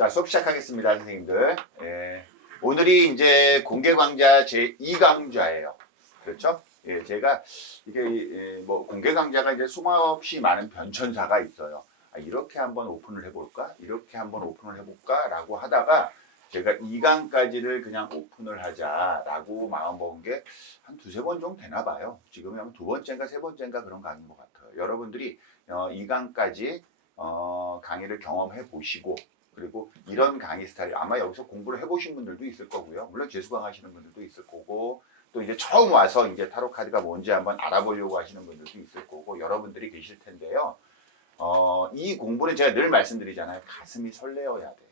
자, 수업 시작하겠습니다, 선생님들. 예. 오늘이 이제 공개강좌 제2강좌예요. 그렇죠? 예, 제가 이게 뭐 공개강좌가 이제 수없이 많은 변천사가 있어요. 아, 이렇게 한번 오픈을 해볼까? 이렇게 한번 오픈을 해볼까?라고 하다가 제가 2강까지를 그냥 오픈을 하자라고 마음먹은 게 한 두세 번 정도 되나 봐요. 지금 한 두 번째인가 세 번째인가 그런 강의인 것 같아요. 여러분들이 2강까지 강의를 경험해 보시고 그리고 이런 강의 스타일 아마 여기서 공부를 해보신 분들도 있을 거고요. 물론 재수강 하시는 분들도 있을 거고 또 이제 처음 와서 이제 타로 카드가 뭔지 한번 알아보려고 하시는 분들도 있을 거고 여러분들이 계실 텐데요. 이 공부는 제가 늘 말씀드리잖아요. 가슴이 설레어야 돼요.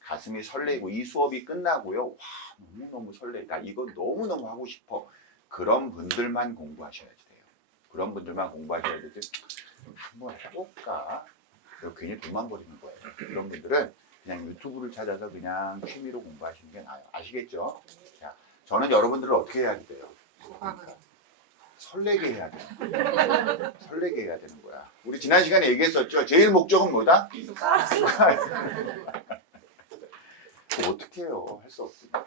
가슴이 설레고 이 수업이 끝나고요. 와 너무너무 설레다. 이거 너무너무 하고 싶어. 그런 분들만 공부하셔야 돼요. 그런 분들만 공부하셔야 되지. 한번 해볼까? 괜히 돈만 버리는 거예요. 그런 분들은 그냥 유튜브를 찾아서 그냥 취미로 공부하시는 게 나아요. 아시겠죠? 자, 저는 여러분들을 어떻게 해야 돼요? 그러니까 설레게 해야 돼요. 설레게 해야 되는 거야. 우리 지난 시간에 얘기했었죠? 제일 목적은 뭐다? 어떻게 해요? 할 수 없습니다.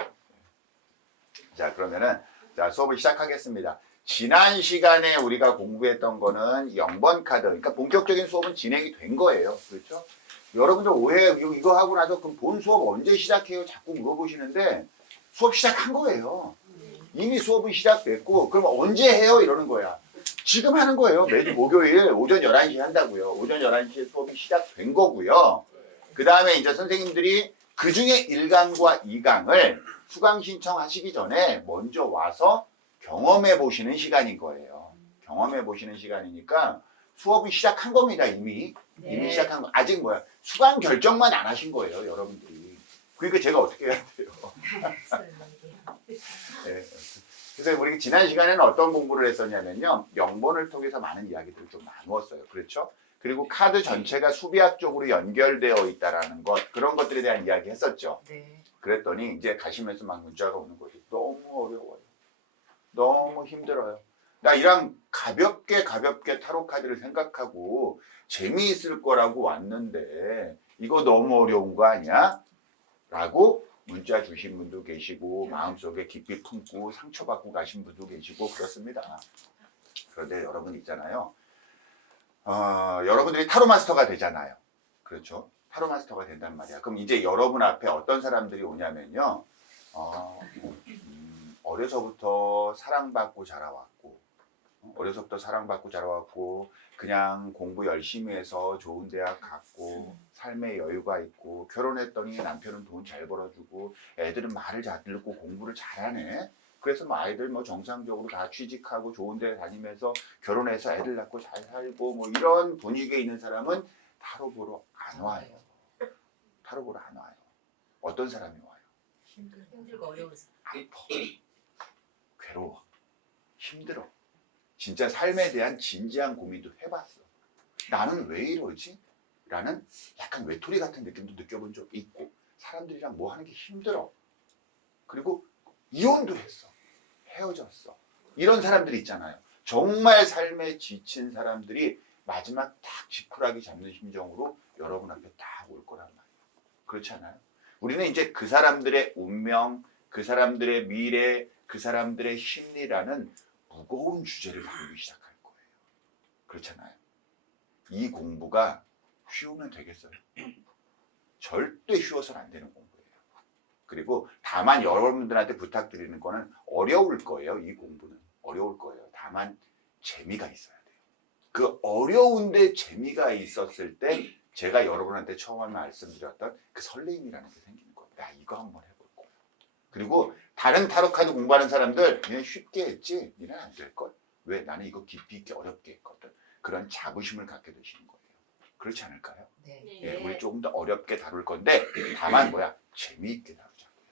자, 그러면은 자, 수업을 시작하겠습니다. 지난 시간에 우리가 공부했던 거는 0번 카드, 그러니까 본격적인 수업은 진행이 된 거예요. 그렇죠? 여러분들 오해, 이거 하고 나서 그럼 본 수업 언제 시작해요? 자꾸 물어보시는데 수업 시작한 거예요. 이미 수업은 시작됐고 그럼 언제 해요? 이러는 거야. 지금 하는 거예요. 매주 목요일 오전 11시에 한다고요. 오전 11시에 수업이 시작된 거고요. 그 다음에 이제 선생님들이 그 중에 1강과 2강을 수강 신청하시기 전에 먼저 와서 경험해 보시는 시간인 거예요. 경험해 보시는 시간이니까 수업은 시작한 겁니다. 이미 시작한 거. 아직 뭐야 수강 결정만 안 하신 거예요, 여러분들이. 그러니까 제가 어떻게 해야 돼요? 네. 그래서 우리 지난 시간에는 어떤 공부를 했었냐면요, 명번을 통해서 많은 이야기들을 좀 나누었어요. 그렇죠? 그리고 카드 전체가 수비학적으로 연결되어 있다라는 것, 그런 것들에 대한 이야기 했었죠. 네. 그랬더니 이제 가시면서 막 문자가 오는 거죠. 너무 어려워요. 너무 힘들어요. 나 이랑 가볍게 타로 카드를 생각하고 재미있을 거라고 왔는데 이거 너무 어려운 거 아니야? 라고 문자 주신 분도 계시고 마음속에 깊이 품고 상처받고 가신 분도 계시고 그렇습니다. 그런데 여러분 있잖아요. 여러분들이 타로 마스터가 되잖아요. 그렇죠? 타로 마스터가 된단 말이야. 그럼 이제 여러분 앞에 어떤 사람들이 오냐면요. 어려서부터 사랑받고 자라왔고 그냥 공부 열심히 해서 좋은 대학 갔고 삶의 여유가 있고 결혼했더니 남편은 돈 잘 벌어주고 애들은 말을 잘 듣고 공부를 잘하네. 그래서 뭐 아이들 뭐 정상적으로 다 취직하고 좋은 데 다니면서 결혼해서 애들 낳고 잘 살고 뭐 이런 분위기에 있는 사람은 타로 보러 안 와요. 타로 보러 안 와요. 어떤 사람이 와요? 힘들고 어려워서. 아파. 괴로워. 힘들어. 진짜 삶에 대한 진지한 고민도 해봤어. 나는 왜 이러지? 라는 약간 외톨이 같은 느낌도 느껴본 적 있고 사람들이랑 뭐 하는 게 힘들어. 그리고 이혼도 했어. 헤어졌어. 이런 사람들이 있잖아요. 정말 삶에 지친 사람들이 마지막 딱 지푸라기 잡는 심정으로 여러분 앞에 딱 올 거란 말이에요. 그렇지 않아요? 우리는 이제 그 사람들의 운명, 그 사람들의 미래, 그 사람들의 심리라는 무거운 주제를 다루기 시작할 거예요. 그렇잖아요. 이 공부가 쉬우면 되겠어요? 절대 쉬워서는 안 되는 공부예요. 그리고 다만 여러분들한테 부탁드리는 거는 어려울 거예요. 이 공부는 어려울 거예요. 다만 재미가 있어야 돼요. 그 어려운데 재미가 있었을 때 제가 여러분한테 처음에 말씀드렸던 그 설레임이라는 게 생기는 거예요. 나 이거 한번 해볼 거야. 그리고 다른 타로 카드 공부하는 사람들 니네 쉽게 했지? 니네 안 될걸? 왜? 나는 이거 깊이 있게 어렵게 했거든. 그런 자부심을 갖게 되시는 거예요. 그렇지 않을까요? 네. 예, 우리 조금 더 어렵게 다룰 건데 다만 뭐야? 재미있게 다루자고요.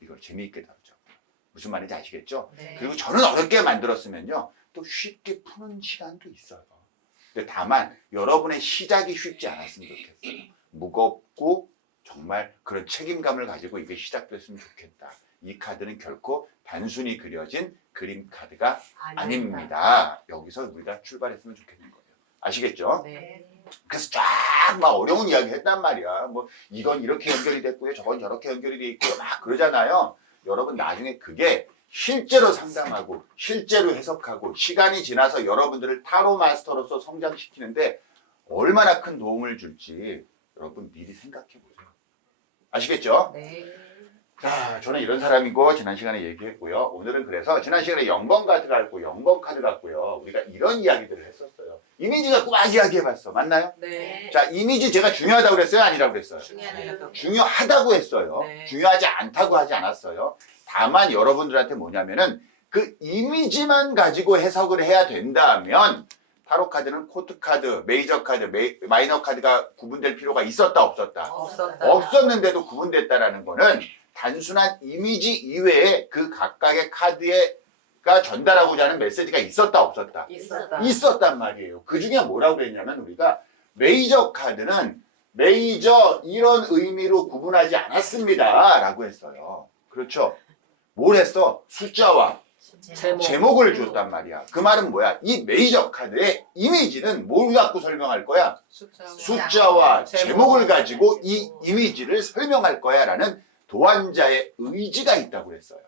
이걸 재미있게 다루자고요. 무슨 말인지 아시겠죠? 네. 그리고 저는 어렵게 만들었으면요. 또 쉽게 푸는 시간도 있어요. 근데 다만 여러분의 시작이 쉽지 않았으면 좋겠어요. 무겁고 정말 그런 책임감을 가지고 이게 시작됐으면 좋겠다. 이 카드는 결코 단순히 그려진 그림 카드가 아닙니다. 여기서 우리가 출발했으면 좋겠는 거예요. 아시겠죠? 네. 그래서 쫙 막 어려운 이야기 했단 말이야. 뭐 이건 이렇게 연결이 됐고요. 저건 저렇게 연결이 돼 있고요. 막 그러잖아요. 여러분 나중에 그게 실제로 상담하고 실제로 해석하고 시간이 지나서 여러분들을 타로 마스터로서 성장시키는데 얼마나 큰 도움을 줄지 여러분 미리 생각해 보세요. 아시겠죠? 네. 자, 저는 이런 사람이고 지난 시간에 얘기했고요. 오늘은 그래서 지난 시간에 0번 카드 갖고 0번 카드 갖고요. 우리가 이런 이야기들을 했었어요. 이미지 갖고 막 이야기해봤어. 맞나요? 네. 자, 이미지 제가 중요하다고 그랬어요? 아니라고 그랬어요? 중요하네요. 중요하다고 했어요. 네. 중요하지 않다고 하지 않았어요. 다만 여러분들한테 뭐냐면은 그 이미지만 가지고 해석을 해야 된다면 타로 카드는 코트 카드, 메이저 카드, 마이너 카드가 구분될 필요가 있었다 없었다? 없었다. 없었는데도 구분됐다라는 거는 단순한 이미지 이외에 그 각각의 카드가 전달하고자 하는 메시지가 있었다 없었다? 있었다. 있었단 말이에요. 그 중에 뭐라고 했냐면 우리가 메이저 카드는 메이저 이런 의미로 구분하지 않았습니다 라고 했어요. 그렇죠? 뭘 했어? 숫자와 제목을 줬단 말이야. 그 말은 뭐야? 이 메이저 카드의 이미지는 뭘 갖고 설명할 거야? 숫자와 제목을 가지고 이 이미지를 설명할 거야 라는 도안자의 의지가 있다고 그랬어요.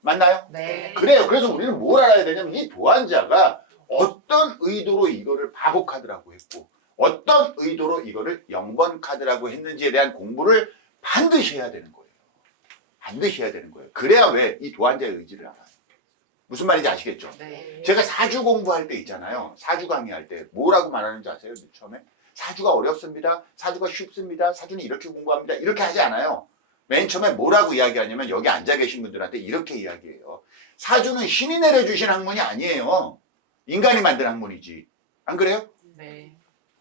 맞나요? 네. 그래요. 그래서 우리는 뭘 알아야 되냐면 이 도안자가 어떤 의도로 이거를 바보 카드라고 했고 어떤 의도로 이거를 0번 카드라고 했는지에 대한 공부를 반드시 해야 되는 거예요. 반드시 해야 되는 거예요. 그래야 왜 이 도안자의 의지를 알아요. 무슨 말인지 아시겠죠? 네. 제가 사주 공부할 때 있잖아요. 사주 강의할 때 뭐라고 말하는지 아세요? 처음에? 사주가 어렵습니다. 사주가 쉽습니다. 사주는 이렇게 공부합니다. 이렇게 하지 않아요. 맨 처음에 뭐라고 이야기하냐면 여기 앉아 계신 분들한테 이렇게 이야기해요. 사주는 신이 내려주신 학문이 아니에요. 인간이 만든 학문이지. 안 그래요? 네.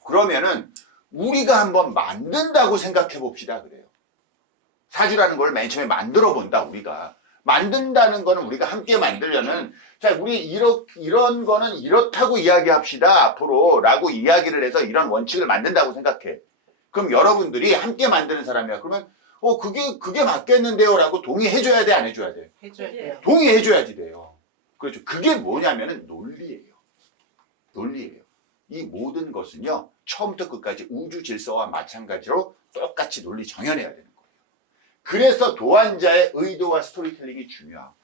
그러면은 우리가 한번 만든다고 생각해 봅시다 그래요. 사주라는 걸 맨 처음에 만들어 본다 우리가. 만든다는 거는 우리가 함께 만들려면 자 우리 이런 거는 이렇다고 이야기합시다 앞으로 라고 이야기를 해서 이런 원칙을 만든다고 생각해. 그럼 여러분들이 함께 만드는 사람이야. 그러면 그게 맞겠는데요 라고 동의해줘야 돼 안 해줘야 돼? 해줘야 돼요. 동의해줘야지 돼요. 그렇죠. 그게 뭐냐면은 논리예요. 논리예요. 이 모든 것은요 처음부터 끝까지 우주 질서와 마찬가지로 똑같이 논리 정연해야 되는 거예요. 그래서 도안자의 의도와 스토리텔링이 중요하고요.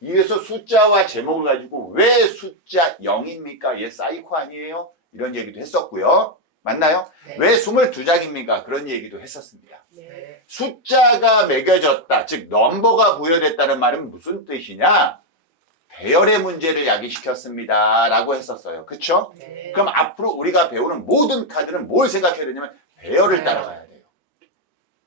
이래서 숫자와 제목을 가지고 왜 숫자 0입니까? 얘 사이코 아니에요? 이런 얘기도 했었고요. 맞나요? 네. 왜 22장입니까? 그런 얘기도 했었습니다. 네. 숫자가 매겨졌다, 즉 넘버가 부여됐다는 말은 무슨 뜻이냐? 배열의 문제를 야기시켰습니다 라고 했었어요. 그쵸? 네. 그럼 앞으로 우리가 배우는 모든 카드는 뭘 생각해야 되냐면 배열을 따라가야 돼요.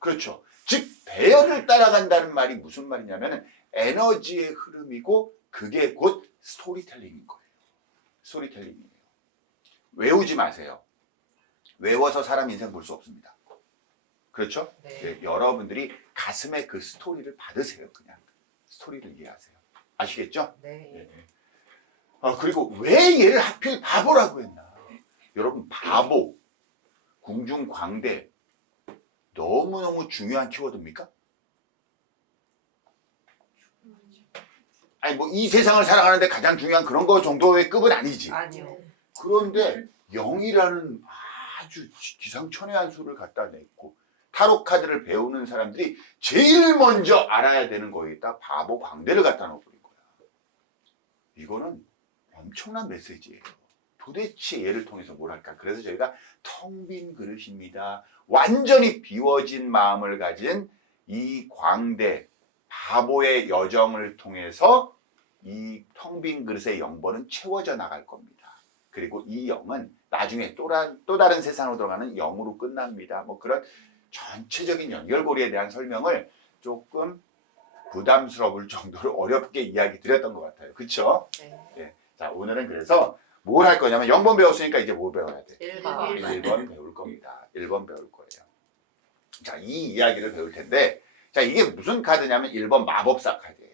그렇죠. 즉 배열을 따라간다는 말이 무슨 말이냐면 에너지의 흐름이고 그게 곧 스토리텔링인 거예요. 스토리텔링이에요. 외우지 마세요. 외워서 사람 인생 볼 수 없습니다. 그렇죠? 네. 네, 여러분들이 가슴에 그 스토리를 받으세요. 그냥 스토리를 이해하세요. 아시겠죠? 네. 그리고 왜 얘를 하필 바보라고 했나? 여러분 바보, 궁중광대 너무너무 중요한 키워드입니까? 아니 뭐 이 세상을 살아가는데 가장 중요한 그런 거 정도의 급은 아니지. 아니요. 그런데 0이라는 아주 기상천외한 수를 갖다 냈고 타로 카드를 배우는 사람들이 제일 먼저 알아야 되는 거에다 바보 광대를 갖다 놓아버린 거야. 이거는 엄청난 메시지예요. 도대체 얘를 통해서 뭘 할까? 그래서 저희가 텅 빈 그릇입니다. 완전히 비워진 마음을 가진 이 광대, 바보의 여정을 통해서 이 텅 빈 그릇의 0번은 채워져 나갈 겁니다. 그리고 이 0은 나중에 또 다른 세상으로 들어가는 0으로 끝납니다. 뭐 그런 전체적인 연결고리에 대한 설명을 조금 부담스러울 정도로 어렵게 이야기 드렸던 것 같아요. 그쵸? 네. 네. 자, 오늘은 그래서 뭘 할 거냐면 0번 배웠으니까 이제 뭘 배워야 돼? 1번. 1번 배울 겁니다. 1번 배울 거예요. 자, 이 이야기를 배울 텐데 자, 이게 무슨 카드냐면 1번 마법사 카드예요.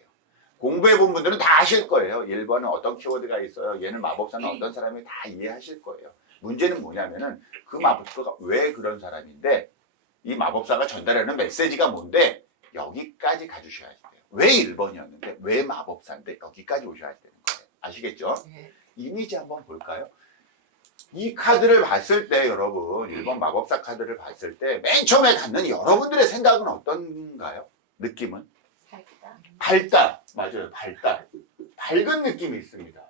공부해 본 분들은 다 아실 거예요. 1번은 어떤 키워드가 있어요. 얘는 마법사는 어떤 사람이 다 이해하실 거예요. 문제는 뭐냐면은 그 마법사가 왜 그런 사람인데 이 마법사가 전달하는 메시지가 뭔데 여기까지 가주셔야 돼요. 왜 1번이었는데 왜 마법사인데 여기까지 오셔야 되는 거예요. 아시겠죠? 네. 이미지 한번 볼까요? 이 카드를 봤을 때 여러분 1번 마법사 카드를 봤을 때 맨 처음에 갖는 여러분들의 생각은 어떤가요? 느낌은? 밝다. 맞아요. 밝다. 밝은 느낌이 있습니다.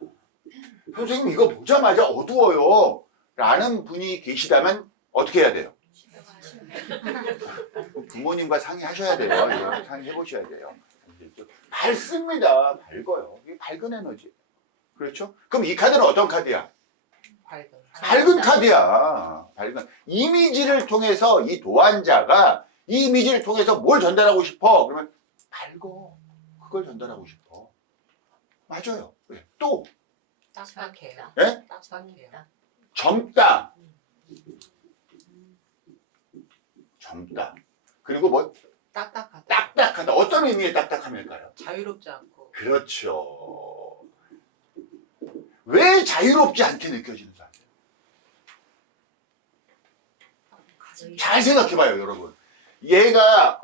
선생님 이거 보자마자 어두워요 라는 분이 계시다면 어떻게 해야 돼요? 부모님과 상의하셔야 돼요. 이거 상의해 보셔야 돼요. 밝습니다. 밝아요. 이게 밝은 에너지. 그렇죠? 그럼 이 카드는 어떤 카드야? 밝은 카드야. 밝은 이미지를 통해서 이 도안자가 이 이미지를 통해서 뭘 전달하고 싶어? 그러면 밝어. 그걸 전달하고 싶어. 맞아요. 네. 또 딱딱해요. 예? 딱딱해요. 젊다. 젊다. 그리고 뭐 딱딱하다. 딱딱하다. 어떤 의미의 딱딱함일까요? 자유롭지 않고. 그렇죠. 왜 자유롭지 않게 느껴지는 사람? 잘 생각해봐요, 여러분. 얘가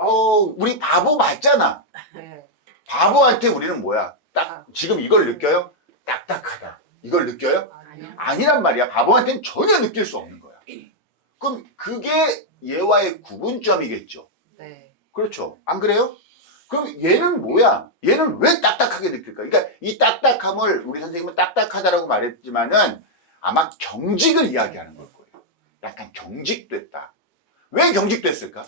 우리 바보 맞잖아. 네. 바보한테 우리는 뭐야? 딱 지금 이걸 느껴요? 딱딱하다. 이걸 느껴요? 아니요. 아니란 말이야. 바보한테는 전혀 느낄 수 없는 거야. 그럼 그게 얘와의 구분점이겠죠. 네. 그렇죠. 안 그래요? 그럼 얘는 뭐야? 얘는 왜 딱딱하게 느낄까? 그러니까 이 딱딱함을 우리 선생님은 딱딱하다라고 말했지만은 아마 경직을 이야기하는 걸 거예요. 약간 경직됐다. 왜 경직됐을까?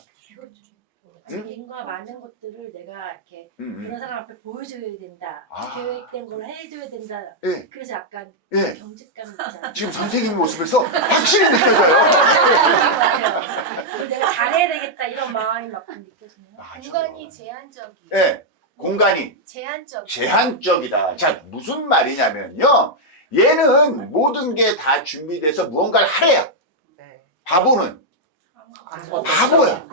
자기가 많은 것들을 내가 이렇게 그런 사람 앞에 보여줘야 된다. 아. 계획된 걸 해줘야 된다. 예. 그래서 약간 예. 경직감 있잖아. 지금 선생님 모습에서 확실히 느껴져요. 그리고 내가 잘해야 되겠다 이런 마음이 막 느껴지네요. 맞아요. 공간이 제한적이에요. 예. 공간이 제한적. 제한적이다. 자, 무슨 말이냐면요. 얘는 모든 게 다 준비돼서 무언가를 하래야. 네. 바보는 바보야.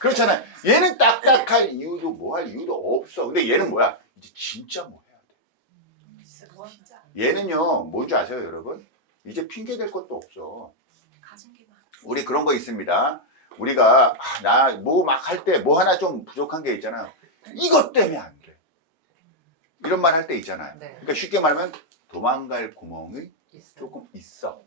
그렇잖아. 얘는 딱딱할 이유도 뭐 할 이유도 없어. 근데 얘는 뭐야? 이제 진짜 뭐 해야 돼. 얘는요, 뭔지 아세요, 여러분? 이제 핑계 댈 것도 없어. 가진 게 많아. 우리 그런 거 있습니다. 우리가 나 뭐 막 할 때 뭐 하나 좀 부족한 게 있잖아요. 이것 때문에 안 돼. 이런 말 할 때 있잖아요. 네. 그러니까 쉽게 말하면 도망갈 구멍이 있어. 조금 있어.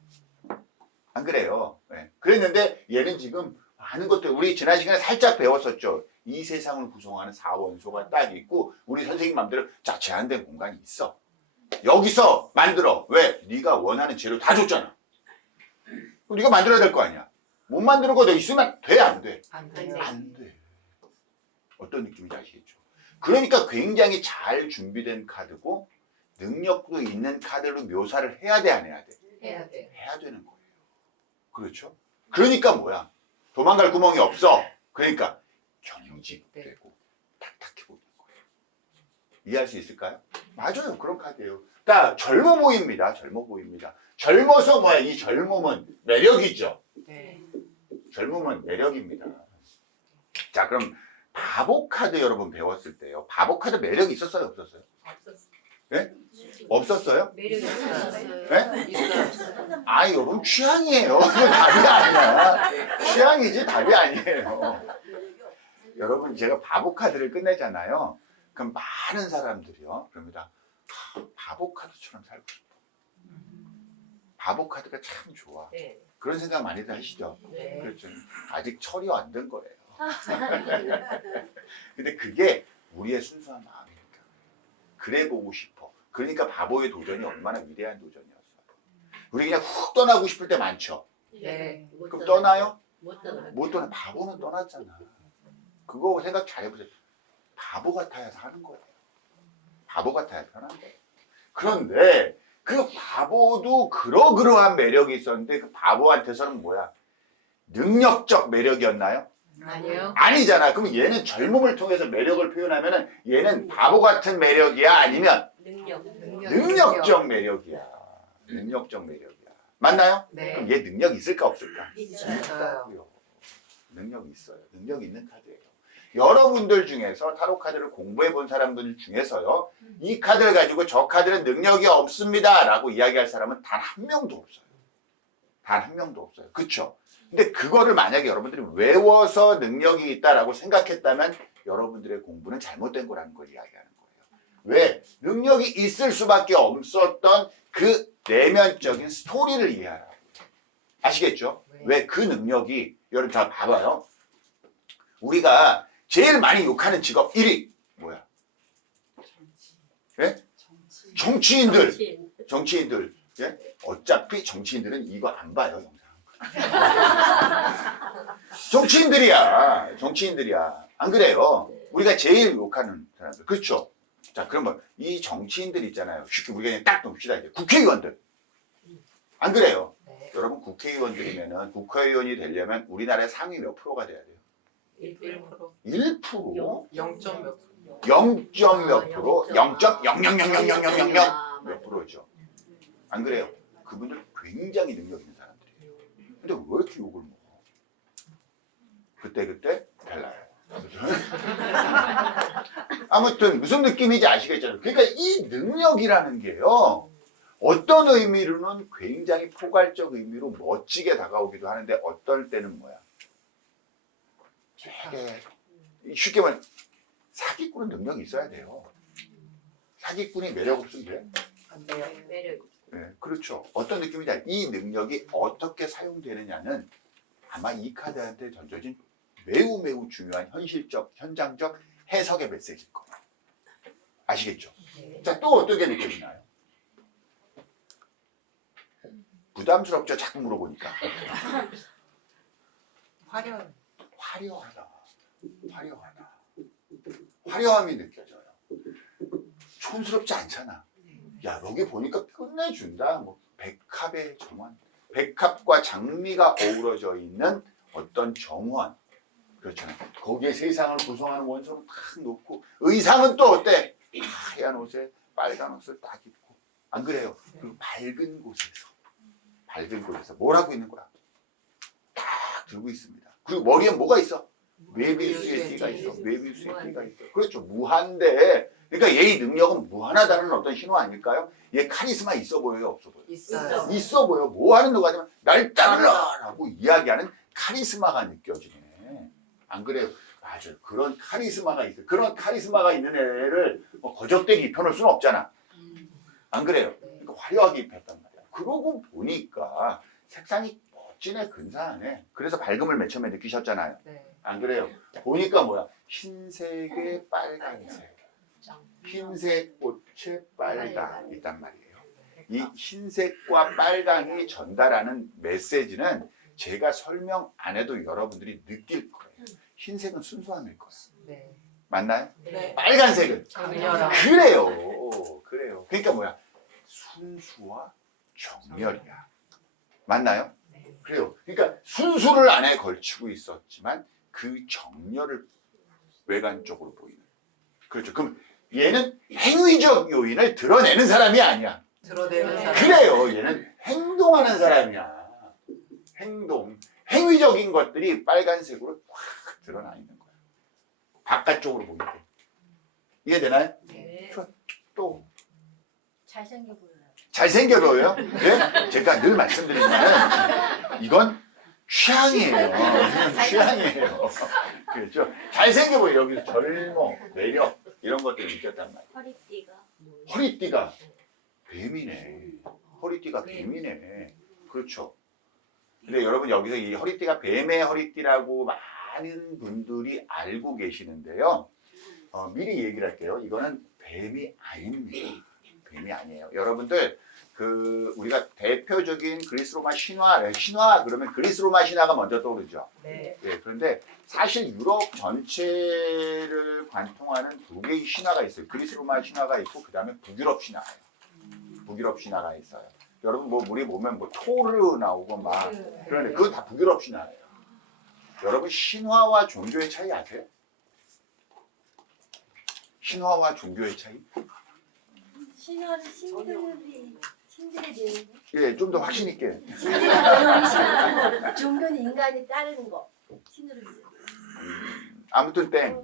안 그래요? 네. 그랬는데 얘는 지금 많은 것들 우리 지난 시간에 살짝 배웠었죠. 이 세상을 구성하는 4원소가 딱 있고 우리 선생님 맘대로 자 제한된 공간이 있어. 여기서 만들어. 왜? 네가 원하는 재료 다 줬잖아. 그럼 네가 만들어야 될 거 아니야. 못 만드는 거 너 있으면 돼? 안 돼? 안 돼. 안 돼. 어떤 느낌인지 아시겠죠? 그러니까 굉장히 잘 준비된 카드고 능력도 있는 카드로 묘사를 해야 돼? 안 해야 돼? 해야 돼. 해야 되는 거예요. 그렇죠? 그러니까 뭐야? 도망갈 구멍이 없어. 그러니까 경직되고 딱딱해 보이는 거예요. 이해할 수 있을까요? 맞아요. 그런 카드예요. 딱 젊어 보입니다. 젊어 보입니다. 젊어서 뭐야? 이 젊음은 매력이죠. 네. 젊음은 매력입니다. 자, 그럼 바보 카드 여러분 배웠을 때요. 바보 카드 매력이 있었어요? 없었어요? 없었어. 예? 없었어요? 매력이 있어요. 네? 있어요. 아, 여러분 취향이에요. 이거 답이 아니야. 취향이지 답이 아니에요. 여러분 제가 바보 카드를 끝내잖아요. 그럼 많은 사람들이요. 그럽니다. 바보 카드처럼 살고 싶어. 바보 카드가 참 좋아. 네. 그런 생각 많이들 하시죠? 네. 그렇죠. 아직 처리 안 된 거예요. 근데 그게 우리의 순수한 마음이니까. 그래 보고 싶어. 그러니까 바보의 도전이 얼마나 위대한 도전이었어. 우리 그냥 훅 떠나고 싶을 때 많죠. 네. 그럼 떠나요? 못 떠나요. 못 떠나. 바보는 떠났잖아. 그거 생각 잘 해보세요. 바보 같아야 사는 거예요. 바보 같아야 편한 거예요. 그런데 그 바보도 그러한 매력이 있었는데 그 바보한테서는 뭐야? 능력적 매력이었나요? 아니요. 아니잖아. 그럼 얘는 젊음을 통해서 매력을 표현하면은 얘는 바보 같은 매력이야? 아니면 능력적 매력이야. 능력적 매력이야. 맞나요? 네. 그럼 얘 능력 있을까 없을까? 있어요. 있다고요. 능력 있어요. 능력 있는 카드예요. 여러분들 중에서 타로 카드를 공부해 본 사람들 중에서요. 이 카드를 가지고 저 카드는 능력이 없습니다 라고 이야기할 사람은 단 한 명도 없어요. 단 한 명도 없어요. 그쵸? 근데 그거를 만약에 여러분들이 외워서 능력이 있다라고 생각했다면 여러분들의 공부는 잘못된 거라는 걸 이야기하는 거예요. 왜? 능력이 있을 수밖에 없었던 그 내면적인 스토리를 이해하라. 아시겠죠? 왜? 그 능력이, 여러분 잘 봐봐요. 우리가 제일 많이 욕하는 직업 1위 뭐야? 예? 정치인들. 예? 어차피 정치인들은 이거 안 봐요, 영상. 정치인들이야. 안 그래요? 우리가 제일 욕하는 사람들. 그렇죠? 자, 그러면 이 정치인들 있잖아요. 쉽게 우리가 그냥 딱 봅시다. 이제 국회의원들. 안 그래요? 네. 여러분, 국회의원들이면은 국회의원이 되려면 우리나라의 상위 몇 프로가 돼야 돼요? 1%. 1%? 0점 몇 프로. 0점 몇 프로? 0.0000000 아, 몇 프로죠. 안 그래요? 그분들 굉장히 능력 있는 사람들이에요. 근데 왜 이렇게 욕을 먹어? 그때 달라요. 아무튼 무슨 느낌인지 아시겠잖아요. 그러니까 이 능력이라는 게요. 어떤 의미로는 굉장히 포괄적 의미로 멋지게 다가오기도 하는데 어떨 때는 뭐야? 되게 쉽게 말하면 사기꾼은 능력이 있어야 돼요. 사기꾼이 매력 없으면 돼? 안 돼요. 매력. 네, 그렇죠. 어떤 느낌이냐? 이 능력이 어떻게 사용되느냐는 아마 이 카드한테 던져진 매우 중요한 현실적, 현장적 해석의 메시지일 거예요. 아시겠죠? 네. 자, 또 어떻게 느껴지나요? 부담스럽죠? 자꾸 물어보니까. 화려한. 화려하다. 화려함이 느껴져요. 촌스럽지 않잖아. 야, 여기 보니까 끝내준다. 뭐 백합의 정원. 백합과 장미가 어우러져 있는 어떤 정원. 그렇잖아요. 거기에 세상을 구성하는 원소를 탁 놓고 의상은 또 어때? 하얀 옷에 빨간 옷을 딱 입고. 안 그래요? 그리고 밝은 곳에서 뭘 하고 있는 거야? 딱 들고 있습니다. 그리고 머리에 뭐가 있어? 메비우스의 띠가 있어. 그렇죠. 무한대. 그러니까 얘의 능력은 무한하다는 어떤 신호 아닐까요? 얘 카리스마 있어 보여요? 없어 보여요? 있어 보여. 뭐 하는 누가 되면 날 따르라라고 이야기하는 카리스마가 느껴지네. 안 그래요? 맞아요. 그런 카리스마가 있어요. 그런 카리스마가 있는 애를 뭐 거적대기 입혀놓을 수는 없잖아. 안 그래요? 그러니까 화려하게 입혔단 말이야. 그러고 보니까 색상이 멋지네, 근사하네. 그래서 밝음을 맨 처음에 느끼셨잖아요. 네. 안 그래요? 보니까 뭐야? 흰색에 빨간색. 흰색 꽃에 빨강 있단 말이에요. 이 흰색과 빨강이 전달하는 메시지는 제가 설명 안 해도 여러분들이 느낄 거예요. 흰색은 순수함일 거예요. 네. 맞나요? 네. 빨간색은 강렬함. 그래요. 그러니까 뭐야? 순수와 정렬이야. 맞나요? 네. 그래요. 그러니까 순수를 안에 걸치고 있었지만 그 정렬을 외관적으로 보이는. 그렇죠. 그럼 얘는 행위적 요인을 드러내는 사람이 아니야. 드러내는 사람. 그래요. 얘는 행동하는 사람이야. 행위적인 것들이 빨간색으로 확 드러나 있는 거야. 바깥쪽으로 보일 때. 이해되나요? 네. 또 잘생겨 보여요. 잘생겨 보여요? 네? 제가 늘 말씀드리지만 이건 취향이에요. 그냥 취향이에요. 그렇죠? 잘생겨 보여. 여기서 젊어, 매력 이런 것들을 느꼈단 말이에요. 허리띠가 뱀이네. 허리띠가 뱀이네. 그렇죠. 근데 여러분 여기서 이 허리띠가 뱀의 허리띠라고 많은 분들이 알고 계시는데요. 미리 얘기를 할게요. 이거는 뱀이 아닙니다. 뱀이 아니에요. 여러분들 우리가 대표적인 그리스 로마 신화 그러면 그리스 로마 신화가 먼저 떠오르죠. 네. 네, 그런데 사실 유럽 전체를 관통하는 두 개의 신화가 있어요. 그리스 로마 신화가 있고 그 다음에 북유럽 신화예요. 북유럽 신화가 있어요. 여러분 뭐 우리 보면 뭐 토르 나오고 막 그런데 그건 다 북유럽 신화예요. 여러분 신화와 종교의 차이 아세요? 신화와 종교의 차이? 신화는 신들의 내용. 예, 좀 더 확신 있게. 신들의 내용이 신화. 종교는 인간이 따르는 거. 신으로. 아무튼 땡.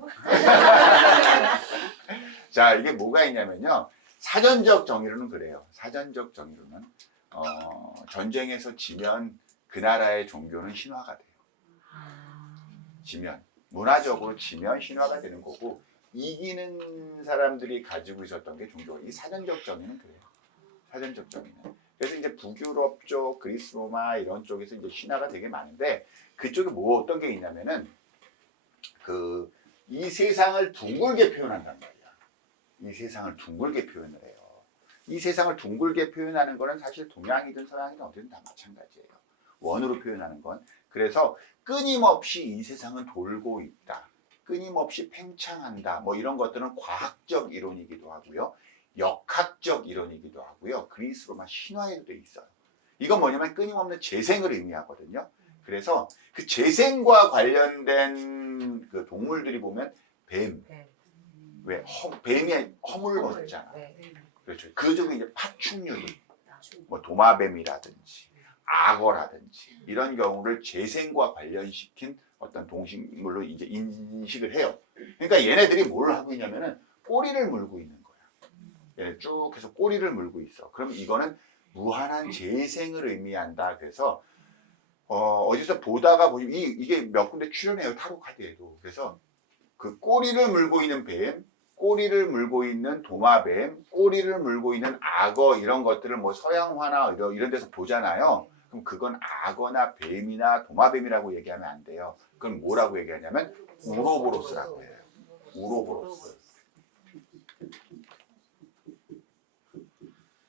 자, 이게 뭐가 있냐면요. 사전적 정의로는 그래요. 사전적 정의로는 전쟁에서 지면 그 나라의 종교는 신화가 돼요. 지면 문화적으로 지면 신화가 되는 거고 이기는 사람들이 가지고 있었던 게 종교가 이 사전적 정의는 그래요. 사전적 정의는. 그래서 이제 북유럽 쪽, 그리스 로마 이런 쪽에서 이제 신화가 되게 많은데 그쪽에 뭐 어떤 게 있냐면은 이 세상을 둥글게 표현한단 말이야. 이 세상을 둥글게 표현을 해요. 이 세상을 둥글게 표현하는 거는 사실 동양이든 서양이든 어디든 다 마찬가지예요. 원으로 표현하는 건. 그래서 끊임없이 이 세상은 돌고 있다. 끊임없이 팽창한다. 뭐 이런 것들은 과학적 이론이기도 하고요. 역학적 이론이기도 하고요. 그리스 로마 신화에도 돼 있어요. 이건 뭐냐면 끊임없는 재생을 의미하거든요. 그래서 그 재생과 관련된 그 동물들이 보면 뱀. 왜? 뱀이 허물 벗잖아. 그렇죠. 그 중에 이제 파충류들, 뭐 도마뱀이라든지 악어라든지 이런 경우를 재생과 관련시킨 어떤 동식물로 이제 인식을 해요. 그러니까 얘네들이 뭘 하고 있냐면은 꼬리를 물고 있는 거야. 얘네 쭉 해서 꼬리를 물고 있어. 그럼 이거는 무한한 재생을 의미한다. 그래서 어디서 보다가 보면 이게 몇 군데 출연해요. 타로 카드에도. 그래서 그 꼬리를 물고 있는 뱀, 꼬리를 물고 있는 도마뱀, 꼬리를 물고 있는 악어 이런 것들을 뭐 서양화나 이런 데서 보잖아요. 그럼 그건 악어나 뱀이나 도마뱀이라고 얘기하면 안 돼요. 그건 뭐라고 얘기하냐면 우로보로스라고 해요. 우로보로스.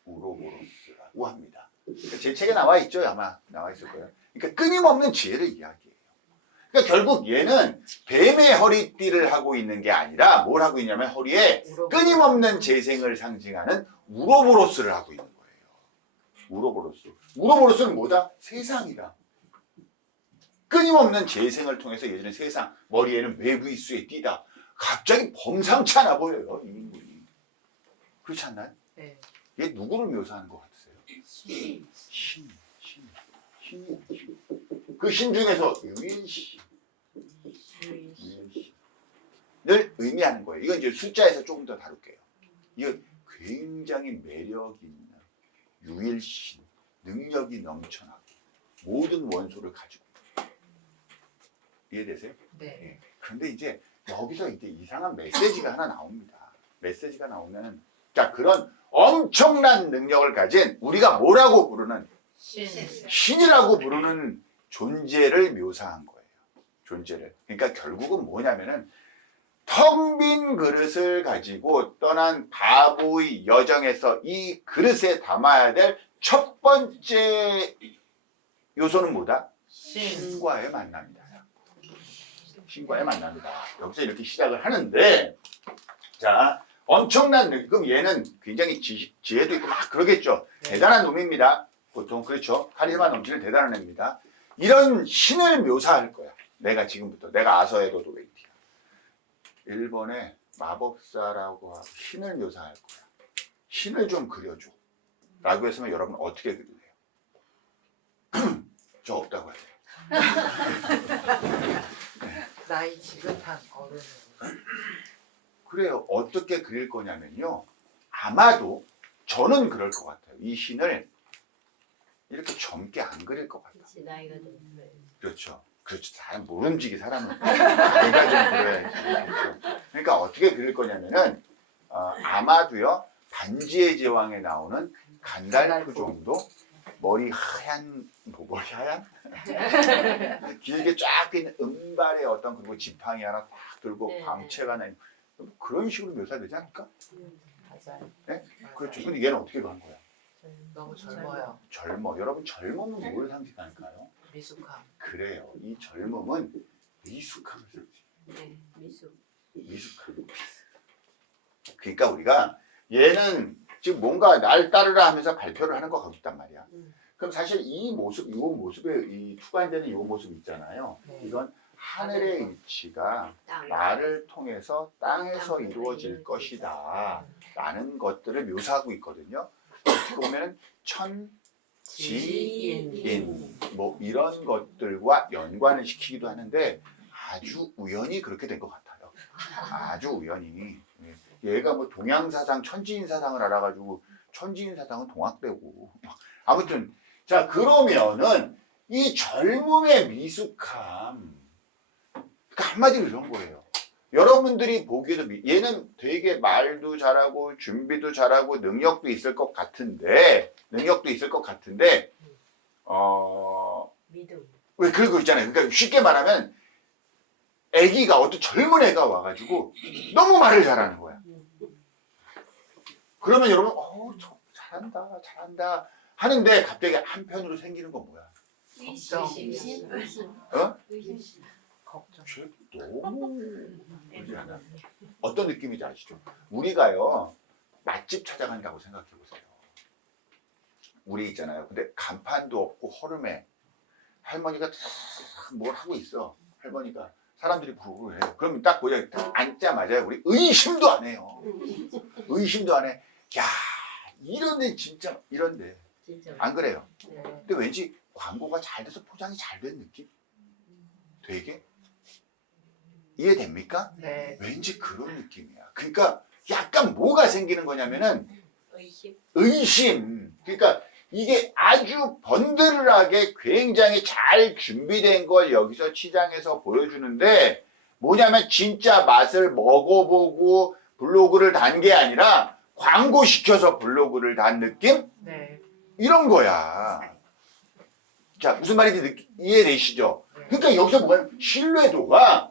우로보로스라고 합니다. 제 책에 나와 있죠? 아마 나와 있을 거예요. 그러니까 끊임없는 지혜를 이야기해요. 그러니까 결국 얘는 뱀의 허리띠를 하고 있는 게 아니라 뭘 하고 있냐면 허리에 끊임없는 재생을 상징하는 우로보로스를 하고 있는 거예요. 우로보로스. 우로보로스는 뭐다? 세상이다. 끊임없는 재생을 통해서 예전에 세상, 머리에는 외부이수에 띠다. 갑자기 범상치 않아 보여요. 이 인물이. 그렇지 않나요? 네. 얘 누구를 묘사하는 것 같으세요? 신. 신이야, 신. 그 신 중에서 유일신. 를 의미하는 거예요. 이건 이제 숫자에서 조금 더 다룰게요. 이거 굉장히 매력 있는 유일신, 능력이 넘쳐나고 모든 원소를 가지고 이해되세요? 네. 예. 그런데 이제 여기서 이제 이상한 메시지가 하나 나옵니다. 메시지가 나오면 자 그런 엄청난 능력을 가진 우리가 뭐라고 부르는 신이라고 부르는 존재를 묘사한 거예요. 존재를. 그러니까 결국은 뭐냐면은 텅 빈 그릇을 가지고 떠난 바보의 여정에서 이 그릇에 담아야 될 첫 번째 요소는 뭐다? 신과의 만남이다. 신과의 만남이다. 여기서 이렇게 시작을 하는데 자 엄청난 그럼 얘는 굉장히 지혜도 있고 막 그러겠죠. 네. 대단한 놈입니다. 보통 그렇죠. 카리스마 넘치는 대단한 애입니다. 이런 신을 묘사할 거야. 내가 지금부터 내가 아서에도 웨이티야. 일본의 마법사라고 하고 신을 묘사할 거야. 신을 좀 그려줘. 라고 했으면 여러분 어떻게 그릴래요? 저 없다고 하세요. 나이 지긋한 어른으로. 그래요. 어떻게 그릴 거냐면요. 아마도 저는 그럴 것 같아요. 이 신을 이렇게 젊게 안 그릴 것 같아요. 나이가 좀 그렇죠. 그렇죠. 사람 모름지기 사람은 나이가 좀 그래야지. 그렇죠. 그러니까 어떻게 그릴 거냐면은 아마도요. 반지의 제왕에 나오는 간달프 정도 머리 하얀 머리 하얀 길게 쫙 핀 은발의 어떤 그리고 지팡이 하나 딱 들고 네. 광채가 나는 그런 식으로 묘사되지 않을까? 맞아요. 네? 맞아요. 그렇죠. 근데 얘는 어떻게 그런 거야? 너무 젊어요. 젊어. 여러분 젊음은 뭘 상징할까요? 미숙함. 그래요. 이 젊음은 미숙함을 상징. 네, 미숙. 미숙함. 그러니까 우리가 얘는 지금 뭔가 날 따르라 하면서 발표를 하는 것 같단 말이야. 그럼 사실 이 모습, 이 모습에 이 투관되는 이 모습 있잖아요. 네. 이건 하늘의 일치가 땅. 나를 통해서 땅에서 땅에서 이루어질 이루어질 것이다. 라는 것들을 묘사하고 있거든요. 어떻게 보면 천지인 뭐 이런 것들과 연관을 시키기도 하는데 아주 우연히 그렇게 된 것 같아요. 아주 우연히. 얘가 뭐 동양사상, 천지인사상을 알아가지고 천지인사상은 동학되고 아무튼 자 그러면은 이 젊음의 미숙함 그러니까 한마디로 이런 거예요. 여러분들이 보기에도 얘는 되게 말도 잘하고 준비도 잘하고 능력도 있을 것 같은데 믿음. 왜 그런 거 있잖아요. 그러니까 쉽게 말하면 애기가 어떤 젊은 애가 와가지고 너무 말을 잘하는 거야. 그러면 여러분 저 잘한다 하는데 갑자기 한편으로 생기는 건 뭐야? 걱정. 의심. 어? 의심. 걱정. 쟤 너무 그러지 않아? 어떤 느낌인지 아시죠? 우리가요 맛집 찾아간다고 생각해 보세요. 우리 있잖아요. 근데 간판도 없고 허름해. 할머니가 뭘 하고 있어. 할머니가 사람들이 부르고 해. 그럼 딱 보자. 앉자마자 우리 의심도 안 해요. 의심도 안 해. 야 이런데 진짜 이런데 진짜. 안 그래요? 네. 근데 왠지 광고가 잘 돼서 포장이 잘 된 느낌? 되게 이해됩니까? 네. 왠지 그런 느낌이야. 그러니까 약간 뭐가 생기는 거냐면은 의심. 그러니까 이게 아주 번들하게 굉장히 잘 준비된 걸 여기서 시장에서 보여주는데 뭐냐면 진짜 맛을 먹어보고 블로그를 단 게 아니라 광고시켜서 블로그를 단 느낌? 네. 이런 거야. 자, 무슨 말인지 이해되시죠? 그러니까 여기서 뭐야? 신뢰도가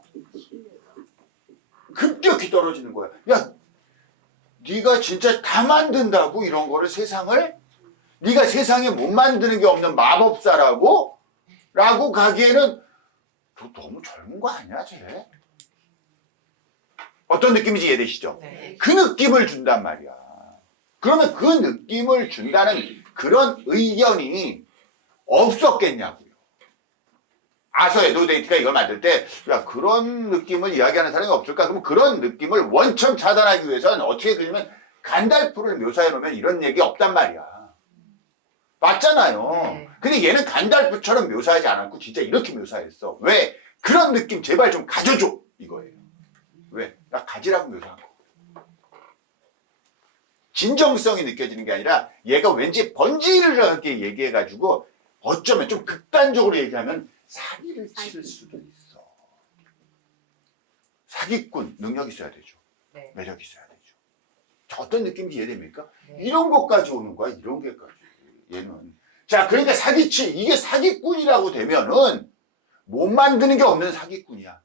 급격히 떨어지는 거야. 야, 네가 진짜 다 만든다고 이런 거를 세상을? 네가 세상에 못 만드는 게 없는 마법사라고? 라고 가기에는 너 너무 젊은 거 아니야, 쟤? 어떤 느낌인지 이해되시죠? 네. 그 느낌을 준단 말이야. 그러면 그 느낌을 준다는 그런 의견이 없었겠냐고요. 아서 에도데이트가 이걸 만들 때, 야, 그런 느낌을 이야기하는 사람이 없을까? 그러면 그런 느낌을 원천 차단하기 위해서는 어떻게 그러면 간달프를 묘사해 놓으면 이런 얘기 없단 말이야. 맞잖아요. 네. 근데 얘는 간달프처럼 묘사하지 않았고 진짜 이렇게 묘사했어. 왜? 그런 느낌 제발 좀 가져줘. 이거예요. 왜? 나 가지라고 묘사한 거. 진정성이 느껴지는 게 아니라 얘가 왠지 번지르르하게 얘기해가지고 어쩌면 좀 극단적으로 얘기하면 사기를 치를 수도 있어. 사기꾼 능력 있어야 되죠. 네. 매력 있어야 되죠. 자, 어떤 느낌인지 이해됩니까? 네. 이런 것까지 오는 거야. 이런 게까지. 얘는. 자, 그러니까 사기치. 이게 사기꾼이라고 되면은 못 만드는 게 없는 사기꾼이야.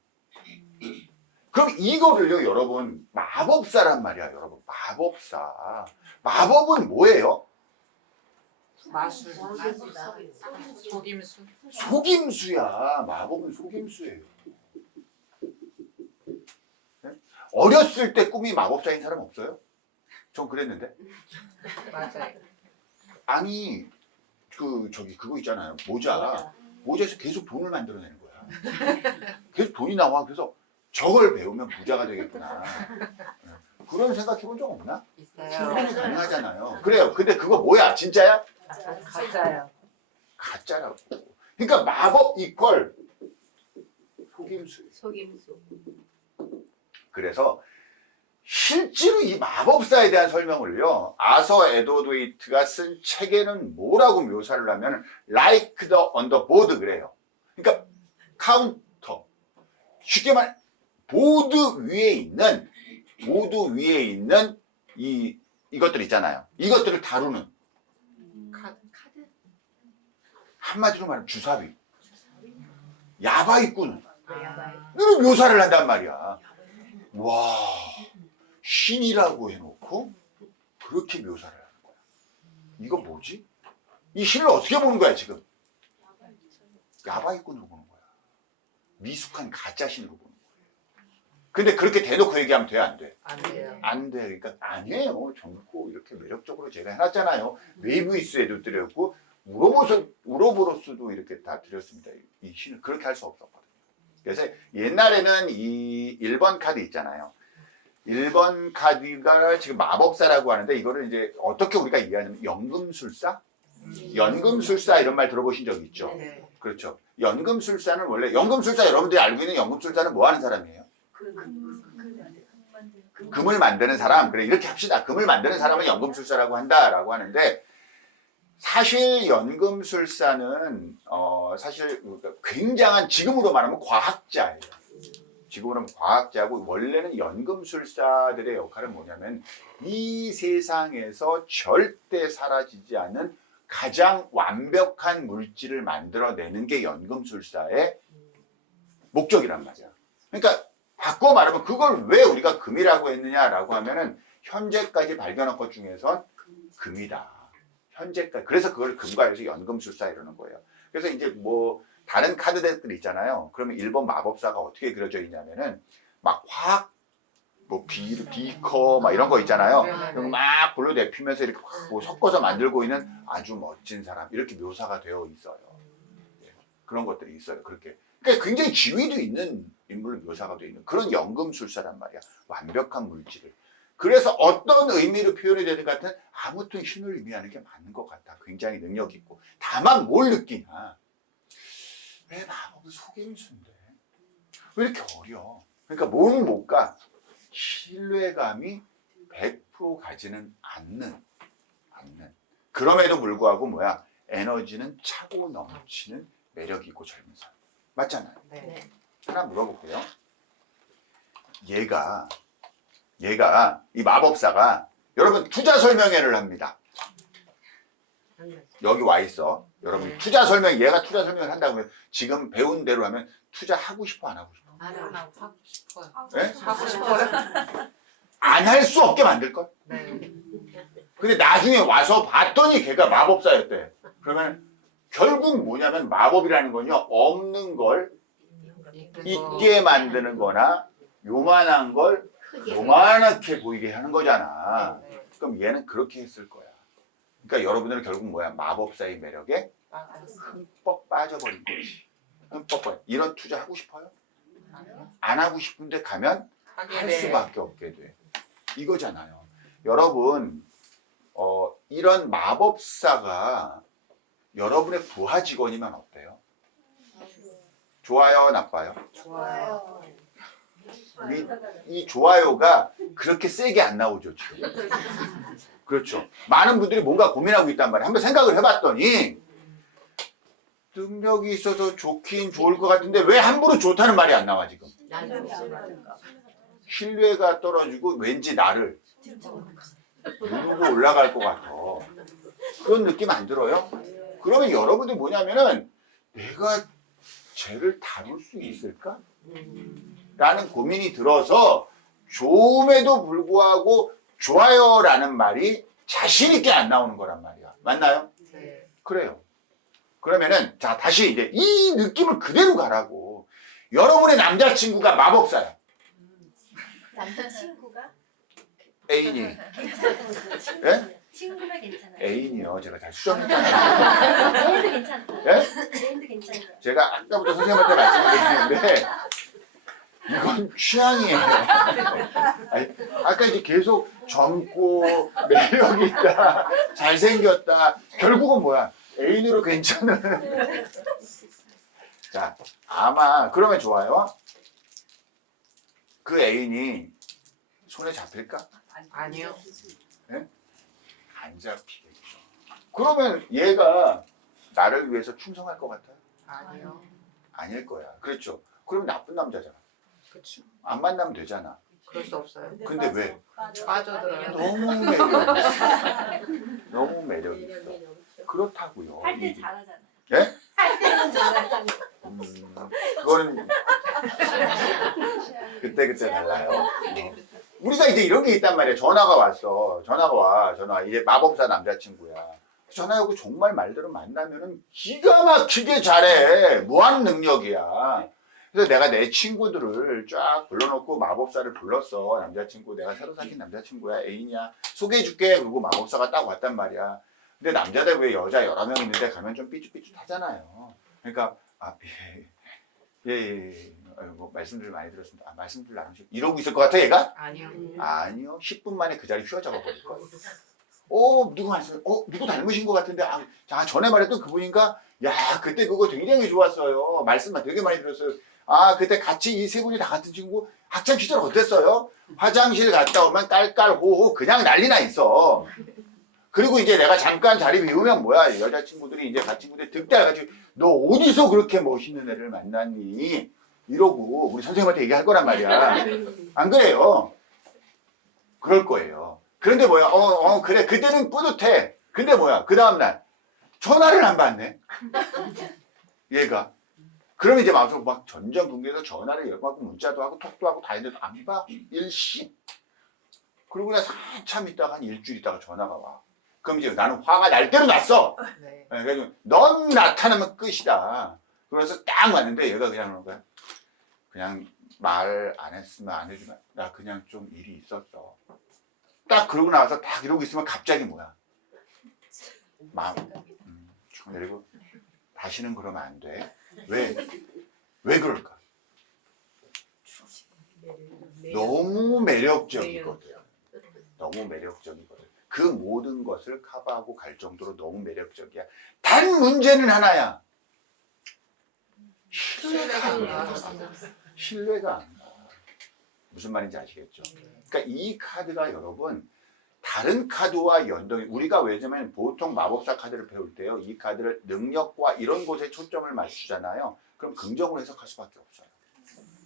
그럼 이거를요, 여러분, 마법사란 말이야, 여러분. 마법사. 마법은 뭐예요? 마술. 마술사. 속임수. 속임수야. 마법은 속임수예요. 네? 어렸을 때 꿈이 마법사인 사람 없어요? 전 그랬는데. 맞아요. 아니, 그거 있잖아요. 모자에서 계속 돈을 만들어내는 거야. 계속 돈이 나와. 그래서 저걸 배우면 부자가 되겠구나. 그런 생각해 본 적 없나? 있어요. 충분히 가능하잖아요. 그래요. 근데 그거 뭐야? 진짜야? 가짜요. 가짜라고. 그러니까 마법 이퀄 속임수. 속임수. 그래서 실제로 이 마법사에 대한 설명을요, 아서 에드워드웨이트가 쓴 책에는 뭐라고 묘사를 하면 like the on the board 그래요. 그러니까 카운터. 쉽게 말 보드 위에 있는 이것들 있잖아요. 이것들을 다루는 카드. 한마디로 말하면 주사위. 야바이꾼. 아. 이런 묘사를 한단 말이야. 와, 신이라고 해놓고 그렇게 묘사를 하는 거야. 이거 뭐지? 이 신을 어떻게 보는 거야 지금? 야바이꾼으로 보는 거야. 미숙한 가짜 신으로 보는 거야. 근데 그렇게 대놓고 얘기하면 돼, 안 돼? 안 돼요. 안 돼. 그러니까 아니에요. 젊고 이렇게 매력적으로 제가 해놨잖아요. 웨이브이스에도 드렸고 우로보로스도 이렇게 다 드렸습니다. 이 신을 그렇게 할 수 없었거든요. 그래서 옛날에는 이 1번 카드 있잖아요. 1번 카드가 지금 마법사라고 하는데 이거를 이제 어떻게 우리가 이해하냐면 연금술사? 연금술사 이런 말 들어보신 적 있죠? 네. 그렇죠. 연금술사는 원래 연금술사 여러분들이 알고 있는 연금술사는 뭐 하는 사람이에요? 금을 만드는 사람. 그래 이렇게 합시다. 금을 만드는 사람은 연금술사라고 한다라고 하는데 사실 연금술사는 사실 굉장한 지금으로 말하면 과학자예요. 지금 보면 과학자고 원래는 연금술사들의 역할은 뭐냐면 이 세상에서 절대 사라지지 않는 가장 완벽한 물질을 만들어내는 게 연금술사의 목적이란 말이야. 그러니까 바꿔 말하면 그걸 왜 우리가 금이라고 했느냐라고 하면은 현재까지 발견한 것 중에선 금이다. 현재까지. 그래서 그걸 금과 해서 연금술사 이러는 거예요. 그래서 이제 뭐 다른 카드덱들 있잖아요. 그러면 일본 마법사가 어떻게 그려져 있냐면은 막 화학 뭐 비커 막 이런 거 있잖아요. 그럼 막 불로 내피면서 이렇게 뭐 섞어서 만들고 있는 아주 멋진 사람 이렇게 묘사가 되어 있어요. 그런 것들이 있어요. 그렇게. 그러니까 굉장히 지위도 있는 인물로 묘사가 되어 있는 그런 연금술사란 말이야. 완벽한 물질을. 그래서 어떤 의미로 표현이 되는 것 같은 아무튼 힘을 의미하는 게 맞는 것 같아. 굉장히 능력 있고. 다만 뭘 느끼냐. 왜 마법은 속임수인데? 왜 이렇게 어려? 그러니까 뭐는 못 가. 신뢰감이 100% 가지는 않는. 그럼에도 불구하고 뭐야? 에너지는 차고 넘치는 매력이 있고 젊은 사람. 맞잖아요. 네. 하나 물어볼게요. 얘가 이 마법사가 여러분 투자 설명회를 합니다. 여기 와 있어. 여러분 투자 설명 얘가 투자 설명을 한다고 하면 지금 배운 대로 하면 투자하고 싶어 안 하고 싶어? 안 하고 싶어요. 네? 하고 싶어요. 안 할 수 없게 만들 걸. 네. 근데 나중에 와서 봤더니 걔가 마법사였대. 그러면 결국 뭐냐면 마법이라는 건요 없는 걸 있게 만드는 거나 요만한 걸 요만하게 보이게 하는 거잖아. 그럼 얘는 그렇게 했을 거야. 그러니까 여러분들은 결국 뭐야? 마법사의 매력에 흠뻑 빠져버린 거지. 흠뻑 빠져. 이런 투자 하고 싶어요? 안 하고 싶은데 가면 할 수밖에 없게 돼. 이거잖아요. 여러분 이런 마법사가 여러분의 부하 직원이면 어때요? 좋아요, 나빠요? 좋아요. 이 좋아요가 그렇게 세게 안 나오죠, 지금. 그렇죠. 많은 분들이 뭔가 고민하고 있단 말이에요. 한번 생각을 해봤더니 능력이 있어서 좋긴 좋을 것 같은데 왜 함부로 좋다는 말이 안 나와 지금. 신뢰가 떨어지고 왠지 나를 누르고 올라갈 것 같아. 그런 느낌 안 들어요? 그러면 여러분들 뭐냐면은 내가 쟤를 다룰 수 있을까? 라는 고민이 들어서 좋음에도 불구하고 좋아요라는 말이 자신 있게 안 나오는 거란 말이야. 맞나요? 네. 그래요. 그러면은 자 다시 이제 이 느낌을 그대로 가라고. 여러분의 남자친구가 마법사야. 남자친구가 애인이. 예? 친구가 괜찮아요. 애인이요. 제가 잘 수정했잖아요. 애인도 괜찮다. 예? 애인도 괜찮다. 제가 아까부터 선생님한테 말씀드렸는데 이건 취향이에요. 아니, 아까 이제 계속 젊고 매력 있다, 잘생겼다. 결국은 뭐야? 애인으로 괜찮은. 자, 아마 그러면 좋아요. 그 애인이 손에 잡힐까? 아니요. 안 잡히겠죠. 그러면 얘가 나를 위해서 충성할 것 같아요? 아니요. 아닐 거야. 그렇죠. 그럼 나쁜 남자잖아. 그렇죠. 안 만나면 되잖아. 그럴 수 없어요. 근데 왜? 빠져들어요. 너무 매력 있어. 너무 매력 있어. 그렇다고요. 할 때 잘하잖아. 예? 할 때는 잘하잖아. 그거는 그때 달라요. 우리가 이제 이런 게 있단 말이야. 전화가 왔어. 전화. 이제 마법사 남자친구야. 전화하고 정말 말대로 만나면은 기가 막히게 잘해. 무한 능력이야. 그래서 내가 내 친구들을 쫙 불러놓고 마법사를 불렀어. 남자친구, 내가 새로 사귄 남자친구야, 애인이야. 소개해줄게. 그리고 마법사가 딱 왔단 말이야. 근데 남자들 왜 여자 여러 명 있는데 가면 좀 삐죽삐죽하잖아요. 그러니까 예. 뭐 말씀들 많이 들었습니다. 말씀들 나누시고 이러고 있을 것 같아 얘가? 아니요. 아니요. 10분 만에 그 자리 휘어잡아 버릴 거예요. 누구 말씀? 누구 닮으신 것 같은데 자 전에 말했던 그분인가? 야 그때 그거 굉장히 좋았어요. 말씀만 되게 많이 들었어요. 그때 같이 이 세 분이 다 같은 친구 학창 시절 어땠어요? 화장실 갔다 오면 깔깔호호 그냥 난리나 있어. 그리고 이제 내가 잠깐 자리 비우면 뭐야 여자친구들이 이제 같이 친구들이 득달가지고 너 어디서 그렇게 멋있는 애를 만났니? 이러고 우리 선생님한테 얘기할 거란 말이야. 안 그래요? 그럴 거예요. 그런데 뭐야? 그래. 그때는 뿌듯해. 근데 뭐야? 그 다음날 전화를 안 받네. 얘가. 그러면 이제 마음속으로 막 전전긍긍해서 전화를 열받고 문자도 하고 톡도 하고 다 했는데 안 봐. 일시. 그러고 나서 한참 있다가 한 일주일 있다가 전화가 와. 그럼 이제 나는 화가 날 대로 났어. 네. 그래서 넌 나타나면 끝이다. 그래서 딱 왔는데 얘가 그냥 그런 거야. 그냥 말 안 했으면 안 해주면 나 그냥 좀 일이 있었어. 딱 그러고 나와서 딱 이러고 있으면 갑자기 뭐야. 마음 그리고 다시는 그러면 안 돼. 왜 그럴까? 너무 매력적이거든. 너무 매력적이거든. 그 모든 것을 커버하고 갈 정도로 너무 매력적이야. 단 문제는 하나야. 신뢰가 안 가. 신뢰가 안 가. 무슨 말인지 아시겠죠? 그러니까 이 카드가 여러분 다른 카드와 연동이 우리가 왜냐면 보통 마법사 카드를 배울 때요. 이 카드를 능력과 이런 곳에 초점을 맞추잖아요. 그럼 긍정으로 해석할 수밖에 없어요.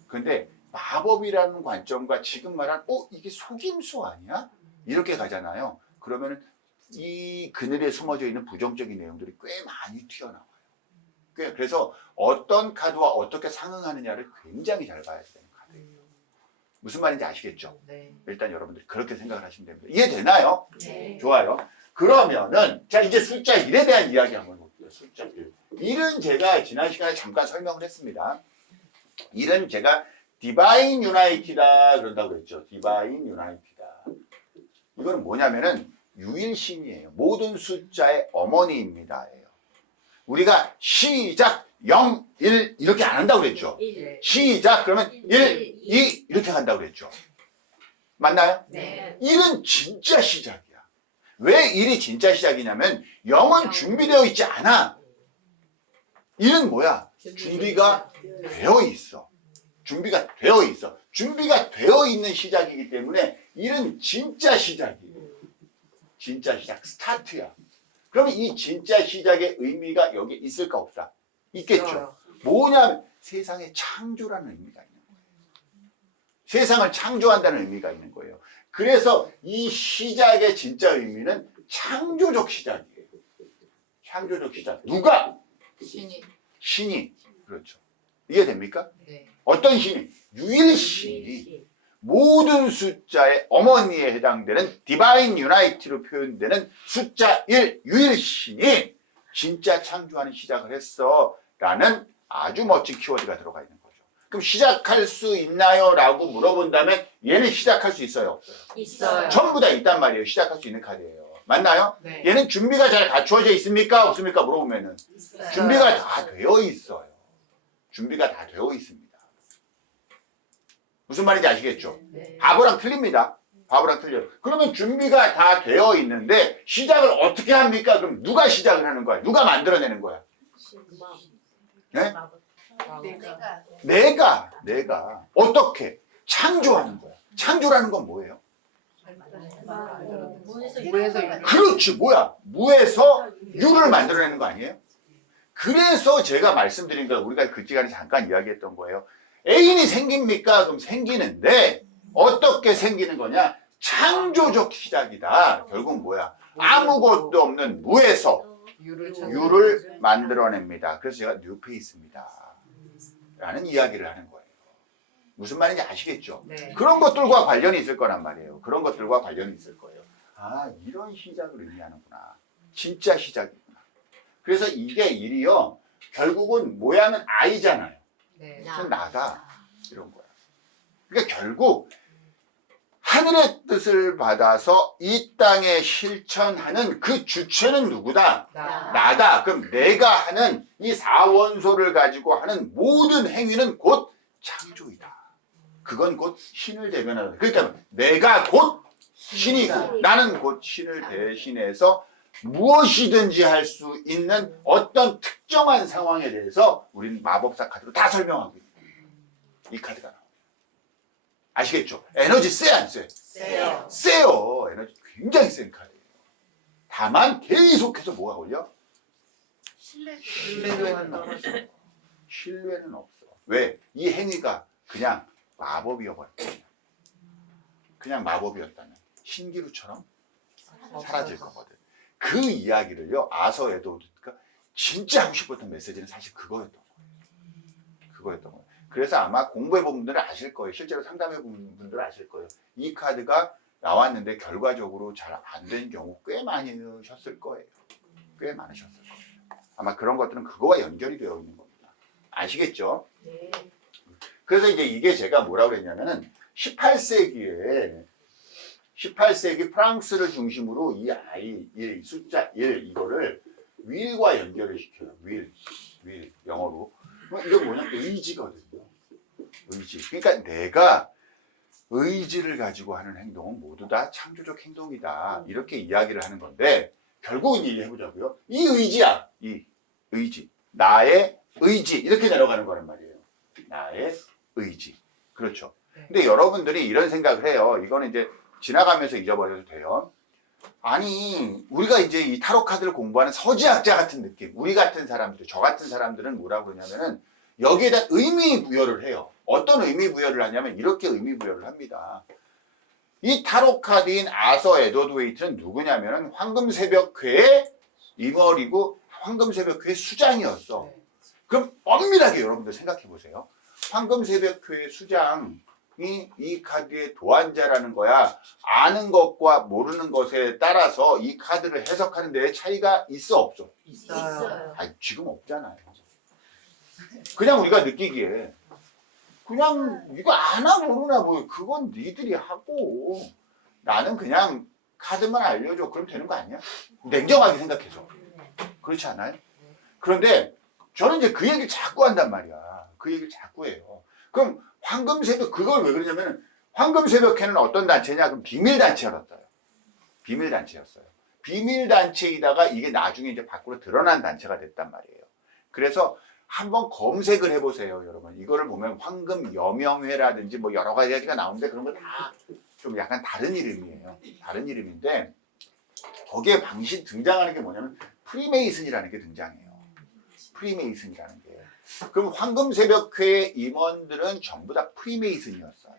그런데 마법이라는 관점과 지금 말한 이게 속임수 아니야? 이렇게 가잖아요. 그러면 이 그늘에 숨어져 있는 부정적인 내용들이 꽤 많이 튀어나와요. 그래서 어떤 카드와 어떻게 상응하느냐를 굉장히 잘 봐야 되는 카드예요. 무슨 말인지 아시겠죠? 네. 일단 여러분들 그렇게 생각을 하시면 됩니다. 이해되나요? 네. 좋아요. 그러면은 자 이제 숫자 1에 대한 이야기 한번 볼게요. 숫자 1. 1은 제가 지난 시간에 잠깐 설명을 했습니다. 1은 제가 디바인 유나이티다 그런다고 그랬죠. 디바인 유나이티다. 이거는 뭐냐면은 유일신이에요. 모든 숫자의 어머니입니다. 우리가 시작 0, 1 이렇게 안 한다고 그랬죠. 네. 시작 그러면 1, 2 이렇게 간다고 그랬죠. 맞나요? 네. 1은 진짜 시작이야. 왜 1이 진짜 시작이냐면 0은 준비되어 있지 않아. 1은 뭐야? 준비가 되어 있어. 준비가 되어 있어. 준비가 되어 있는 시작이기 때문에 1은 진짜 시작이에요. 진짜 시작, 스타트야. 그러면 이 진짜 시작의 의미가 여기 있을까 없다? 있겠죠. 뭐냐면 세상의 창조라는 의미가 있는 거예요. 세상을 창조한다는 의미가 있는 거예요. 그래서 이 시작의 진짜 의미는 창조적 시작이에요. 창조적 시작. 누가? 신이. 그렇죠. 이해됩니까? 네. 어떤 신이? 유일신이. 모든 숫자의 어머니에 해당되는 디바인 유나이티로 표현되는 숫자 1 유일신이 진짜 창조하는 시작을 했어 라는 아주 멋진 키워드가 들어가 있는 거죠. 그럼 시작할 수 있나요? 라고 물어본다면 얘는 시작할 수 있어요? 없어요? 있어요. 전부 다 있단 말이에요. 시작할 수 있는 카드예요. 맞나요? 네. 얘는 준비가 잘 갖추어져 있습니까? 없습니까? 물어보면은 있어요. 준비가 다 되어 있어요. 준비가 다 되어 있습니다. 무슨 말인지 아시겠죠? 네. 바보랑 틀립니다. 바보랑 틀려요. 그러면 준비가 다 되어 있는데 시작을 어떻게 합니까? 그럼 누가 시작을 하는 거야? 누가 만들어내는 거야? 네? 내가 어떻게 창조하는 거야? 창조라는 건 뭐예요? 무에서 유를. 그렇지, 뭐야? 무에서 유를 만들어내는 거 아니에요? 그래서 제가 말씀드린 거 우리가 그 시간에 잠깐 이야기했던 거예요. 애인이 생깁니까? 그럼 생기는데 어떻게 생기는 거냐? 창조적 시작이다. 결국 뭐야? 아무것도 없는 무에서 유를 만들어냅니다. 그래서 제가 뉴페이스입니다. 라는 이야기를 하는 거예요. 무슨 말인지 아시겠죠? 네. 그런 것들과 관련이 있을 거란 말이에요. 그런 것들과 관련이 있을 거예요. 아, 이런 시작을 의미하는구나. 진짜 시작이구나. 그래서 이게 일이요. 결국은 모양은 아이잖아요. 네. 그건 나다. 이런 거야. 그러니까 결국 하늘의 뜻을 받아서 이 땅에 실천하는 그 주체는 누구다? 나다. 그럼 내가 하는 이 사원소를 가지고 하는 모든 행위는 곧 창조이다. 그건 곧 신을 대변하다. 그러니까 내가 곧 신이고 나는 곧 신을 대신해서 무엇이든지 할 수 있는 어떤 특정한 상황에 대해서 우리는 마법사 카드로 다 설명하고 있는 거예요. 이 카드가 나와요. 아시겠죠? 에너지 세 안 세? 세요. 세요. 에너지 굉장히 센 카드예요. 다만 계속해서 뭐가 걸려? 신뢰도가 떨어져. 신뢰는 없어. 왜? 이 행위가 그냥 마법이어버렸다. 그냥 마법이었다면 신기루처럼 사라질 거거든. 그 이야기를요, 아서 에드워드가 진짜 하고 싶었던 메시지는 사실 그거였던 거예요. 그래서 아마 공부해본 분들은 아실 거예요. 실제로 상담해본 분들은 아실 거예요. 이 카드가 나왔는데 결과적으로 잘 안 된 경우 꽤 많으셨을 거예요. 꽤 많으셨을 거예요. 아마 그런 것들은 그거와 연결이 되어 있는 겁니다. 아시겠죠? 네. 그래서 이제 이게 제가 뭐라고 그랬냐면은 18세기 프랑스를 중심으로 이 아이 1, 숫자 1 이거를 will과 연결을 시켜요. will 영어로. 이건 뭐냐? 의지거든요. 의지. 그러니까 내가 의지를 가지고 하는 행동은 모두 다 창조적 행동이다. 이렇게 이야기를 하는 건데 결국은 얘기해보자고요. 이 의지야. 이 의지. 나의 의지. 이렇게 내려가는 거란 말이에요. 나의 의지. 그렇죠. 근데 여러분들이 이런 생각을 해요. 이거는 이제 지나가면서 잊어버려도 돼요. 아니, 우리가 이제 이 타로 카드를 공부하는 서지학자 같은 느낌. 우리 같은 사람들, 저 같은 사람들은 뭐라고 그러냐면은 여기에 대한 의미 부여를 해요. 어떤 의미 부여를 하냐면 이렇게 의미 부여를 합니다. 이 타로 카드인 아서 에드워드 웨이트는 누구냐면은 황금새벽회의 임월이고 황금새벽회의 수장이었어. 그럼 엄밀하게 여러분들 생각해 보세요. 황금새벽회의 수장이 이 카드의 도안자라는 거야. 아는 것과 모르는 것에 따라서 이 카드를 해석하는 데에 차이가 있어 없어? 있어요. 아니, 지금 없잖아요. 그냥 우리가 느끼기에 그냥 이거 아나 모르나 뭐 그건 니들이 하고 나는 그냥 카드만 알려줘. 그럼 되는 거 아니야? 냉정하게 생각해서. 그렇지 않아요? 그런데 저는 이제 그 얘기를 자꾸 한단 말이야. 그 얘기를 자꾸 해요. 그럼 황금새벽 그걸 왜 그러냐면 황금새벽회는 어떤 단체냐? 그럼 비밀단체였어요. 비밀단체였어요. 비밀단체이다가 이게 나중에 이제 밖으로 드러난 단체가 됐단 말이에요. 그래서 한번 검색을 해보세요, 여러분. 이거를 보면 황금여명회라든지 뭐 여러 가지가 나오는데 그런 거 다 좀 약간 다른 이름이에요. 다른 이름인데 거기에 방식 등장하는 게 뭐냐면 프리메이슨이라는 게 등장해요. 프리메이슨이라는 게. 그럼 황금새벽회의 임원들은 전부 다 프리메이슨이었어요.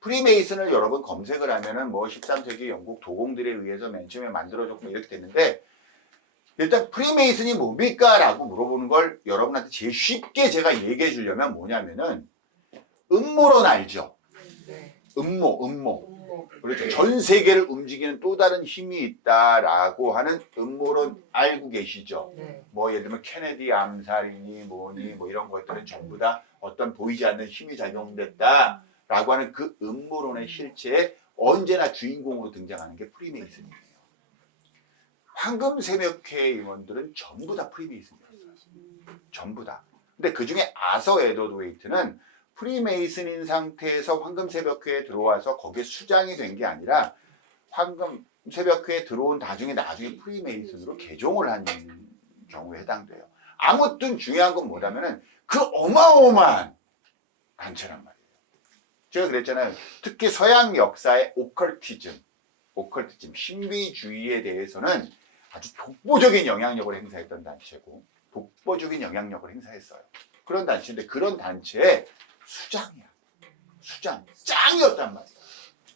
프리메이슨을 여러분 검색을 하면은 뭐 13세기 영국 도공들에 의해서 맨 처음에 만들어졌고 이렇게 됐는데 일단 프리메이슨이 뭡니까? 라고 물어보는 걸 여러분한테 제일 쉽게 제가 얘기해 주려면 뭐냐면은 음모론 알죠? 네. 음모. 그렇죠. 전 세계를 움직이는 또 다른 힘이 있다라고 하는 음모론 알고 계시죠? 네. 뭐 예를 들면 케네디 암살이니 뭐니 뭐 이런 것들은 전부 다 어떤 보이지 않는 힘이 작용됐다라고 하는 그 음모론의 실체에 언제나 주인공으로 등장하는 게 프리메이슨이에요. 황금새벽회 임원들은 전부 다 프리메이슨이었어요. 전부 다. 근데 그 중에 아서 에드워드 웨이트는 프리메이슨인 상태에서 황금새벽회에 들어와서 거기에 수장이 된 게 아니라 황금새벽회에 들어온 나중에 프리메이슨으로 개종을 한 경우에 해당돼요. 아무튼 중요한 건 뭐냐면은 그 어마어마한 단체란 말이에요. 제가 그랬잖아요. 특히 서양 역사의 오컬티즘, 신비주의에 대해서는 아주 독보적인 영향력을 행사했던 단체고 독보적인 영향력을 행사했어요. 그런 단체인데 그런 단체의 수장이야. 짱이었단 말이야.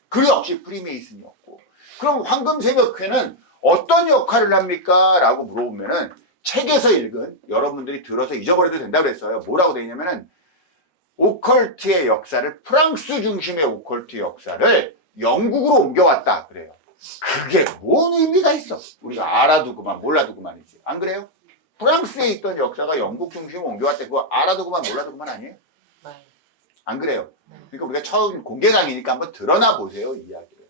그 역시 프리메이슨이었고. 그럼 황금새벽회는 어떤 역할을 합니까? 라고 물어보면은 책에서 읽은 여러분들이 들어서 잊어버려도 된다고 그랬어요. 뭐라고 돼 있냐면은 오컬트의 역사를 프랑스 중심의 오컬트 역사를 영국으로 옮겨왔다 그래요. 그게 뭔 의미가 있어? 우리가 알아두고만 몰라두고만이지. 안 그래요? 프랑스에 있던 역사가 영국 중심으로 옮겨왔대. 그거 알아두고만 몰라두고만 아니에요? 네. 안 그래요? 그러니까 우리가 처음 공개 강의니까 한번 드러나 보세요, 이 이야기를.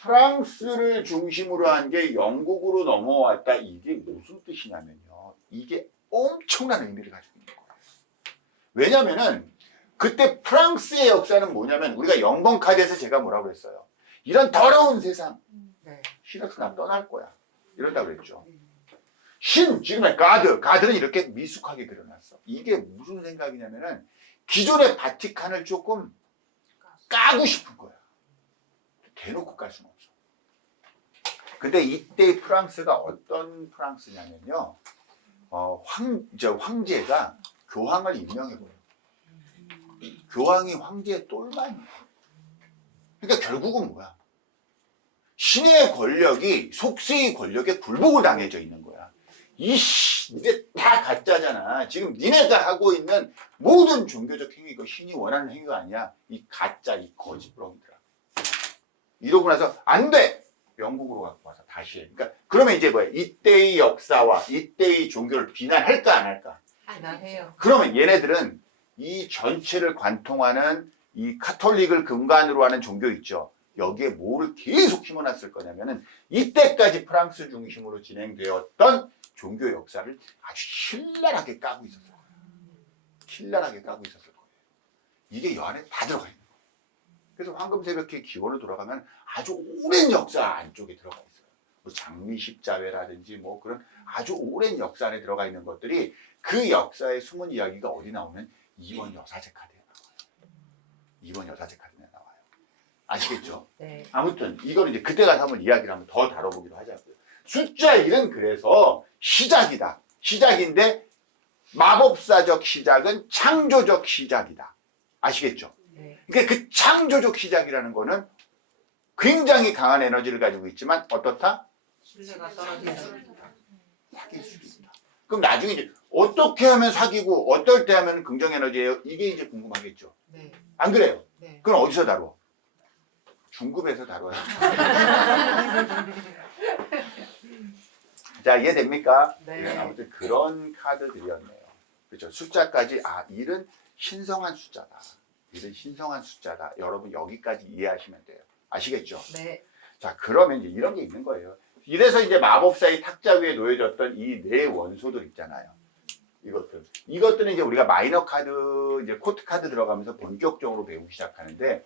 프랑스를 중심으로 한 게 영국으로 넘어왔다. 이게 무슨 뜻이냐면요. 이게 엄청난 의미를 가지고 있는 거예요. 왜냐면은 그때 프랑스의 역사는 뭐냐면 우리가 0번 카드에서 제가 뭐라고 했어요. 이런 더러운 세상 네. 싫어서 난 떠날 거야. 이런다고 그랬죠. 지금의 가드는 이렇게 미숙하게 그려놨어. 이게 무슨 생각이냐면은 기존의 바티칸을 조금 까고 싶은 거야. 대놓고 깔 수는 없어. 근데 이때 프랑스가 어떤 프랑스냐면요. 황제가 교황을 임명해버려. 교황이 황제의 똘만이야. 그러니까 결국은 뭐야? 신의 권력이 속세의 권력에 굴복을 당해져 있는 거야. 이게 다 가짜잖아. 지금 니네가 하고 있는 모든 종교적 행위가 신이 원하는 행위가 아니야. 이 가짜, 이 거짓부렁이더라. 이러고 나서 안 돼! 영국으로 갖고 와서 다시 해. 그러니까 그러면 이제 뭐야? 이때의 역사와 이때의 종교를 비난할까 안 할까? 난 해요. 그러면 얘네들은 이 전체를 관통하는 이 카톨릭을 근간으로 하는 종교 있죠. 여기에 뭐를 계속 심어놨을 거냐면은 이때까지 프랑스 중심으로 진행되었던 종교 역사를 아주 신랄하게 까고 있었을 거예요. 신랄하게 까고 있었을 거예요. 이게 이 안에 다 들어가 있는 거예요. 그래서 황금새벽의 기원을 돌아가면 아주 오랜 역사 안쪽에 들어가 있어요. 뭐 장미십자회라든지 뭐 그런 아주 오랜 역사 안에 들어가 있는 것들이 그 역사의 숨은 이야기가 어디 나오면 이번 여사제 카드에 나와요. 이번 여사제 카드에 나와요. 아시겠죠? 네. 아무튼 이걸 이제 그때 가서 한번 이야기를 한번 더 다뤄보기로 하자고요. 숫자 1은 그래서 시작이다. 시작인데 마법사적 시작은 창조적 시작이다. 아시겠죠? 네. 그러니까 그 창조적 시작이라는 거는 굉장히 강한 에너지를 가지고 있지만 어떻다? 신뢰가 떨어진다. 사귈 수도 있다. 그럼 나중에 이제 어떻게 하면 사귀고 어떨 때 하면 긍정 에너지예요? 이게 이제 궁금하겠죠. 네. 안 그래요? 네. 그럼 어디서 다뤄? 중급에서 다뤄요. 자, 이해됩니까? 네. 아무튼 그런 카드들이었네요. 그렇죠. 숫자까지, 일은 신성한 숫자다. 일은 신성한 숫자다. 여러분 여기까지 이해하시면 돼요. 아시겠죠? 네. 자, 그러면 이제 이런 게 있는 거예요. 이래서 이제 마법사의 탁자 위에 놓여졌던 이 네 원소들 있잖아요. 이것들은 이제 우리가 마이너 카드, 이제 코트 카드 들어가면서 본격적으로 배우기 시작하는데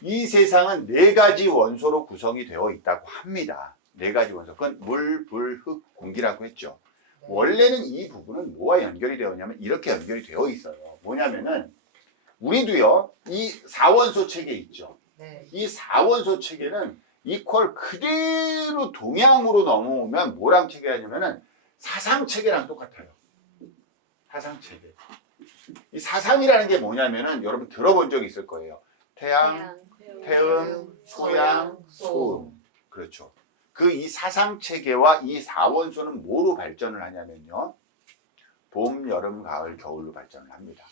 이 세상은 네 가지 원소로 구성이 되어 있다고 합니다. 네 가지 원소. 그건 물, 불, 흙, 공기라고 했죠. 네. 원래는 이 부분은 뭐와 연결이 되어 있냐면 이렇게 연결이 되어 있어요. 뭐냐면은 우리도요, 이 4원소 체계 있죠. 네. 이 4원소 체계는 이퀄 그대로 동양으로 넘어오면 뭐랑 체계하냐면은 사상 체계랑 똑같아요. 사상 체계. 이 사상이라는 게 뭐냐면은 여러분 들어본 적 있을 거예요. 태양, 태음, 소양, 소음. 그렇죠. 그 이 사상 체계와 이 4원소는 뭐로 발전을 하냐면요. 봄, 여름, 가을, 겨울로 발전을 합니다.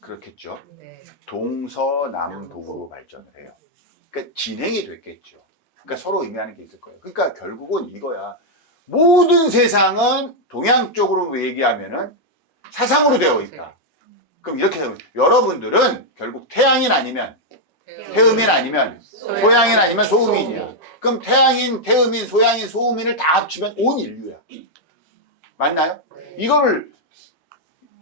그렇겠죠. 네. 동서남북으로 발전을 해요. 그러니까 진행이 됐겠죠. 그러니까 서로 의미하는 게 있을 거예요. 그러니까 결국은 이거야. 모든 세상은 동양 쪽으로 얘기하면은 사상으로 되어 있다. 그럼 이렇게 되면 여러분들은 결국 태양인 아니면 태음인 아니면 소양인 아니면 소음인이야. 그럼 태양인, 태음인, 소양인, 소음인을 다 합치면 온 인류야. 맞나요? 네. 이거를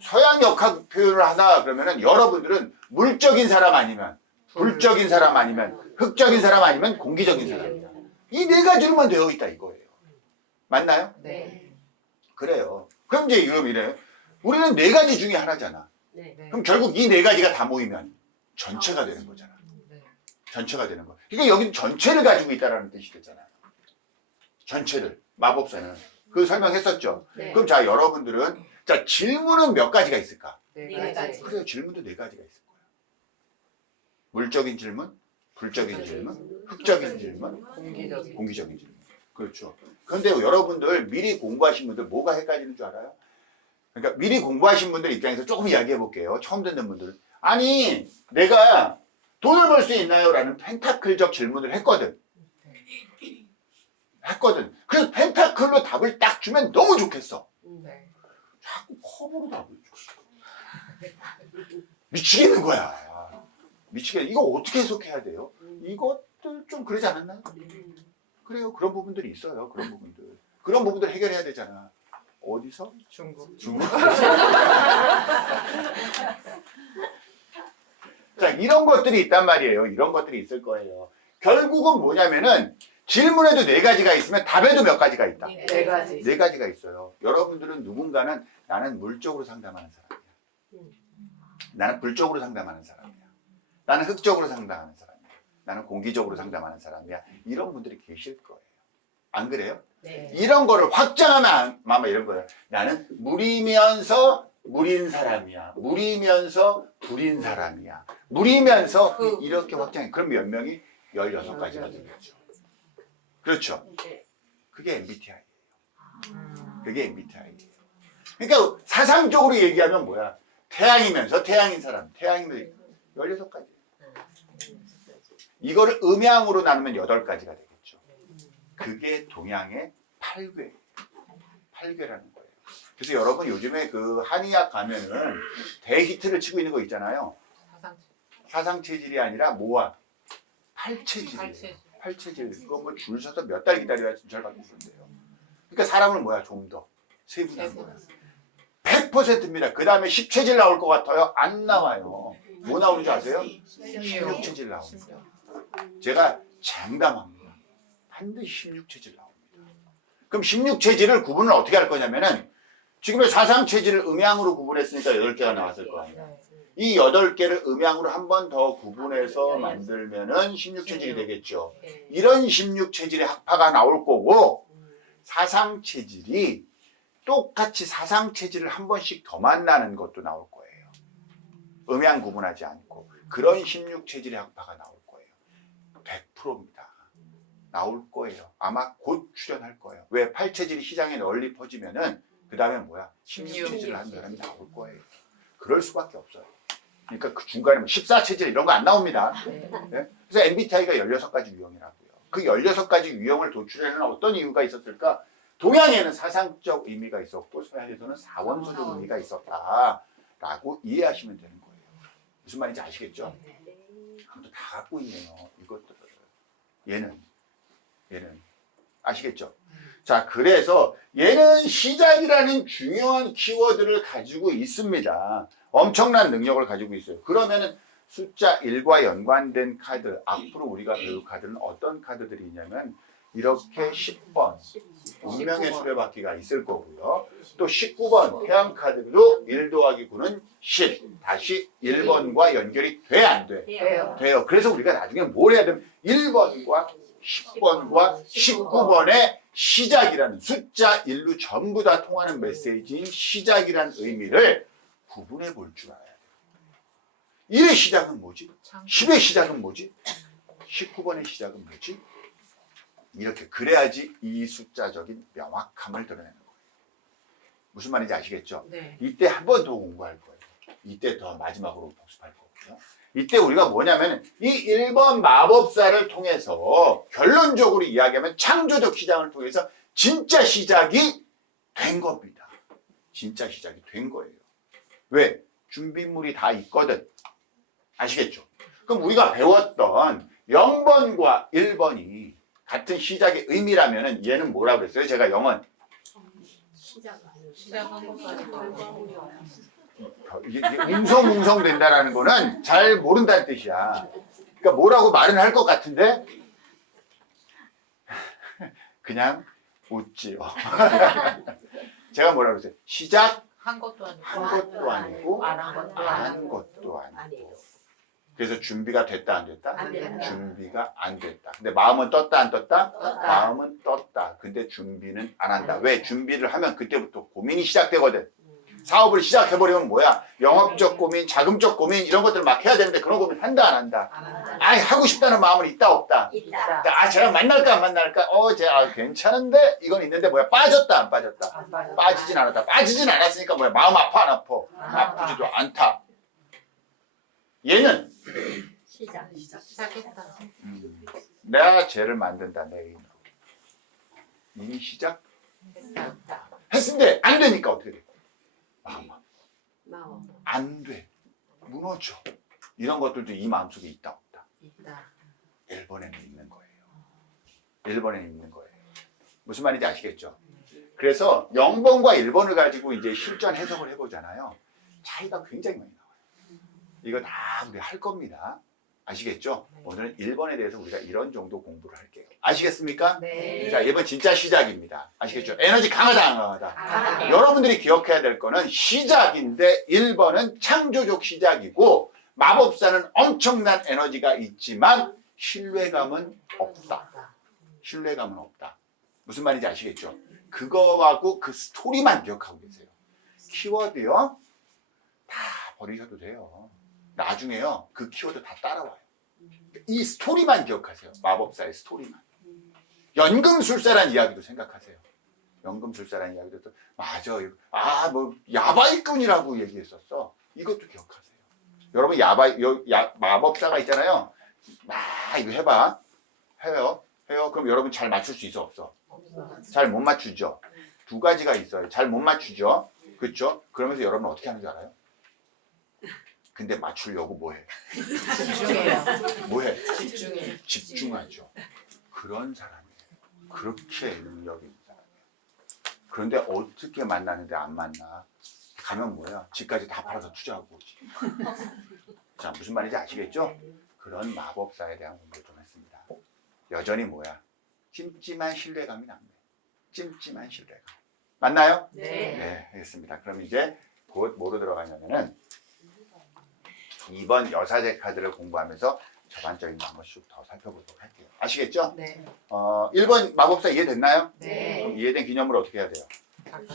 서양역학 표현을 하나 그러면은 여러분들은 물적인 사람 아니면 불적인 사람 아니면 흑적인 사람 아니면 공기적인 사람이야. 이 네 가지로만 되어 있다 이거예요. 맞나요? 네. 그래요. 그럼 이제 이래요. 우리는 네 가지 중에 하나잖아. 네. 그럼 결국 이 네 가지가 다 모이면 전체가 되는 거잖아. 네. 전체가 되는 거. 그러니까 여기는 전체를 가지고 있다라는 뜻이 되잖아요. 전체를. 마법사는. 그 설명했었죠. 네. 그럼 자, 여러분들은 자, 질문은 몇 가지가 있을까? 네 가지. 그래요. 질문도 네 가지가 있을 거예요. 물적인 질문, 불적인 질문, 흑적인 질문, 공기적인. 공기적인 질문. 그렇죠. 그런데 여러분들 미리 공부하신 분들 뭐가 헷갈리는 줄 알아요? 그러니까 미리 공부하신 분들 입장에서 조금 이야기해 볼게요. 처음 듣는 분들은. 아니, 내가 돈을 벌 수 있나요? 라는 펜타클적 질문을 했거든. 그래서 펜타클로 답을 딱 주면 너무 좋겠어. 네. 자꾸 컵으로 답을 줘. 미치겠는 거야. 미치겠네. 이거 어떻게 해석해야 돼요? 이것들 좀 그러지 않았나요? 그래요. 그런 부분들이 있어요. 그런 부분들 해결해야 되잖아. 어디서? 중국. 중국? 자, 이런 것들이 있단 말이에요. 이런 것들이 있을 거예요. 결국은 뭐냐면은 질문에도 네 가지가 있으면 답에도 몇 가지가 있다. 네 가지. 네 가지가 있어요. 여러분들은 누군가는 나는 물적으로 상담하는 사람이야. 나는 불적으로 상담하는 사람이야. 나는 흙적으로 상담하는 사람이야. 나는 공기적으로 상담하는 사람이야. 이런 분들이 계실 거예요. 안 그래요? 네. 이런 거를 확장하면 아마 이런 거예요. 나는 물이면서 물인 사람이야. 물이면서 불인 사람이야. 물이면서 그- 이렇게 확장해. 그럼 몇 명이? 16가지가 되겠죠. 그렇죠. 그게 MBTI예요. 그게 MBTI예요. 그러니까 사상적으로 얘기하면 뭐야? 태양이면서 태양인 사람. 태양이면 16가지. 이거를 음양으로 나누면 8가지가 되겠죠. 그게 동양의 8괴. 8괴라는 거예요. 그래서 여러분 요즘에 그 한의학 가면은 대히트를 치고 있는 거 있잖아요. 사상체질이 아니라 뭐야? 팔체질이에요. 팔체질. 그건 뭐 줄 서서 몇 달 기다려야 진찰 받고 있는데요. 그러니까 사람을 뭐야? 좀 더 세분화한 거야. 100%입니다. 그 다음에 10체질 나올 것 같아요? 안 나와요. 뭐 나오는 줄 아세요? 16체질 나옵니다. 제가 장담합니다. 반드시 16체질 나옵니다. 그럼 16체질을 구분을 어떻게 할 거냐면은 지금의 사상체질을 음양으로 구분했으니까 8개가 나왔을 거 아니에요. 이 8개를 음양으로 한 번 더 구분해서 만들면은 16체질이 되겠죠. 이런 16체질의 학파가 나올 거고 사상체질이 똑같이 사상체질을 한 번씩 더 만나는 것도 나올 거예요. 음양 구분하지 않고 그런 16체질의 학파가 나올 거예요. 100%입니다. 나올 거예요. 아마 곧 출연할 거예요. 왜? 8체질이 시장에 널리 퍼지면은 그 다음에 뭐야? 16체질을 하는 사람이 나올 거예요. 그럴 수밖에 없어요. 그러니까 그 중간에 뭐 14체질 이런 거 안 나옵니다. 네? 그래서 MBTI가 16가지 유형이라고요. 그 16가지 유형을 도출하는 어떤 이유가 있었을까? 동양에는 사상적 의미가 있었고 서양에서는 사원소적 의미가 있었다라고 이해하시면 되는 거예요. 무슨 말인지 아시겠죠? 그것도 다 갖고 있네요. 이것들을. 얘는 아시겠죠? 자, 그래서 얘는 시작이라는 중요한 키워드를 가지고 있습니다. 엄청난 능력을 가지고 있어요. 그러면은 숫자 1과 연관된 카드, 앞으로 우리가 배울 카드는 어떤 카드들이 있냐면 이렇게 10번 운명의 수레바퀴가 있을 거고요. 또 19번 태양 카드도 1 더하기 9는 10. 다시 1번과 연결이 돼, 안 돼? 돼요. 그래서 우리가 나중에 뭘 해야 되면 1번과 10번과 19번의 시작이라는 숫자 1로 전부 다 통하는 메시지인 시작이라는 의미를 구분해 볼 줄 알아야 돼요. 1의 시작은 뭐지? 10의 시작은 뭐지? 19번의 시작은 뭐지? 이렇게 그래야지 이 숫자적인 명확함을 드러내는 거예요. 무슨 말인지 아시겠죠? 네. 이때 한 번 더 공부할 거예요. 이때 더 마지막으로 복습할 거고요. 이때 우리가 뭐냐면 이 1번 마법사를 통해서 결론적으로 이야기하면 창조적 시장을 통해서 진짜 시작이 된 겁니다. 진짜 시작이 된 거예요. 왜? 준비물이 다 있거든. 아시겠죠? 그럼 우리가 배웠던 0번과 1번이 같은 시작의 의미라면 얘는 뭐라고 그랬어요? 제가 0은 시작한 것도 아니고 이게 웅성웅성 된다라는 거는 잘 모른다는 뜻이야. 그러니까 뭐라고 말은 할 것 같은데 그냥 웃지요. 제가 뭐라고 그랬어요? 시작 한 것도 아니고 한 것도 아니고 안 한 것도 안 한 아니고 것도 아니고. 그래서 준비가 됐다 안 됐다? 안 됐다. 준비가 안 됐다. 근데 마음은 떴다 안 떴다? 떴다. 마음은 떴다. 근데 준비는 안 한다. 왜? 준비를 하면 그때부터 고민이 시작되거든. 사업을 시작해버리면 뭐야? 영업적 고민, 자금적 고민 이런 것들 막 해야 되는데 그런 고민 한다 안 한다? 안 한다. 아이 하고 싶다는 마음은 있다 없다? 있다. 아 쟤랑 만날까 안 만날까? 쟤 괜찮은데 이건 있는데 뭐야? 빠졌다 안 빠졌다? 안 빠졌다. 빠지진 않았다. 빠지진 않았으니까 뭐야? 마음 아파 안 아파? 아프지도 않다. 얘는 시작했다. 내가 쟤를 만든다 내 애인으로. 이미 시작 했다. 했는데 안 되니까 어떻게 돼? 마음. 안 돼. 무너져. 이런 것들도 이 마음속에 있다 없다? 있다. 1번에는 있는 거예요. 1번에는 있는 거예요. 무슨 말인지 아시겠죠? 그래서 0번과 1번을 가지고 이제 실전 해석을 해보잖아요. 차이가 굉장히 많이 나와요. 이거 다 우리 할 겁니다. 아시겠죠? 오늘은 1번에 대해서 우리가 이런 정도 공부를 할게요. 아시겠습니까? 네. 자, 이번 진짜 시작입니다. 아시겠죠? 에너지 강하다, 안 강하다? 강하다. 여러분들이 기억해야 될 거는 시작인데 1번은 창조적 시작이고 마법사는 엄청난 에너지가 있지만 신뢰감은 없다. 신뢰감은 없다. 무슨 말인지 아시겠죠? 그거하고 그 스토리만 기억하고 계세요. 키워드요. 버리셔도 돼요. 나중에요 그 키워드 다 따라와요. 이 스토리만 기억하세요. 마법사의 스토리만. 연금술사란 이야기도 생각하세요. 연금술사란 이야기도 또 맞아. 뭐 야바이꾼이라고 얘기했었어. 이것도 기억하세요. 여러분 마법사가 있잖아요. 이거 해봐. 해요. 그럼 여러분 잘 맞출 수 있어 없어? 잘 못 맞추죠. 두 가지가 있어요. 잘 못 맞추죠. 그렇죠? 그러면서 여러분 어떻게 하는 줄 알아요? 근데 맞추려고 뭐해? 집중해요. 뭐해? 집중해. 집중하죠. 그런 사람이에요. 그렇게 능력이 있는 사람이에요. 그런데 어떻게 만나는데 안 만나? 가면 뭐야? 집까지 다 팔아서 투자하고 오지. 자, 무슨 말인지 아시겠죠? 그런 마법사에 대한 공부를 좀 했습니다. 여전히 뭐야? 찜찜한 신뢰감이 남네. 찜찜한 신뢰감. 맞나요? 네. 네, 알겠습니다. 그럼 이제 곧 뭐로 들어가냐면은 2번 여사제 카드를 공부하면서 전반적인 거 한번 쭉 더 살펴보도록 할게요. 아시겠죠? 네. 1번 마법사 이해됐나요? 네. 그럼 이해된 기념으로 어떻게 해야 돼요?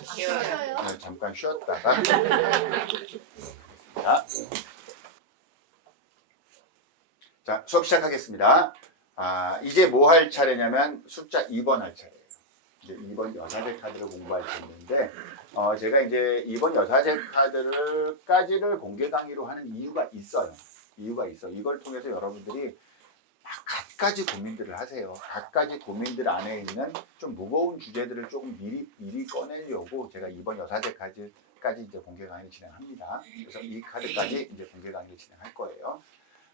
쉬어요. 네, 잠깐 쉬었다가 자, 수업 시작하겠습니다. 이제 뭐 할 차례냐면 숫자 2번 할 차례예요. 이제 2번 여사제 카드를 공부할 텐데 제가 이제 2번 여사제 카드를까지를 공개 강의로 하는 이유가 있어요. 이걸 통해서 여러분들이 갖가지 고민들을 하세요. 갖가지 고민들 안에 있는 좀 무거운 주제들을 조금 미리 꺼내려고 제가 2번 여사제 카드까지 이제 공개 강의를 진행합니다. 그래서 이 카드까지 이제 공개 강의를 진행할 거예요.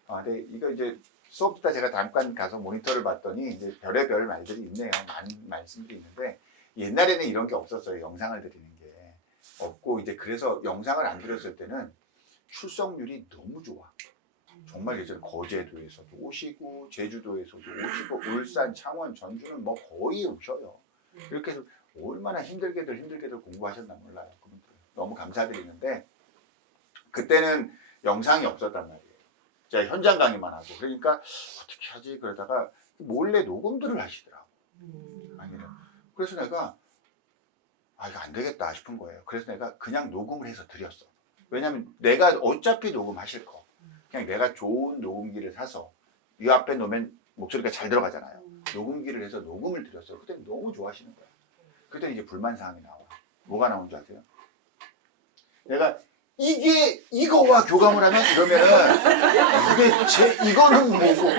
근데 이거 이제 수업부터 제가 잠깐 가서 모니터를 봤더니 이제 별의별 말들이 있네요. 많은 말씀들이 있는데 옛날에는 이런 게 없었어요. 영상을 드리는 게 없고 이제 그래서 영상을 안 드렸을 때는 출석률이 너무 좋아. 정말 예전에 거제도에서도 오시고 제주도에서도 오시고 울산, 창원, 전주는 뭐 거의 오셔요. 이렇게 해서 얼마나 힘들게들 공부하셨나 몰라요. 그분들. 너무 감사드리는데 그때는 영상이 없었단 말이에요. 제가 현장 강의만 하고 그러니까 어떻게 하지 그러다가 몰래 녹음들을 하시더라고. 아니요. 그래서 내가 이거 안 되겠다 싶은 거예요. 그래서 내가 그냥 녹음을 해서 드렸어. 왜냐면 내가 어차피 녹음하실 거 그냥 내가 좋은 녹음기를 사서 이 앞에 놓으면 목소리가 잘 들어가잖아요. 녹음기를 해서 녹음을 드렸어요. 그때 너무 좋아하시는 거예요. 그때 이제 불만사항이 나와. 뭐가 나온 줄 아세요? 내가 이거와 교감을 하면 이러면은 이거는 뭐고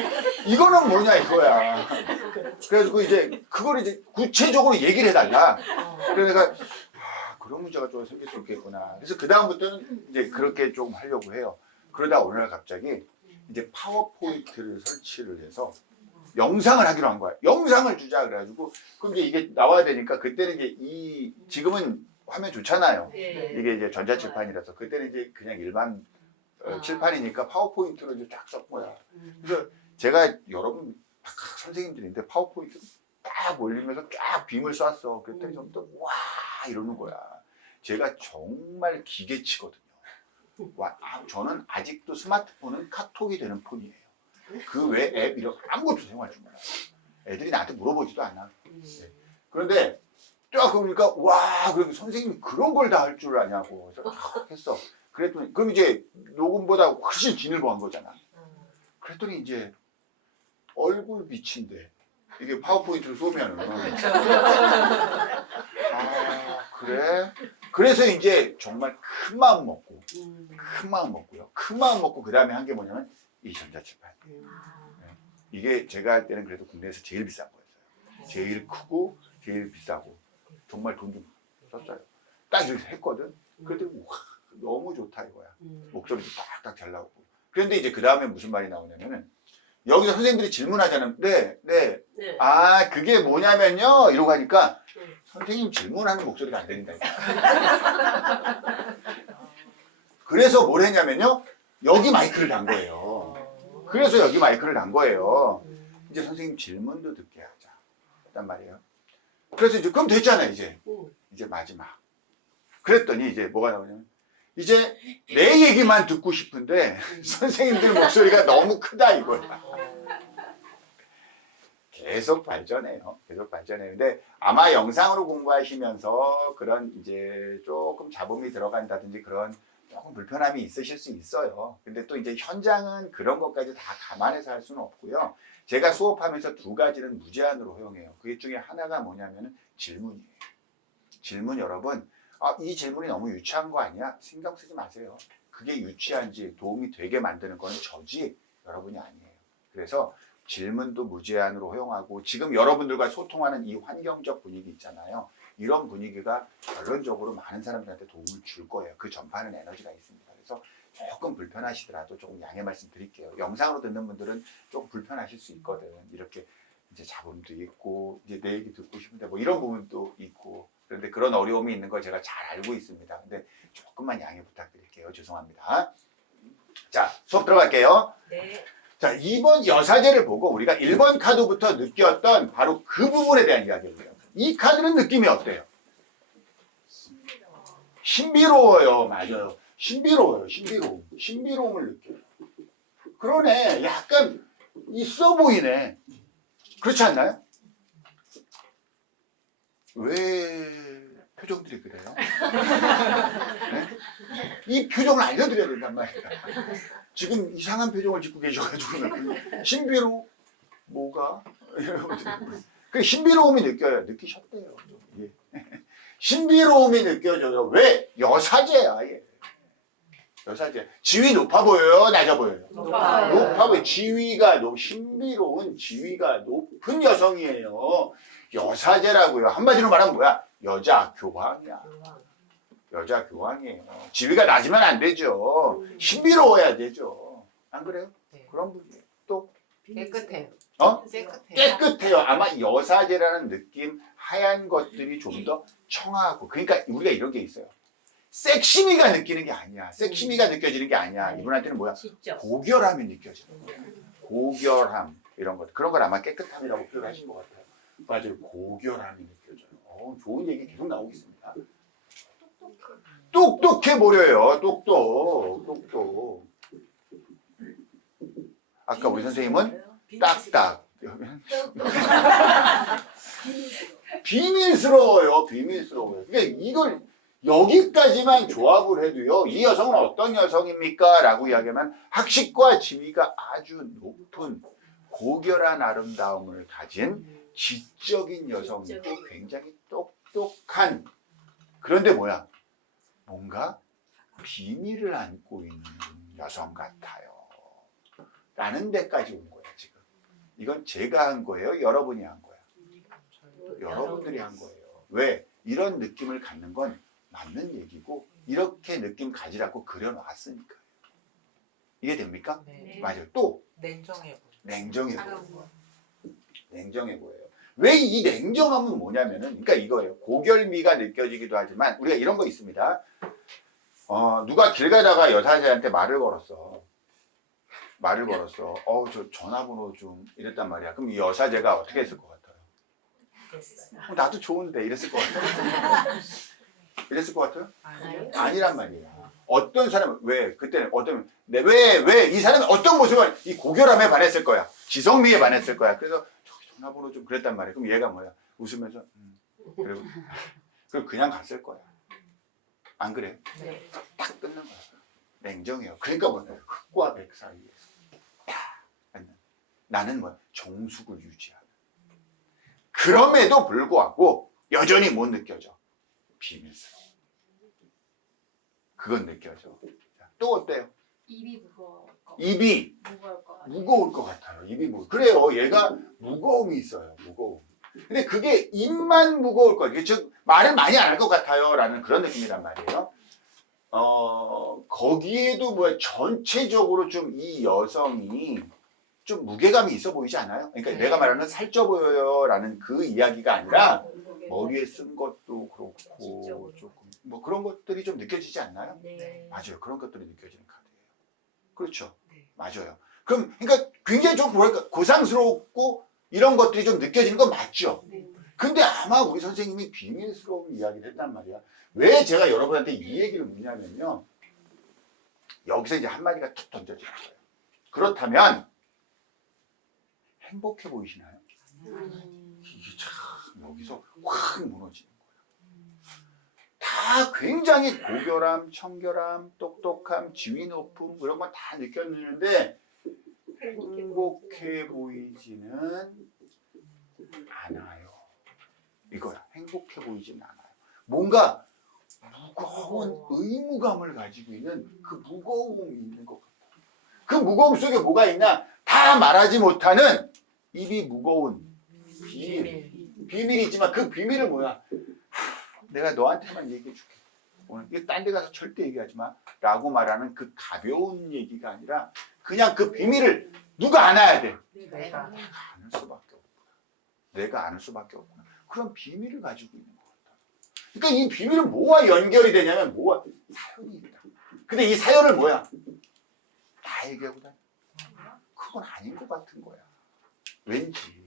이거는 뭐냐 이거야. 그래가지고 이제 그걸 이제 구체적으로 얘기를 해달라. 그래서 내가 그런 문제가 좀 생길 수 있겠구나. 그래서 그 다음부터는 이제 그렇게 좀 하려고 해요. 그러다 오늘 갑자기 이제 파워포인트를 설치를 해서 영상을 하기로 한 거야. 영상을 주자 그래가지고 그럼 이제 이게 나와야 되니까 그때는 이제 지금은 화면 좋잖아요. 이게 이제 전자칠판이라서 그때는 이제 그냥 일반 칠판이니까 파워포인트로 이제 쫙 썼 거야. 그래서 제가 여러분 선생님들인데 파워포인트 딱 올리면서 쫙 빔을 쐈어. 그랬더니 전부 와 이러는 거야. 제가 정말 기계치거든요. 저는 아직도 스마트폰은 카톡이 되는 폰이에요. 그 외 앱 이런 아무것도 사용할 줄 몰라요. 애들이 나한테 물어보지도 않아. 그런데 쫙 그러니까 와 그럼 선생님이 그런 걸 다 할 줄 아냐고 그래서 했어. 그랬더니 그럼 이제 녹음보다 훨씬 지늘보한 거잖아. 그랬더니 이제 얼굴 빛인데 이게 파워포인트로 쏘면은 그래? 그래서 이제 정말 큰 마음 먹고요. 큰 마음 먹고 그 다음에 한 게 뭐냐면 이 전자칠판. 이게 제가 할 때는 그래도 국내에서 제일 비싼 거였어요. 제일 크고 제일 비싸고 정말 돈 좀 썼어요. 딱 이렇게 했거든. 그랬더니 와 너무 좋다 이거야. 목소리도 딱딱 잘 나오고. 그런데 이제 그 다음에 무슨 말이 나오냐면은 여기서 선생님들이 질문하잖아요. 네. 그게 뭐냐면요. 이러고 하니까 선생님 질문하는 목소리가 안 들린다. 그래서 뭘 했냐면요. 여기 마이크를 단 거예요. 그래서 여기 마이크를 단 거예요. 이제 선생님 질문도 듣게 하자. 했단 말이에요. 그래서 이제 그럼 됐잖아요. 이제 마지막. 그랬더니 이제 뭐가 나오냐면 이제 내 얘기만 듣고 싶은데 선생님들 목소리가 너무 크다 이거야. 계속 발전해요. 근데 아마 영상으로 공부하시면서 그런 이제 조금 잡음이 들어간다든지 그런 조금 불편함이 있으실 수 있어요. 근데 또 이제 현장은 그런 것까지 다 감안해서 할 수는 없고요. 제가 수업하면서 두 가지는 무제한으로 허용해요. 그게 중에 하나가 뭐냐면은 질문이에요. 질문 여러분, 이 질문이 너무 유치한 거 아니야? 신경 쓰지 마세요. 그게 유치한지 도움이 되게 만드는 거는 저지 여러분이 아니에요. 그래서 질문도 무제한으로 허용하고 지금 여러분들과 소통하는 이 환경적 분위기 있잖아요. 이런 분위기가 결론적으로 많은 사람들한테 도움을 줄 거예요. 그 전파하는 에너지가 있습니다. 그래서 조금 불편하시더라도 조금 양해 말씀 드릴게요. 영상으로 듣는 분들은 조금 불편하실 수 있거든. 이렇게 이제 잡음도 있고 이제 내 얘기 듣고 싶은데 뭐 이런 부분도 있고 그런데 그런 어려움이 있는 걸 제가 잘 알고 있습니다. 근데 조금만 양해 부탁드릴게요. 죄송합니다. 자, 수업 들어갈게요. 네. 자, 2번 여사제를 보고 우리가 1번 카드부터 느꼈던 바로 그 부분에 대한 이야기를 해요. 이 카드는 느낌이 어때요? 신비로워요. 맞아요. 신비로워요. 신비로움을 느껴요. 그러네. 약간 있어 보이네. 그렇지 않나요? 왜 표정들이 그래요? 네? 이 표정을 알려드려야 된단 말이야. 지금 이상한 표정을 짓고 계셔가지고 신비로 뭐가? 그 신비로움이 느껴요. 느끼셨대요. 예. 신비로움이 느껴져요. 왜? 여사제야. 얘. 여사제. 지위 높아 보여요? 낮아 보여요? 높아요. 높아 보여요. 신비로운 지위가 높은 여성이에요. 여사제라고요. 한마디로 말하면 뭐야? 여자 교황이야. 여자 교황이에요. 지위가 낮으면 안 되죠. 신비로워야 되죠. 안 그래요? 네. 그런 분이에요. 또 깨끗해요. 깨끗해요. 깨끗해요. 아마 여사제라는 느낌, 하얀 것들이 좀 더 청하고. 그러니까 우리가 이런 게 있어요. 섹시미가 느끼는 게 아니야. 섹시미가 느껴지는 게 아니야. 이분한테는 뭐야? 진짜. 고결함이 느껴지는 거야. 고결함 이런 것. 그런 걸 아마 깨끗함이라고 표현하신 것 같아요. 맞아요. 고결함이 느껴져요. 좋은 얘기 계속 나오고 있습니다. 똑똑해 보여요. 똑똑. 아까 우리 선생님은 딱딱. 비밀스러워요. 그러니까 이걸 여기까지만 조합을 해도요. 이 여성은 어떤 여성입니까? 라고 이야기하면 학식과 지위가 아주 높은 고결한 아름다움을 가진 지적인 여성이고 굉장히 똑똑한 그런데 뭐야? 뭔가 비밀을 안고 있는 여성 같아요. 라는 데까지 온 거야 지금. 이건 제가 한 거예요? 여러분이 한 거야? 여러분들이 한 거예요. 왜? 이런 느낌을 갖는 건 맞는 얘기고 이렇게 느낌 가지라고 그려놨으니까요. 이게 됩니까? 네. 맞아요. 또 냉정해 보여. 냉정해 보여요. 왜 이 냉정함은 뭐냐면은 그러니까 이거예요. 고결미가 느껴지기도 하지만 우리가 이런 거 있습니다. 누가 길 가다가 여사제한테 말을 걸었어. 저 전화번호 좀 이랬단 말이야. 그럼 이 여사제가 어떻게 했을 것 같아요? 나도 좋은데 이랬을 것 같아요. 이랬을 것 같아요? 아니란 말이야. 어떤 사람은 왜 그때는 왜 이 사람이 어떤 모습을 이 고결함에 반했을 거야. 지성미에 반했을 거야. 그래서 저기 전화번호 좀 그랬단 말이야. 그럼 얘가 뭐야? 웃으면서 그리고 그냥 갔을 거야. 안 그래? 네. 딱 끊는 거야. 냉정해요. 그러니까 뭐야? 흑과 백 사이에서 나는 뭐야? 정숙을 유지하는. 그럼에도 불구하고 여전히 못 느껴져. 비밀스러워. 그건 느껴져. 또 어때요? 입이 무거울 것 입이 무거울 것 같아요. 무거울 것 같아요. 그래요. 얘가 무거움이 있어요. 무거움. 근데 그게 입만 무거울 것 같아요. 즉 말을 많이 안 할 것 같아요. 라는 그런 느낌이란 말이에요. 거기에도 뭐야 전체적으로 좀 이 여성이 좀 무게감이 있어 보이지 않아요? 그러니까 네. 내가 말하는 살쪄 보여요 라는 그 이야기가 아니라 머리에 쓴 것도 그렇고 조금 뭐 그런 것들이 좀 느껴지지 않나요? 네. 맞아요. 그런 것들이 느껴지는 카드예요. 그렇죠. 네. 맞아요. 그러니까 굉장히 좀 뭐랄까 고상스럽고 이런 것들이 좀 느껴지는 건 맞죠. 근데 아마 우리 선생님이 비밀스러운 이야기를 했단 말이야. 왜 제가 여러분한테 이 얘기를 묻냐면요. 여기서 이제 한마디가 툭 던져지는 거예요. 그렇다면 행복해 보이시나요? 이게 참 여기서 확 무너지는 거예요. 다 굉장히 고결함, 청결함, 똑똑함, 지위 높음 이런 건 다 느껴지는데 행복해 보이지는 않아요. 이거야. 행복해 보이지는 않아요. 뭔가 무거운 의무감을 가지고 있는 그 무거움이 있는 것 같아요. 그 무거움 속에 뭐가 있나? 다 말하지 못하는 입이 무거운 비밀이 있지만 그 비밀은 뭐야? 내가 너한테만 얘기해 줄게. 오늘 이거 딴 데 가서 절대 얘기하지 마. 라고 말하는 그 가벼운 얘기가 아니라 그냥 그 비밀을 누가 안아야 돼. 내가 아는 수밖에 없구나. 내가 아는 수밖에 없구나. 그런 비밀을 가지고 있는 것 같아. 그러니까 이 비밀은 뭐와 연결이 되냐면 뭐와 사연이 있다. 근데 이 사연을 뭐야? 다 얘기하고 다녀. 그건 아닌 것 같은 거야. 왠지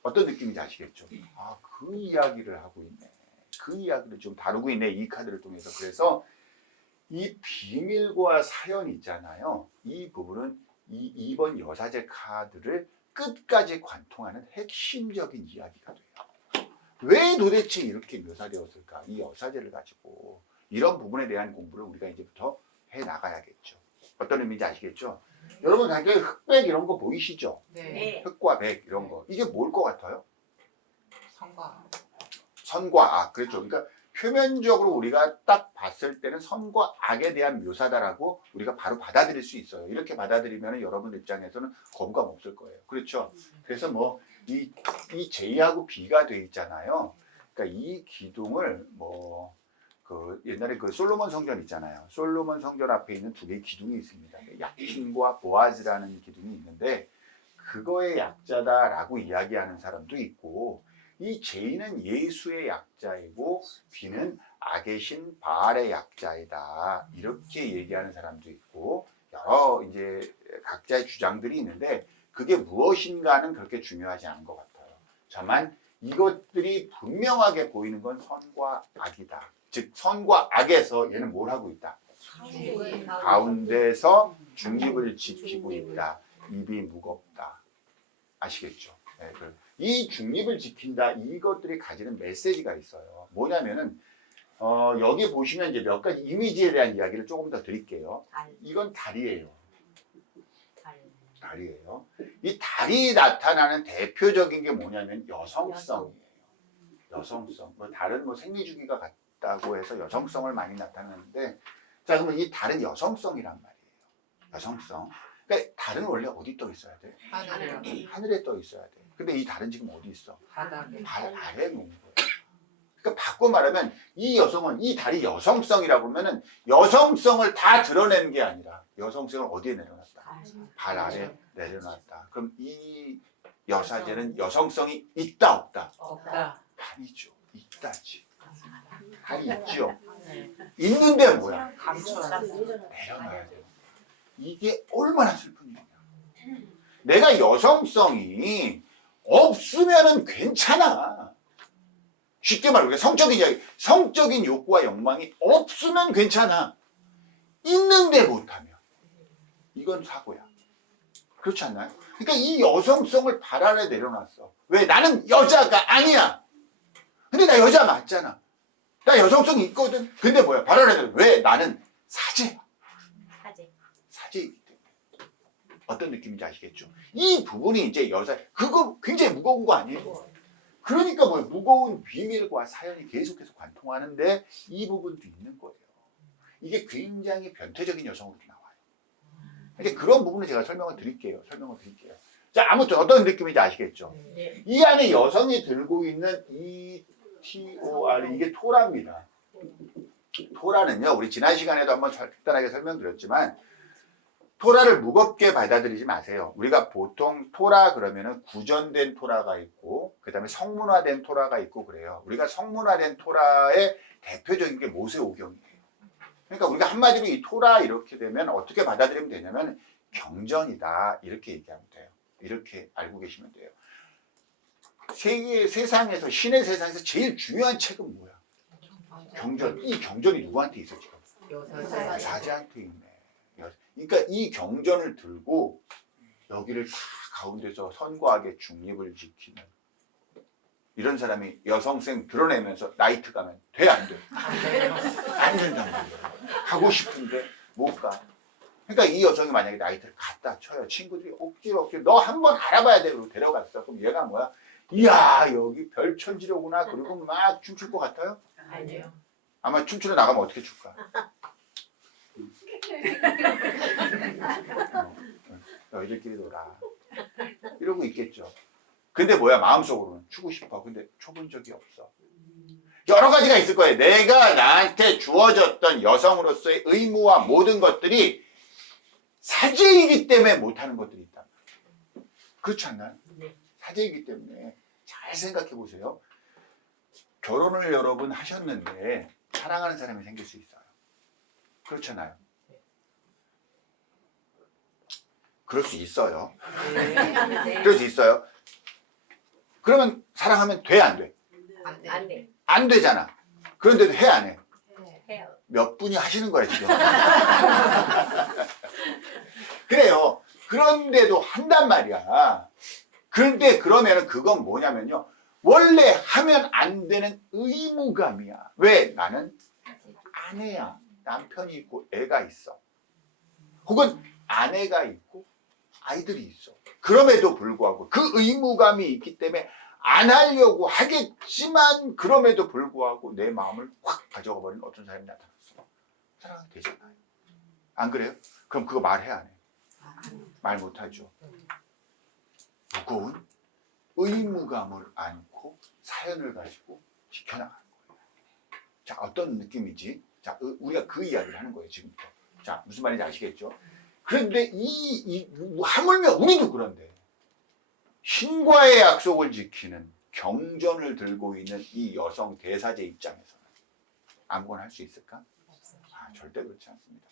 어떤 느낌인지 아시겠죠? 아, 그 이야기를 하고 있네. 그 이야기를 좀 다루고 있네. 이 카드를 통해서. 그래서 이 비밀과 사연 있잖아요. 이 부분은 이 2번 여사제 카드를 끝까지 관통하는 핵심적인 이야기가 돼요. 왜 도대체 이렇게 묘사되었을까? 이 여사제를 가지고 이런 부분에 대한 공부를 우리가 이제부터 해 나가야겠죠. 어떤 의미인지 아시겠죠? 여러분 당연히 흑백 이런 거 보이시죠? 네. 흑과 백 이런 거. 이게 뭘 것 같아요? 선과 선과 악. 그렇죠. 그러니까 표면적으로 우리가 딱 봤을 때는 선과 악에 대한 묘사다라고 우리가 바로 받아들일 수 있어요. 이렇게 받아들이면 여러분 입장에서는 거부감 없을 거예요. 그렇죠. 그래서 뭐 이 J하고 B가 돼 있잖아요. 그러니까 이 기둥을 뭐 그 옛날에 그 솔로몬 성전 있잖아요. 솔로몬 성전 앞에 있는 두 개의 기둥이 있습니다. 야킨과 보아즈라는 기둥이 있는데 그거의 약자다라고 이야기하는 사람도 있고 이 J는 예수의 약자이고 B는 악의 신 바알의 약자이다. 이렇게 얘기하는 사람도 있고 여러 이제 각자의 주장들이 있는데 그게 무엇인가는 그렇게 중요하지 않은 것 같아요. 다만 이것들이 분명하게 보이는 건 선과 악이다. 즉 선과 악에서 얘는 뭘 하고 있다? 가운데서 중립을 지키고 있다. 입이 무겁다. 아시겠죠? 네, 이 중립을 지킨다. 이것들이 가지는 메시지가 있어요. 뭐냐면은 여기 보시면 이제 몇 가지 이미지에 대한 이야기를 조금 더 드릴게요. 이건 달이에요. 달이에요. 이 달이 나타나는 대표적인 게 뭐냐면 여성성이에요. 여성성. 뭐 달은 뭐 생리주기가 같다고 해서 여성성을 많이 나타내는데, 자 그러면 이 달은 여성성이란 말이에요. 여성성. 그러니까 달은 원래 어디 떠 있어야 돼? 하늘에 떠 있어야 돼. 근데 이 달은 지금 어디 있어? 바닥에. 발 아래에 놓은 거예요. 그러니까 바꿔 말하면 이 여성은 이 달이 여성성이라고 하면은 여성성을 다 드러내는 게 아니라 여성성을 어디에 내려놨다? 발 아래 내려놨다. 그럼 이 여사제는 여성성이 있다 없다? 없다. 아니죠. 있다지. 달이 있죠. 있는데 뭐야? 감춰놨어. 내려놔야 돼요. 이게 얼마나 슬픈 일이야. 내가 여성성이 없으면은 괜찮아. 쉽게 말하면 성적인 이야기, 성적인 욕구와 욕망이 없으면 괜찮아. 있는데 못하면 이건 사고야. 그렇지 않나요? 그러니까 이 여성성을 발 아래 내려놨어. 왜? 나는 여자가 아니야. 근데 나 여자 맞잖아. 나 여성성이 있거든. 근데 뭐야? 발 아래 내려. 왜? 나는 사제야. 사제이기 때문에. 어떤 느낌인지 아시겠죠? 이 부분이 이제 여자, 그거 굉장히 무거운 거 아니에요? 그러니까 뭐 무거운 비밀과 사연이 계속해서 관통하는데 이 부분도 있는 거예요. 이게 굉장히 변태적인 여성으로 나와요. 그러니까 그런 부분을 제가 설명을 드릴게요. 자, 아무튼 어떤 느낌인지 아시겠죠? 이 안에 여성이 들고 있는 이 TOR, 이게 토라입니다. 토라는요, 우리 지난 시간에도 한번 간단하게 설명드렸지만 토라를 무겁게 받아들이지 마세요. 우리가 보통 토라 그러면은 구전된 토라가 있고 그 다음에 성문화된 토라가 있고 그래요. 우리가 성문화된 토라의 대표적인 게 모세오경이에요. 그러니까 우리가 한마디로 이 토라 이렇게 되면 어떻게 받아들이면 되냐면 경전이다 이렇게 얘기하면 돼요. 이렇게 알고 계시면 돼요. 세상에서 신의 세상에서 제일 중요한 책은 뭐야? 경전. 이 경전이 누구한테 있어 지금? 여사제한테 있네. 그러니까 이 경전을 들고 여기를 다 가운데서 선과 악의 중립을 지키는 이런 사람이 여성생 드러내면서 나이트 가면 돼, 안 돼? 안 된단 말이에요. 가고 싶은데 못 가. 그러니까 이 여성이 만약에 나이트를 갔다 쳐요. 친구들이 억지로 너 한번 알아봐야 돼. 그러고 데려갔어. 그럼 얘가 뭐야? 이야, 여기 별천지로구나. 그리고 막 춤출 것 같아요? 아니요. 아마 춤추러 나가면 어떻게 출까? 너희들끼리 놀아. 이러고 있겠죠. 근데 뭐야, 마음속으로는 추고 싶어. 근데 쳐본 적이 없어. 여러 가지가 있을 거예요. 내가 나한테 주어졌던 여성으로서의 의무와 모든 것들이 사제이기 때문에 못하는 것들이 있다. 그렇지 않나요? 네. 사제이기 때문에 잘 생각해 보세요. 결혼을 여러분 하셨는데 사랑하는 사람이 생길 수 있어요. 그렇잖아요. 그럴 수 있어요. 네. 그럴 수 있어요. 그러면 사랑하면 돼, 안 돼? 안 돼. 안 돼. 안 되잖아. 그런데도 해, 안 해? 해요. 몇 분이 하시는 거야, 지금. 그래요. 그런데도 한단 말이야. 그런데 그러면은 그건 뭐냐면요. 원래 하면 안 되는 의무감이야. 왜? 나는 아내야. 남편이 있고 애가 있어. 혹은 아내가 있고 아이들이 있어. 그럼에도 불구하고 그 의무감이 있기 때문에 안 하려고 하겠지만 그럼에도 불구하고 내 마음을 확 가져가 버리는 어떤 사람이 나타났어. 사랑이 되잖아요. 안 그래요? 그럼 그거 말해, 안 해? 말 못하죠. 무거운 의무감을 안고 사연을 가지고 지켜나가는 거예요. 자, 어떤 느낌이지? 자, 우리가 그 이야기를 하는 거예요, 지금부터. 자, 무슨 말인지 아시겠죠? 그런데 하물며 우리도 그런데 신과의 약속을 지키는 경전을 들고 있는 이 여성 대사제 입장에서는 아무거나 할 수 있을까? 아, 절대 그렇지 않습니다.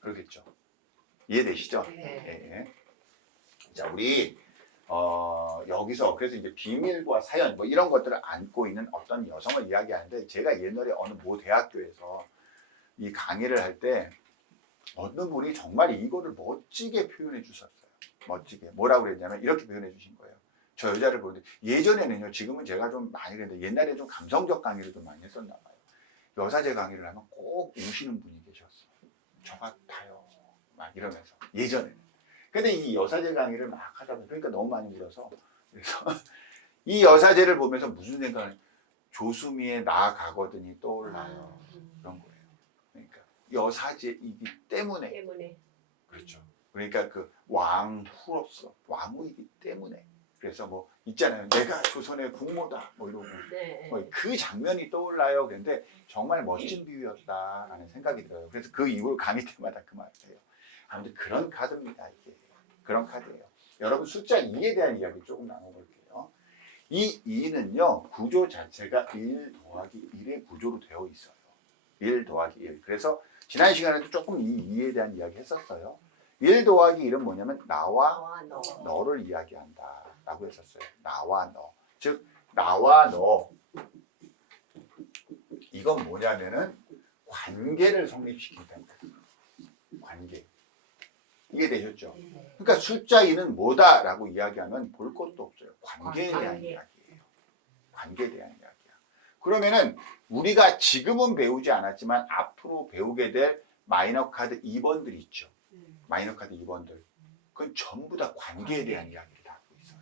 그렇겠죠. 이해되시죠? 네. 예. 자, 우리 여기서 그래서 이제 비밀과 사연 뭐 이런 것들을 안고 있는 어떤 여성을 이야기하는데, 제가 옛날에 어느 모 대학교에서 이 강의를 할 때 어떤 분이 정말 이거를 멋지게 표현해 주셨어요. 멋지게. 뭐라고 그랬냐면 이렇게 표현해 주신 거예요. 저 여자를 보는데, 예전에는요, 지금은 제가 좀 많이 그랬는데 옛날에 좀 감성적 강의를 좀 많이 했었나 봐요. 여사제 강의를 하면 꼭 우시는 분이 계셨어요. 저 같아요. 막 이러면서. 예전에는. 근데 이 여사제 강의를 막 하다 보니까 그러니까 너무 많이 울어서, 그래서 이 여사제를 보면서 무슨 생각을, 조수미의 나가거든이 떠올라요. 그런 거예요. 그러니까 여사제이기 때문에. 그렇죠. 그러니까 그 왕후로서 왕후이기 때문에. 그래서 뭐 있잖아요. 내가 조선의 국모다. 뭐 이러고. 네. 그 장면이 떠올라요. 그런데 정말 멋진 비유였다라는 생각이 들어요. 그래서 그 이후로 강의 때마다 그 말을 해요. 아무튼 그런 카드입니다. 이게. 그런 카드예요. 여러분 숫자 2에 대한 이야기 조금 나눠볼게요. 이 2는요. 구조 자체가 1 더하기 1의 구조로 되어 있어요. 1 더하기 1. 그래서 지난 시간에도 조금 이 2에 대한 이야기 했었어요. 1 더하기 1은 뭐냐면 나와 너를 이야기한다 라고 했었어요. 나와 너. 즉 나와 너. 이건 뭐냐면은 관계를 성립시킨다는 거예요. 관계. 이해되셨죠? 그러니까 숫자 2는 뭐다라고 이야기하면 볼 것도 없어요. 관계에 대한 관계. 이야기예요. 관계에 대한 이야기야. 그러면은 우리가 지금은 배우지 않았지만 앞으로 배우게 될 마이너 카드 2번들 있죠. 마이너 카드 2번들. 그건 전부 다 관계에 대한 이야기를 다루고 있어요.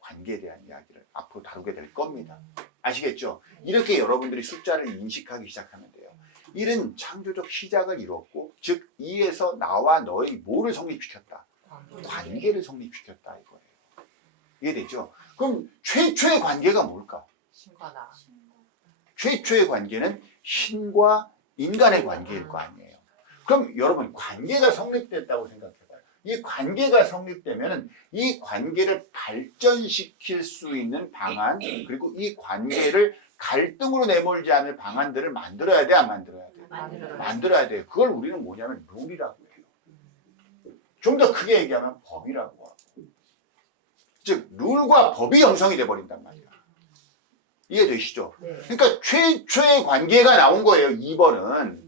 관계에 대한 이야기를 앞으로 다루게 될 겁니다. 아시겠죠? 이렇게 여러분들이 숫자를 인식하기 시작하면 돼요. 1은 창조적 시작을 이뤘고, 즉 2에서 나와 너의 뭐를 성립시켰다? 관계를 성립시켰다 이거예요. 이해되죠? 그럼 최초의 관계가 뭘까? 신과 나. 최초의 관계는 신과 인간의 관계일 거 아니에요. 그럼 여러분 관계가 성립됐다고 생각해봐요. 이 관계가 성립되면 이 관계를 발전시킬 수 있는 방안, 그리고 이 관계를 갈등으로 내몰지 않을 방안들을 만들어야 돼, 안 만들어야 돼? 만들어야 돼요. 그걸 우리는 뭐냐면 룰이라고 해요. 좀 더 크게 얘기하면 법이라고 하고. 즉 룰과 법이 형성이 돼버린단 말이야. 이해되시죠? 네. 그러니까 최초의 관계가 나온 거예요. 2번은.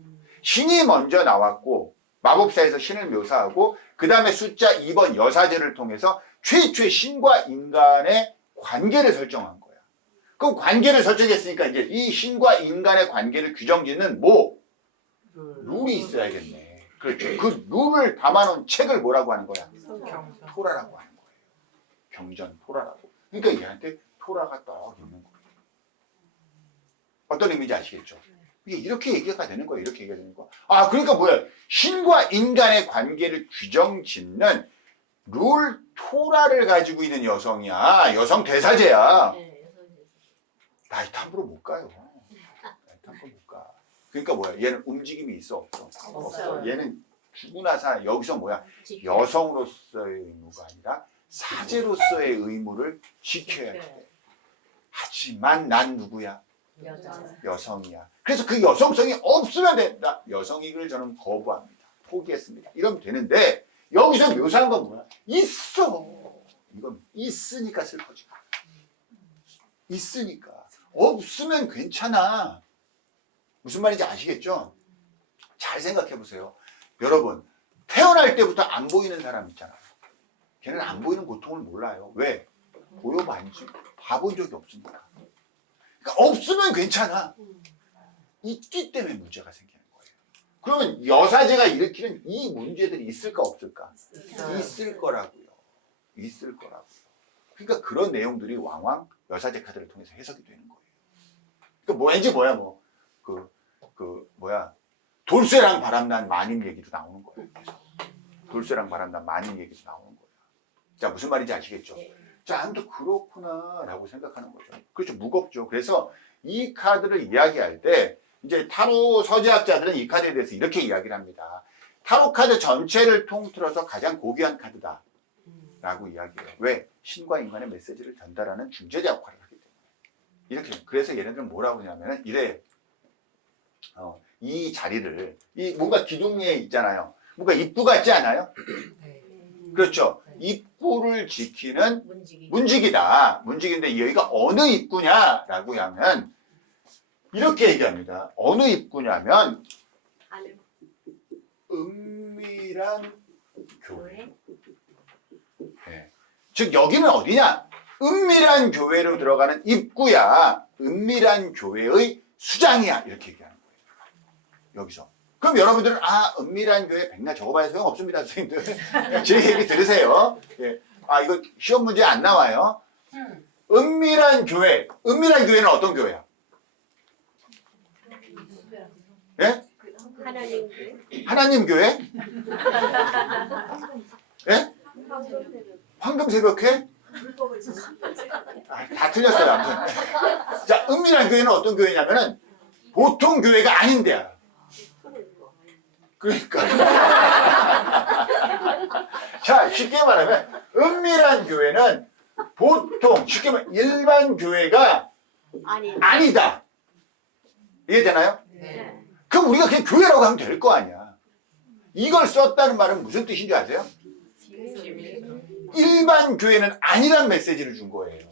신이 먼저 나왔고, 마법사에서 신을 묘사하고, 그 다음에 숫자 2번 여사제를 통해서 최초의 신과 인간의 관계를 설정한 거야. 그럼 관계를 설정했으니까 이제 이 신과 인간의 관계를 규정짓는 뭐? 룰이 있어야겠네. 그렇죠. 그 룰을 담아놓은 책을 뭐라고 하는 거야? 경전. 토라라고 하는 거예요. 경전 토라라고. 그러니까 얘한테 토라가 딱 있는 거예요. 어떤 의미인지 아시겠죠? 이게 이렇게 얘기가 되는 거예요. 이렇게 얘기가 되는 거야. 아, 그러니까 뭐야? 신과 인간의 관계를 규정짓는 룰 토라를 가지고 있는 여성이야. 여성 대사제야. 네, 나이트 함부로 못 가요. 나이트 함부로 못 가. 그러니까 뭐야? 얘는 움직임이 있어 없어? 없어요. 얘는 죽고 나서 여기서 뭐야? 여성으로서의 의무가 아니라 사제로서의 의무를 지켜야 돼. 하지만 난 누구야? 여성이야. 그래서 그 여성성이 없으면 된다. 여성이기를 저는 거부합니다. 포기했습니다. 이러면 되는데 여기서 묘사한 건 뭐야? 있어. 이건 있으니까 슬퍼지. 있으니까. 없으면 괜찮아. 무슨 말인지 아시겠죠? 잘 생각해 보세요. 여러분, 태어날 때부터 안 보이는 사람 있잖아요. 걔는 안 보이는 고통을 몰라요. 왜? 보여봐야지. 봐본 적이 없으니까. 그러니까 없으면 괜찮아. 있기 때문에 문제가 생기는 거예요. 그러면 여사제가 일으키는 이 문제들이 있을까 없을까? 있을 거라고요. 있을 거라고요. 그러니까 그런 내용들이 왕왕 여사제 카드를 통해서 해석이 되는 거예요. 그러니까 뭐 왠지 뭐야 뭐 뭐야 돌쇠랑 바람난 마님 얘기도 나오는 거예요. 돌쇠랑 바람난 마님 얘기도 나오는 거예요. 자, 무슨 말인지 아시겠죠? 자, 아무튼 그렇구나라고 생각하는 거죠. 그렇죠. 무겁죠. 그래서 이 카드를 이야기할 때 이제 타로 서지학자들은 이 카드에 대해서 이렇게 이야기를 합니다. 타로 카드 전체를 통틀어서 가장 고귀한 카드다 라고 이야기해요. 왜? 신과 인간의 메시지를 전달하는 중재자 역할을 하기 때문에. 이렇게. 그래서 얘네들은 뭐라고 하냐면 이래. 이 자리를 이 뭔가 기둥에 있잖아요. 뭔가 입구 같지 않아요? 네. 그렇죠. 입구를 지키는 문지기다. 문지기인데 여기가 어느 입구냐라고 하면 이렇게 얘기합니다. 어느 입구냐면 은밀한 교회. 네. 즉 여기는 어디냐? 은밀한 교회로 들어가는 입구야. 은밀한 교회의 수장이야. 이렇게 얘기하는 거예요. 여기서. 그럼 여러분들은 은밀한 교회 백날 적어봐야 소용없습니다. 선생님들. 제 얘기 들으세요. 예. 이거 시험 문제 안 나와요. 은밀한 교회. 은밀한 교회는 어떤 교회야? 예? 하나님 교회? 예? 황금새벽회? 다 틀렸어요. 아무튼. 자, 은밀한 교회는 어떤 교회냐면은 보통 교회가 아닌데요. 그러니까. 자, 쉽게 말하면 은밀한 교회는 보통 쉽게 말하면 일반 교회가 아니다. 이해되나요? 네. 그럼 우리가 그냥 교회라고 하면 될 거 아니야. 이걸 썼다는 말은 무슨 뜻인 줄 아세요? 일반 교회는 아니란 메시지를 준 거예요.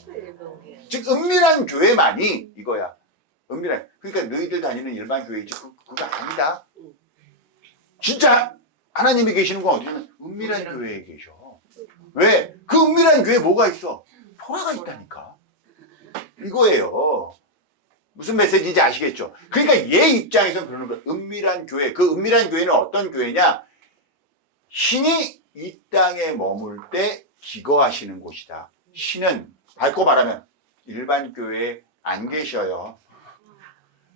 즉 은밀한 교회만이 이거야. 은밀한. 그러니까 너희들 다니는 일반 교회지 그거 아니다. 진짜 하나님이 계시는 건 어디냐면 은밀한 교회에 계셔. 왜? 그 은밀한 교회에 뭐가 있어? 토라가 있다니까. 이거예요. 무슨 메시지인지 아시겠죠? 그러니까 얘 입장에서 그러는 거야. 은밀한 교회. 그 은밀한 교회는 어떤 교회냐? 신이 이 땅에 머물 때 기거하시는 곳이다. 신은 밝고 말하면 일반 교회에 안 계셔요.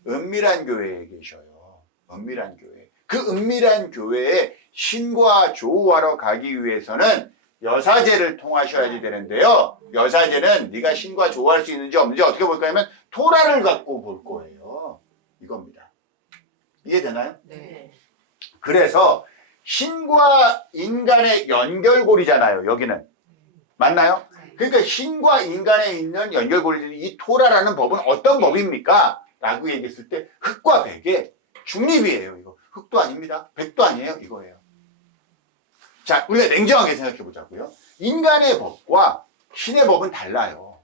은밀한 교회에 계셔요. 은밀한 교회. 그 은밀한 교회에 신과 조우하러 가기 위해서는 여사제를 통하셔야지 되는데요. 여사제는 네가 신과 조우할 수 있는지 없는지 어떻게 볼까 하면 토라를 갖고 볼 거예요. 이겁니다. 이해되나요? 네. 그래서 신과 인간의 연결고리잖아요. 여기는. 맞나요? 그러니까 신과 인간에 있는 연결고리, 이 토라라는 법은 어떤 법입니까? 라고 얘기했을 때 흙과 백의 중립이에요. 이거 흙도 아닙니다. 백도 아니에요. 이거예요. 자, 우리가 냉정하게 생각해 보자고요. 인간의 법과 신의 법은 달라요.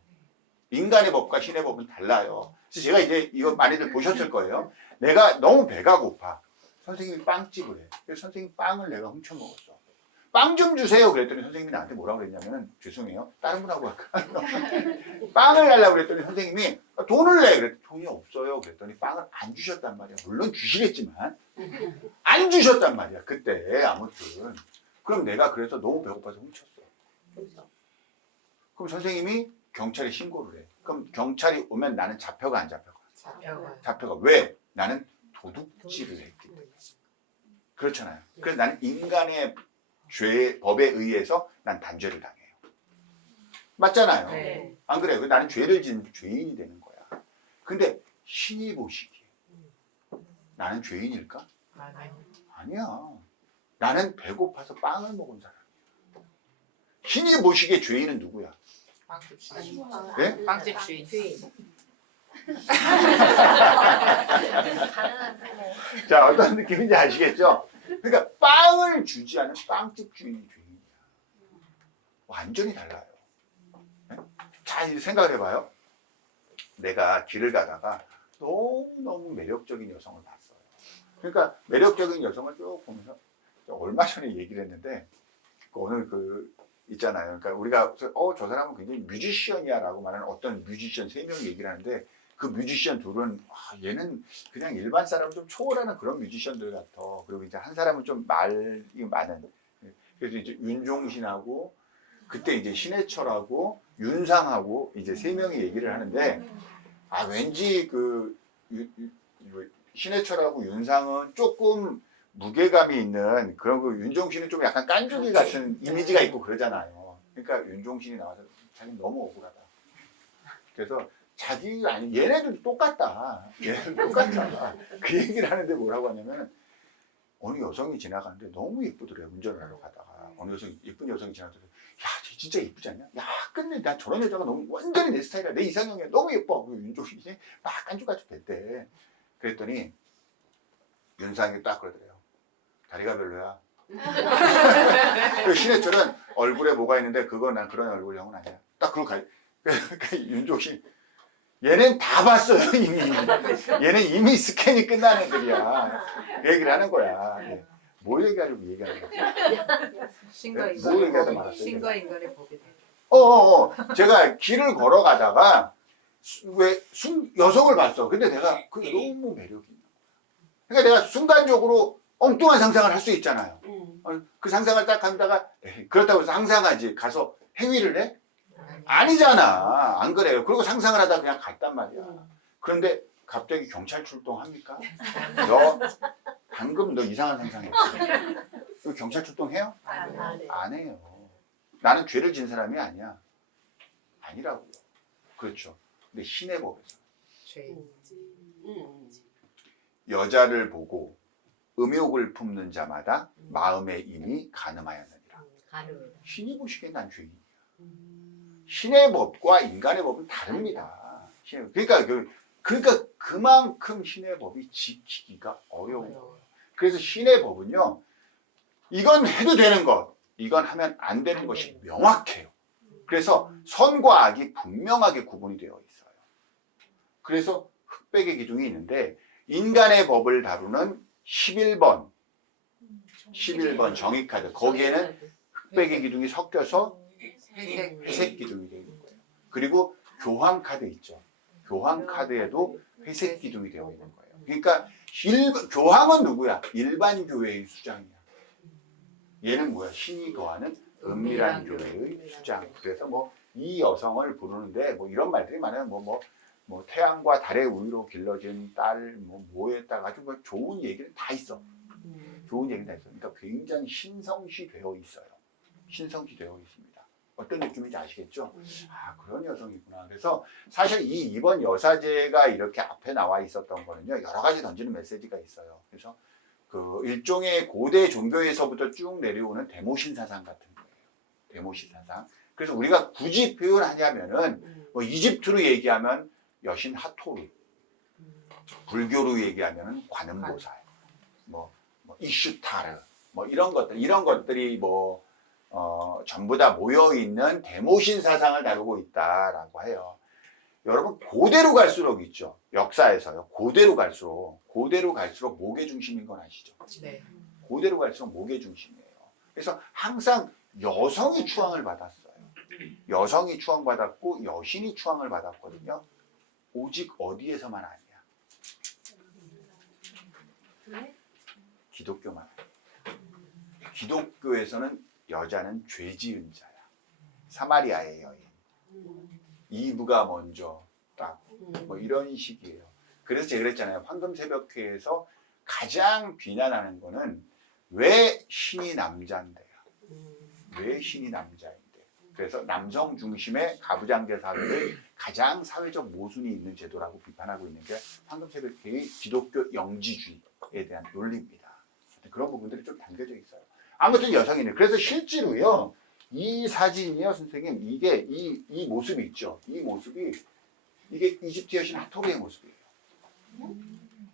인간의 법과 신의 법은 달라요. 그래서 제가 이제 이거 많이들 보셨을 거예요. 내가 너무 배가 고파. 선생님이 빵집을 해. 그래서 선생님 빵을 내가 훔쳐 먹었어. 빵 좀 주세요. 그랬더니 선생님이 나한테 뭐라고 그랬냐면은 죄송해요. 다른 분하고 할까? 빵을 달라고 그랬더니 선생님이 돈을 내. 그랬더니 돈이 없어요. 그랬더니 빵을 안 주셨단 말이야. 물론 주시겠지만 안 주셨단 말이야. 그때 아무튼. 그럼 내가 그래서 너무 배고파서 훔쳤어. 그럼 선생님이 경찰에 신고를 해. 그럼 경찰이 오면 나는 잡혀가 안 잡혀가? 잡혀가. 왜? 나는 도둑질을 했기 때문에. 그렇잖아요. 그래서 나는 인간의 법에 의해서 난 단죄를 당해요. 맞잖아요. 네. 안 그래요? 나는 죄를 지은 죄인이 되는 거야. 근데 신이 보시기에 나는 죄인일까? 아니야. 나는 배고파서 빵을 먹은 사람이야. 신이 보시기에 죄인은 누구야? 빵집 주인. 네? 빵집 주인. 가난한 부모. 자, 어떤 느낌인지 아시겠죠? 그러니까 빵을 주지 않은 빵집 주인이 죄인이야. 완전히 달라요. 네? 자, 이제 생각을 해봐요. 내가 길을 가다가 너무너무 매력적인 여성을 봤어요. 그러니까 매력적인 여성을 쭉 보면서 얼마 전에 얘기를 했는데 오늘 있잖아요. 그러니까 우리가 저 사람은 굉장히 뮤지션이야 라고 말하는 어떤 뮤지션 3명 얘기를 하는데 그 뮤지션 둘은 얘는 그냥 일반 사람 좀 초월하는 그런 뮤지션들 같아. 그리고 이제 한 사람은 좀 말이 많은. 그래서 이제 윤종신하고 그때 이제 신해철하고 윤상하고 이제 3명이 얘기를 하는데 왠지 신해철하고 윤상은 조금 무게감이 있는 그런 윤종신은 좀 약간 깐죽이 같은 이미지가 있고 그러잖아요. 그러니까 윤종신이 나와서 자기 너무 억울하다. 그래서 얘네들도 똑같다. 얘네들 똑같다. 그 얘기를 하는데 뭐라고 하냐면 어느 여성이 지나가는데 너무 예쁘더래요. 운전을 하러 가다가 어느 예쁜 여성이 지나가서 쟤 진짜 예쁘지 않냐? 근데 나 저런 여자가 너무 완전히 내 스타일이야. 내 이상형이야. 너무 예뻐. 그 윤종신이 막 깐죽깐죽 됐대. 그랬더니 윤상이 딱 그러더래요. 다리가 별로야. 그 신해철은 얼굴에 뭐가 있는데 난 그런 얼굴형은 아니야. 딱 그러고 윤종신 얘는 다 봤어요 이미. 얘는 이미 스캔이 끝난 애들이야. 그 얘기를 하는 거야. 뭐 얘기하려고 얘기하는 거야? 신과 뭐 얘기하다 인간의 말았어요? 신과 인간의 법이 돼. 제가 길을 걸어가다가 여성을 봤어. 근데 내가 그게 너무 매력이 있는 거야. 그러니까 내가 순간적으로 엉뚱한 상상을 할 수 있잖아요. 그 상상을 딱 한다가 그렇다고 해서 상상하지 가서 행위를 해? 아니잖아. 안 그래요. 그리고 상상을 하다 그냥 갔단 말이야. 그런데 갑자기 경찰 출동합니까? 방금 너 이상한 상상했어. 경찰 출동해요? 안 해요. 나는 죄를 지은 사람이 아니야. 아니라고요. 그렇죠. 근데 신의 법에서 죄인. 여자를 보고 음욕을 품는 자마다 마음에 이미 간음하였느니라. 신이 보시기엔 난 죄인이야. 신의 법과 인간의 법은 다릅니다. 그러니까 그만큼 신의 법이 지키기가 어려워요. 그래서 신의 법은요, 이건 해도 되는 것, 이건 하면 안 되는 것이 명확해요. 그래서 선과 악이 분명하게 구분이 되어 있어요. 그래서 흑백의 기둥이 있는데 인간의 법을 다루는 11번 정의카드, 거기에는 흑백의 기둥이 섞여서 회색 기둥이 되어 있는 거예요. 그리고 교황 카드 있죠. 교황 카드에도 회색 기둥이 되어 있는 거예요. 그러니까 교황은 누구야? 일반 교회의 수장이야. 얘는 뭐야? 신이 거하는 은밀한 교회의 수장. 그래서 이 여성을 부르는데 이런 말들이 많아요. 태양과 달의 우위로 길러진 딸, 뭐에다가 아주 좋은 얘기는 다 있어. 좋은 얘기는 다 있어. 그러니까 굉장히 신성시 되어 있어요. 신성시 되어 있습니다. 어떤 느낌인지 아시겠죠? 그런 여성이구나. 그래서 사실 이번 여사제가 이렇게 앞에 나와 있었던 거는요, 여러 가지 던지는 메시지가 있어요. 그래서 일종의 고대 종교에서부터 쭉 내려오는 데모신 사상 같은 거예요. 데모신 사상. 그래서 우리가 굳이 표현하냐면은 이집트로 얘기하면 여신 하토르, 불교로 얘기하면은 관음보살, 이슈타르, 이런 것들이 전부 다 모여있는 데모신 사상을 다루고 있다라고 해요. 여러분, 고대로 갈수록 있죠. 역사에서요. 고대로 갈수록 목의 중심인 건 아시죠? 네. 고대로 갈수록 목의 중심이에요. 그래서 항상 여성이 추앙을 받았어요. 여성이 추앙받았고 여신이 추앙을 받았거든요. 오직 어디에서만 아니야. 기독교만. 기독교에서는 여자는 죄 지은 자야. 사마리아의 여인. 이브가 먼저 딱 뭐 이런 식이에요. 그래서 제가 그랬잖아요. 황금새벽회에서 가장 비난하는 거는 왜 신이 남자인데요. 왜 신이 남자인데. 그래서 남성 중심의 가부장제 사회를 가장 사회적 모순이 있는 제도라고 비판하고 있는 게 황금새벽회의 기독교 영지주의에 대한 논리입니다. 그런 부분들이 좀 담겨져 있어요. 아무튼 여성이네. 그래서 실제로요. 이 사진이요, 선생님, 이게 이 모습이 있죠. 이 모습이 이게 이집트 여신 하토르의 모습이에요.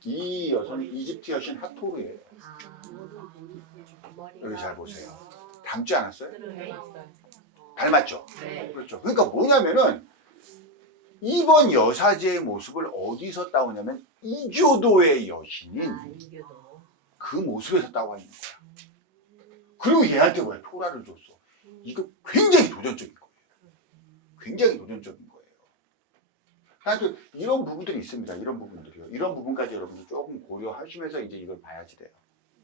이 여성이 이집트 여신 하토르예요. 여기 잘 보세요. 닮지 않았어요? 닮았죠? 네. 그렇죠. 그러니까 뭐냐면은 이번 여사제의 모습을 어디서 따오냐면 이교도의 여신인 그 모습에서 따와 있는 거야. 그리고 얘한테 뭐야? 토라를 줬어. 이거 굉장히 도전적인 거예요. 굉장히 도전적인 거예요. 하여튼 이런 부분들이 있습니다. 이런 부분들이요. 이런 부분까지 여러분들 조금 고려하시면서 이제 이걸 봐야지 돼요.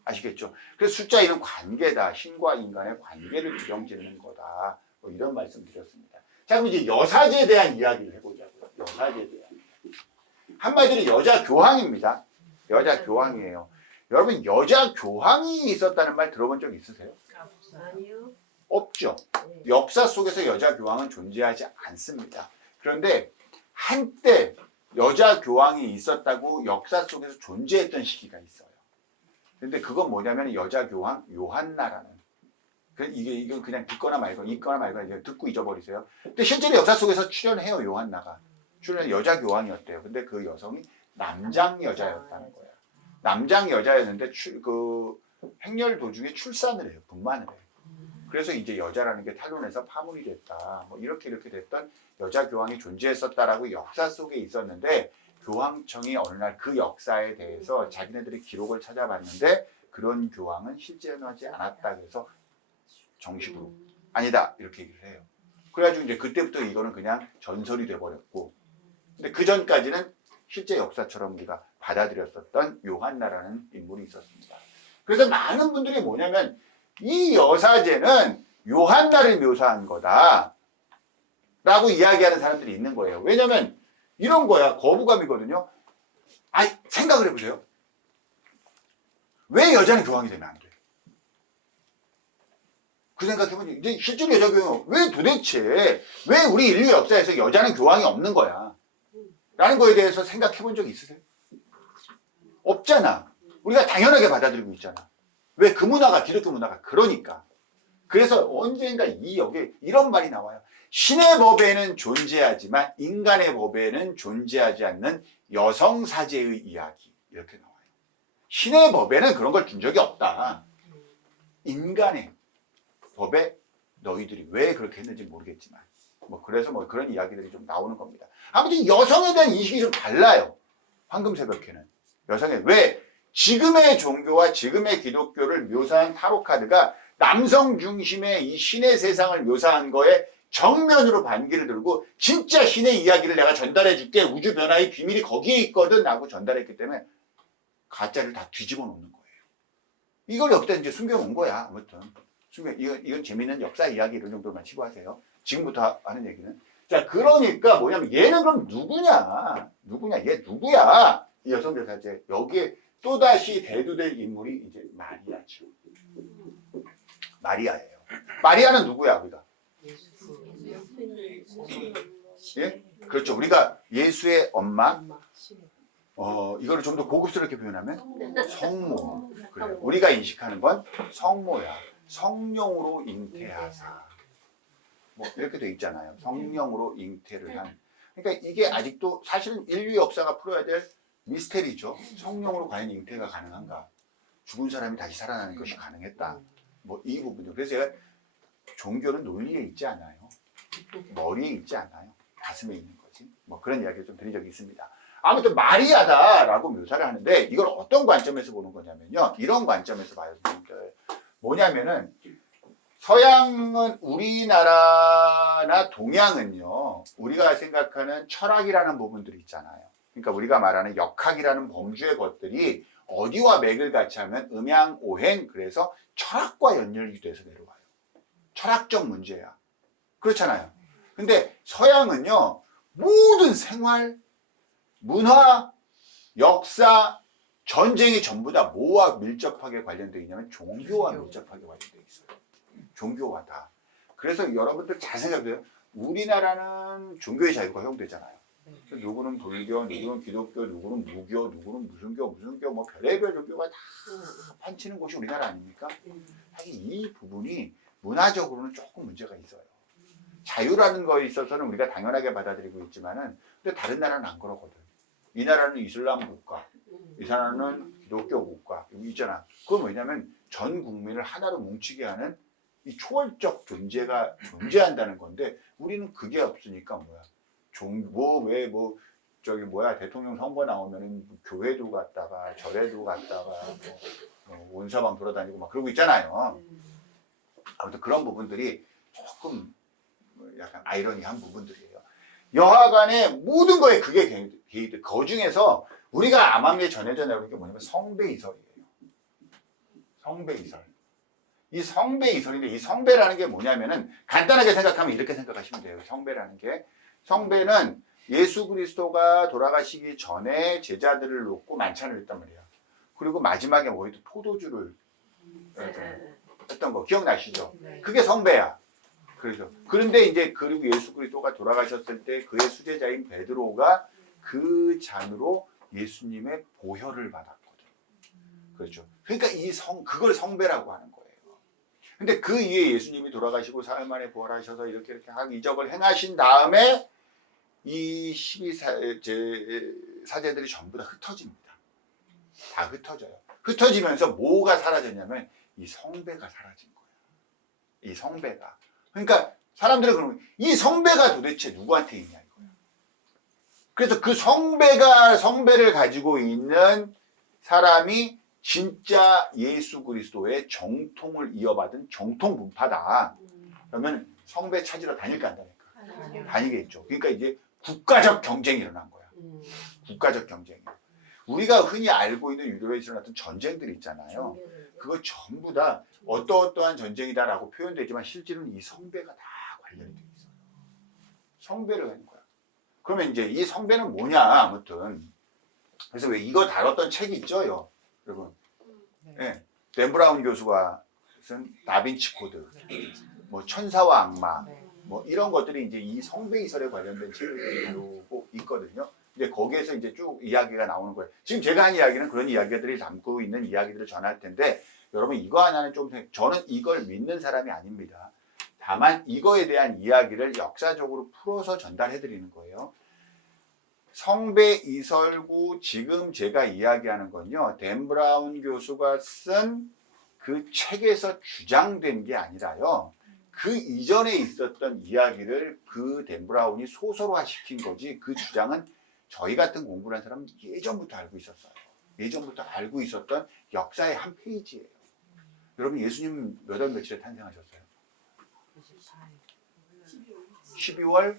아시겠죠? 그래서 숫자 1은 관계다. 신과 인간의 관계를 규정짓는 거다. 뭐 이런 말씀 드렸습니다. 자, 그럼 이제 여사제에 대한 이야기를 해보자고요. 여사제에 대한 이야기. 한마디로 여자 교황입니다. 여자 교황이에요. 여러분 여자 교황이 있었다는 말 들어본 적 있으세요? 아니요. 없죠. 역사 속에서 여자 교황은 존재하지 않습니다. 그런데 한때 여자 교황이 있었다고 역사 속에서 존재했던 시기가 있어요. 근데 그건 뭐냐면 여자 교황 요한나라는. 이건 그냥 듣거나 말거나 이거 듣고 잊어버리세요. 근데 실제로 역사 속에서 출연해요. 요한나가. 여자 교황이었대요. 근데 그 여성이 남장 여자였다는 거예요. 남장 여자였는데 행렬 도중에 출산을 해요. 분만을 해요. 그래서 이제 여자라는 게 탄론해서 파문이 됐다. 뭐 이렇게 됐던 여자 교황이 존재했었다라고 역사 속에 있었는데 교황청이 어느 날 그 역사에 대해서 자기네들이 기록을 찾아봤는데 그런 교황은 실존하지 않았다. 그래서 정식으로 아니다 이렇게 얘기를 해요. 그래가지고 이제 그때부터 이거는 그냥 전설이 돼버렸고, 근데 그 전까지는 실제 역사처럼 우리가 받아들였었던 요한나라는 인물이 있었습니다. 그래서 많은 분들이 뭐냐면 이 여사제는 요한나를 묘사한 거다 라고 이야기하는 사람들이 있는 거예요. 왜냐면 이런 거야. 거부감이거든요. 생각을 해보세요. 왜 여자는 교황이 되면 안 돼? 그 생각해보니 이제 실제로 여자 교황이 왜 도대체 왜 우리 인류 역사에서 여자는 교황이 없는 거야? 라는 거에 대해서 생각해본 적 있으세요? 없잖아. 우리가 당연하게 받아들이고 있잖아. 왜 그 문화가 기독교 문화가 그러니까. 그래서 언젠가 여기 이런 말이 나와요. 신의 법에는 존재하지만 인간의 법에는 존재하지 않는 여성 사제의 이야기. 이렇게 나와요. 신의 법에는 그런 걸 준 적이 없다. 인간의 법에 너희들이 왜 그렇게 했는지 모르겠지만 그래서 그런 이야기들이 좀 나오는 겁니다. 아무튼 여성에 대한 인식이 좀 달라요. 황금새벽회는. 왜? 지금의 종교와 지금의 기독교를 묘사한 타로 카드가 남성 중심의 이 신의 세상을 묘사한 거에 정면으로 반기를 들고 진짜 신의 이야기를 내가 전달해 줄게. 우주 변화의 비밀이 거기에 있거든 라고 전달했기 때문에 가짜를 다 뒤집어 놓는 거예요. 이걸 여기다 이제 숨겨놓은 거야. 아무튼 이건 재미있는 역사 이야기 이런 정도만 치고 하세요. 지금부터 하는 얘기는. 자, 그러니까 뭐냐면 얘는 그럼 누구냐? 얘 누구야? 이 여성 대사제. 여기에 또다시 대두될 인물이 이제 마리아죠. 마리아예요. 마리아는 누구야, 우리가? 예? 그렇죠. 우리가 예수의 엄마. 이거를 좀 더 고급스럽게 표현하면 성모. 그래요. 우리가 인식하는 건 성모야. 성령으로 잉태하사. 이렇게 돼 있잖아요. 성령으로 잉태를 한. 그러니까 이게 아직도 사실은 인류 역사가 풀어야 될 미스테리죠. 성령으로 과연 잉태가 가능한가? 죽은 사람이 다시 살아나는 것이 가능했다. 이 부분도. 그래서 제가 종교는 논리에 있지 않아요. 머리에 있지 않아요. 가슴에 있는 거지. 그런 이야기를 좀 드린 적이 있습니다. 아무튼 마리아다라고 묘사를 하는데 이걸 어떤 관점에서 보는 거냐면요. 이런 관점에서 봐요. 뭐냐면은 서양은 우리나라나 동양은요, 우리가 생각하는 철학이라는 부분들이 있잖아요. 그러니까 우리가 말하는 역학이라는 범주의 것들이 어디와 맥을 같이 하면 음양, 오행, 그래서 철학과 연결이 돼서 내려와요. 철학적 문제야. 그렇잖아요. 근데 서양은요, 모든 생활, 문화, 역사, 전쟁이 전부 다 뭐와 밀접하게 관련되어 있냐면 종교와 밀접하게 관련되어 있어요. 종교와 다. 그래서 여러분들 잘 생각해요. 우리나라는 종교의 자유가 허용되잖아요. 누구는 불교, 누구는 기독교, 누구는 무교, 누구는 무슨 교, 뭐 별의별 종교가 다 판치는 곳이 우리나라 아닙니까? 사실 이 부분이 문화적으로는 조금 문제가 있어요. 자유라는 거에 있어서는 우리가 당연하게 받아들이고 있지만은, 근데 다른 나라는 안 그러거든. 이 나라는 이슬람 국가, 이 나라는 기독교 국가, 여기 있잖아. 그건 뭐냐면 전 국민을 하나로 뭉치게 하는 이 초월적 존재가 존재한다는 건데, 우리는 그게 없으니까 뭐야? 대통령 선거 나오면은 교회도 갔다가 절에도 갔다가 원사방 돌아다니고 막 그러고 있잖아요. 아무튼 그런 부분들이 조금 약간 아이러니한 부분들이에요. 여하간에 모든 거에 그게 개입돼. 그 중에서 우리가 암암리에 전해져 나오는 게 뭐냐면 성배이설이에요. 성배이설. 이 성배이설인데, 이 성배라는 게 뭐냐면은 간단하게 생각하면 이렇게 생각하시면 돼요. 성배라는 게, 성배는 예수 그리스도가 돌아가시기 전에 제자들을 놓고 만찬을 했단 말이야. 그리고 마지막에 뭐 했던 포도주를 했던 거 기억나시죠? 네. 그게 성배야. 그렇죠. 그런데 이제 그리고 예수 그리스도가 돌아가셨을 때 그의 수제자인 베드로가 그 잔으로 예수님의 보혈을 받았거든. 그렇죠. 그러니까 그걸 성배라고 하는 거예요. 근데 그 이후에 예수님이 돌아가시고 사흘 만에 부활하셔서 이렇게 이적을 행하신 다음에 이 12사제들이 전부 다 흩어집니다. 다 흩어져요. 흩어지면서 뭐가 사라졌냐면 이 성배가 사라진 거예요. 이 성배가. 그러니까 사람들은 그러면 이 성배가 도대체 누구한테 있냐 이거예요. 그래서 그 성배를 가지고 있는 사람이 진짜 예수 그리스도의 정통을 이어받은 정통 분파다. 그러면 성배 찾으러 다닐까 안 다닐까? 다니겠죠. 그러니까 이제 국가적 경쟁이 일어난 거야. 국가적 경쟁. 우리가 흔히 알고 있는 유교에서 일어났던 전쟁들이 있잖아요. 그거 전부 다 어떠한 전쟁이다라고 표현되지만 실제로는 이 성배가 다 관련이 돼 있어요. 성배를 하는 거야. 그러면 이제 이 성배는 뭐냐, 아무튼. 그래서 왜 이거 다뤘던 책이 있죠, 여러분. 네. 댄 브라운 교수가 쓴 다빈치 코드, 뭐 천사와 악마, 뭐 이런 것들이 이제 이 성배이설에 관련된 책을 다루고 있거든요. 이제 거기에서 이제 쭉 이야기가 나오는 거예요. 지금 제가 한 이야기는 그런 이야기들이 담고 있는 이야기들을 전할 텐데, 여러분 이거 하나는 저는 이걸 믿는 사람이 아닙니다. 다만 이거에 대한 이야기를 역사적으로 풀어서 전달해 드리는 거예요. 성배이설구 지금 제가 이야기하는 건요, 댄 브라운 교수가 쓴 그 책에서 주장된 게 아니라요, 그 이전에 있었던 이야기를 그 댄 브라운이 소설화 시킨 거지, 그 주장은 저희 같은 공부를 한 사람은 예전부터 알고 있었어요. 예전부터 알고 있었던 역사의 한 페이지예요. 여러분 예수님 몇 월 며칠에 탄생하셨어요? 12월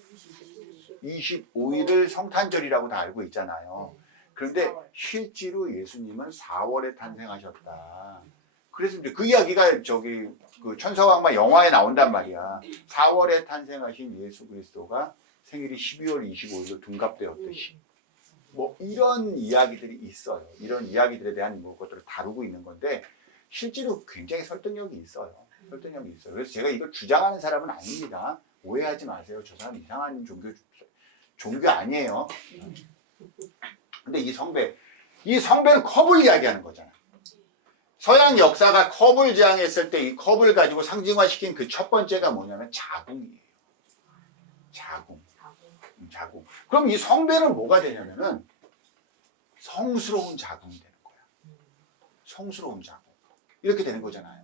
25일을 성탄절이라고 다 알고 있잖아요. 그런데 실제로 예수님은 4월에 탄생하셨다. 그래서 이제 그 이야기가 그 천사와 악마 영화에 나온단 말이야. 4월에 탄생하신 예수 그리스도가 생일이 12월 25일로 둔갑되었듯이. 뭐 이런 이야기들이 있어요. 이런 이야기들에 대한 것들을 다루고 있는 건데 실제로 굉장히 설득력이 있어요. 설득력이 있어요. 그래서 제가 이걸 주장하는 사람은 아닙니다. 오해하지 마세요. 저 사람 이상한 종교 아니에요. 근데 이 성배는 컵을 이야기하는 거잖아. 서양 역사가 컵을 지향했을 때 이 컵을 가지고 상징화시킨 그 첫 번째가 뭐냐면 자궁이에요. 자궁. 그럼 이 성배는 뭐가 되냐면은 성스러운 자궁이 되는 거야. 성스러운 자궁. 이렇게 되는 거잖아요.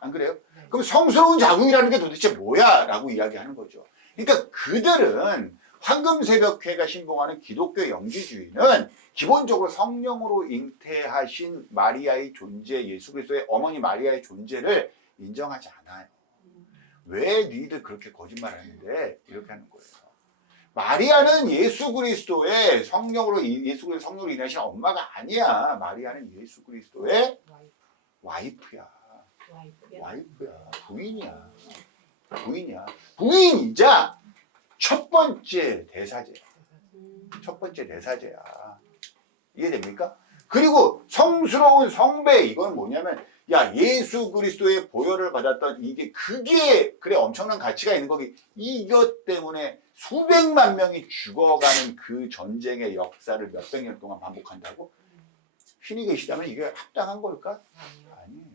안 그래요? 그럼 성스러운 자궁이라는 게 도대체 뭐야? 라고 이야기하는 거죠. 그러니까 그들은 황금새벽회가 신봉하는 기독교 영지주의는 기본적으로 성령으로 잉태하신 마리아의 존재, 예수 그리스도의 어머니 마리아의 존재를 인정하지 않아요. 왜 니들 그렇게 거짓말하는데 이렇게 하는 거예요. 마리아는 예수 그리스도의 성령으로 예수 그리스도 성령으로 인하신 엄마가 아니야. 마리아는 예수 그리스도의 와이프야. 와이프야. 부인이야. 부인이야. 부인이자 첫 번째 대사제야. 첫 번째 대사제야. 이해됩니까? 그리고 성스러운 성배, 이건 뭐냐면, 야, 예수 그리스도의 보혈을 받았던 이게, 그게, 그래, 엄청난 가치가 있는 거기. 이것 때문에 수백만 명이 죽어가는 그 전쟁의 역사를 몇백 년 동안 반복한다고? 신이 계시다면 이게 합당한 걸까? 아니에요.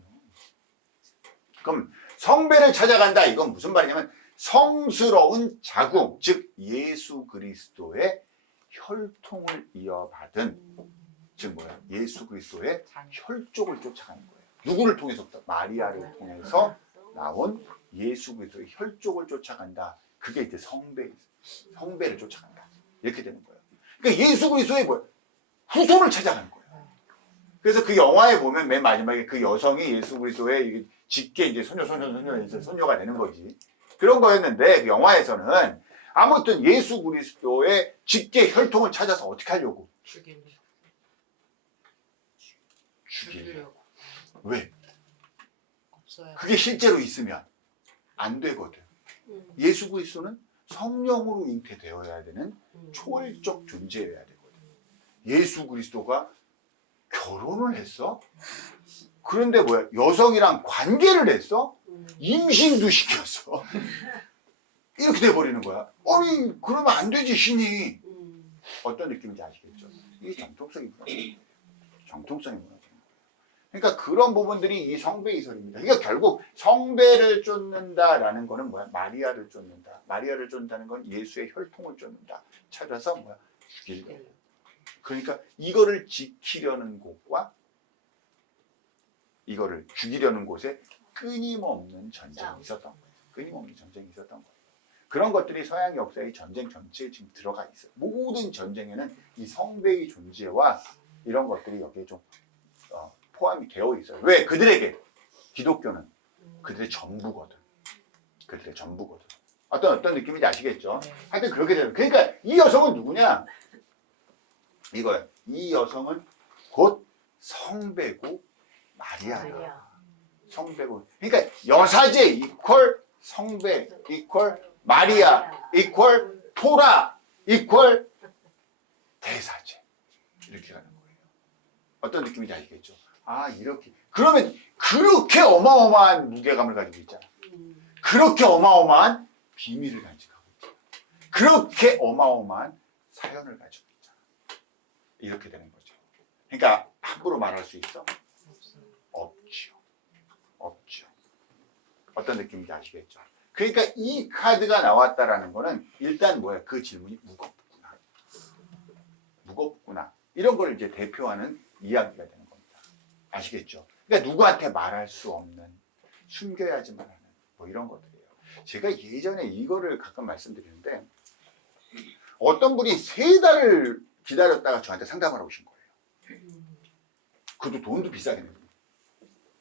그럼 성배를 찾아간다. 이건 무슨 말이냐면, 성스러운 자궁, 즉, 예수 그리스도의 혈통을 이어받은, 즉 뭐야? 예수 그리스도의 혈족을 쫓아가는 거예요. 누구를 통해서부터? 마리아를 통해서 나온 예수 그리스도의 혈족을 쫓아간다. 그게 이제 성배를 쫓아간다. 이렇게 되는 거예요. 그러니까 예수 그리스도의 뭐야? 후손을 찾아가는 거예요. 그래서 그 영화에 보면 맨 마지막에 그 여성이 예수 그리스도의 직계 이제 손녀가 되는 거지. 그런 거였는데 그 영화에서는 아무튼 예수 그리스도의 직계 혈통을 찾아서 어떻게 하려고? 죽이려고. 왜? 없어요. 그게 실제로 있으면 안 되거든. 예수 그리스도는 성령으로 잉태되어야 되는 초월적 존재여야 되거든. 예수 그리스도가 결혼을 했어? 그런데 뭐야? 여성이랑 관계를 했어? 임신도 시켰어. 이렇게 돼버리는 거야. 아니, 그러면 안 되지, 신이. 어떤 느낌인지 아시겠죠? 이게 정통성이 무너져요. 정통성이 무너져요. 그러니까 그런 부분들이 이 성배 이설입니다. 그러니까 결국 성배를 쫓는다라는 거는 뭐야? 마리아를 쫓는다. 마리아를 쫓는다는 건 예수의 혈통을 쫓는다. 찾아서 뭐야? 죽이려고. 그러니까 이거를 지키려는 곳과 이거를 죽이려는 곳에 끊임없는 전쟁이 있었던 거예요. 끊임없는 전쟁이 있었던 거예요. 그런 것들이 서양 역사의 전쟁 전체에 지금 들어가 있어요. 모든 전쟁에는 이 성배의 존재와 이런 것들이 여기에 좀 포함이 되어 있어요. 왜? 그들에게 기독교는 그들의 전부거든. 그들의 전부거든. 어떤 느낌인지 아시겠죠? 하여튼 그렇게 되는. 그러니까 이 여성은 누구냐? 이거예요. 이 여성은 곧 성배고 마리아야. 성배고. 그러니까 여사제 이퀄 성배 이퀄 마리아 이퀄 토라 이퀄 대사제. 이렇게 가는 거예요. 어떤 느낌인지 아시겠죠? 아, 이렇게. 그러면 그렇게 어마어마한 무게감을 가지고 있잖아. 그렇게 어마어마한 비밀을 간직하고 있잖아. 그렇게 어마어마한 사연을 가지고 있잖아. 이렇게 되는 거죠. 그러니까 함부로 말할 수 있어? 없죠. 없죠. 어떤 느낌인지 아시겠죠? 그러니까 이 카드가 나왔다라는 거는 일단 뭐야? 그 질문이 무겁구나. 무겁구나. 이런 걸 이제 대표하는 이야기가 되는 겁니다. 아시겠죠? 그러니까 누구한테 말할 수 없는, 숨겨야지만 하는 뭐 이런 것들이에요. 제가 예전에 이거를 가끔 말씀드리는데 어떤 분이 3달을 기다렸다가 저한테 상담을 하고 오신 거예요. 그것도 돈도 비싸게 내고.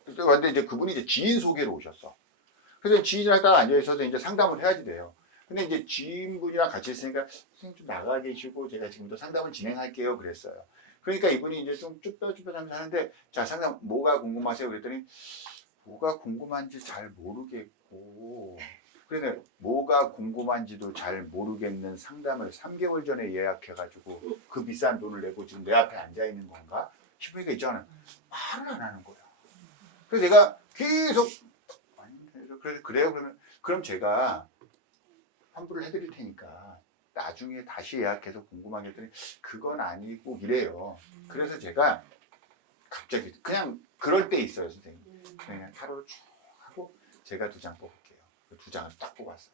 그런데 이제 그분이 이제 지인 소개로 오셨어. 그래서 지인이랑 딱 앉아있어서 이제 상담을 해야지 돼요. 근데 이제 지인분이랑 같이 있으니까 선생님 좀 나가 계시고 제가 지금부터 상담을 진행할게요. 그랬어요. 그러니까 이분이 이제 좀 쭈뼛쭈뼛하면서 하는데, 자, 상담 뭐가 궁금하세요? 그랬더니 뭐가 궁금한지 잘 모르겠고, 그런데 뭐가 궁금한지도 잘 모르겠는 상담을 3개월 전에 예약해가지고 그 비싼 돈을 내고 지금 내 앞에 앉아 있는 건가 싶으니까 있잖아요. 말을 안 하는 거야. 그래서 제가 계속 그래서 그래요? 그럼 제가 환불을 해드릴 테니까 나중에 다시 예약해서 궁금한 게 있더니 그건 아니고 이래요. 그래서 제가 갑자기 그냥 그럴 때 있어요, 선생님. 그냥 타로를 쭉 하고 제가 2장 뽑을게요. 그 2장을 딱 뽑았어요.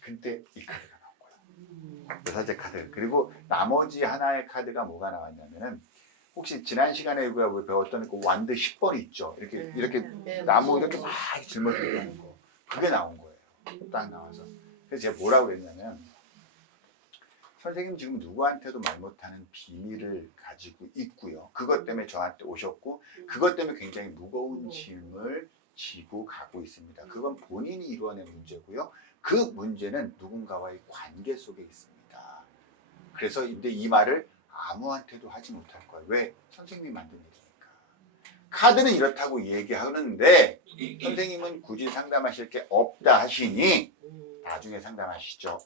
근데 이 카드가 나온 거예요. 여사제 카드. 그리고 나머지 하나의 카드가 뭐가 나왔냐면은 혹시 지난 시간에 우리가 배웠던 그 완드 10번 있죠? 이렇게 나무 이렇게 막 짊어지고 하는 거. 그게 나온 거예요. 딱 나와서. 그래서 제가 뭐라고 했냐면, 선생님 지금 누구한테도 말 못하는 비밀을 가지고 있고요. 그것 때문에 저한테 오셨고, 그것 때문에 굉장히 무거운 짐을 지고 가고 있습니다. 그건 본인이 이루어낸 문제고요. 그 문제는 누군가와의 관계 속에 있습니다. 그래서 근데 이 말을 아무한테도 하지 못할 거예요. 왜? 선생님이 만든 얘기니까. 카드는 이렇다고 얘기하는데 선생님은 굳이 상담하실 게 없다 하시니 나중에 상담하시죠.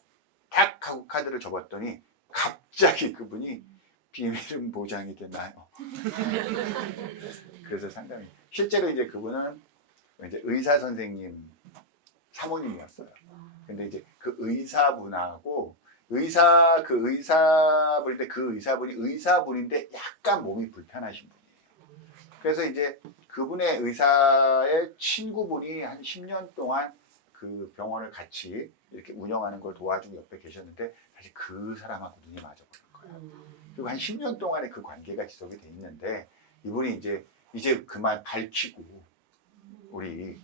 탁 하고 카드를 접었더니 갑자기 그분이 비밀은 보장이 되나요? 그래서 상담이 실제로 이제 그분은 이제 의사 선생님 사모님이었어요. 근데 이제 그 의사분하고 의사 볼 때 그 의사분이 의사분인데 약간 몸이 불편하신 분이에요. 그래서 이제 그분의 의사의 친구분이 한 10년 동안 그 병원을 같이 이렇게 운영하는 걸 도와주고 옆에 계셨는데 사실 그 사람하고 눈이 맞아버린 거예요. 그리고 한 10년 동안에 그 관계가 지속이 돼 있는데 이분이 이제 그만 밝히고 우리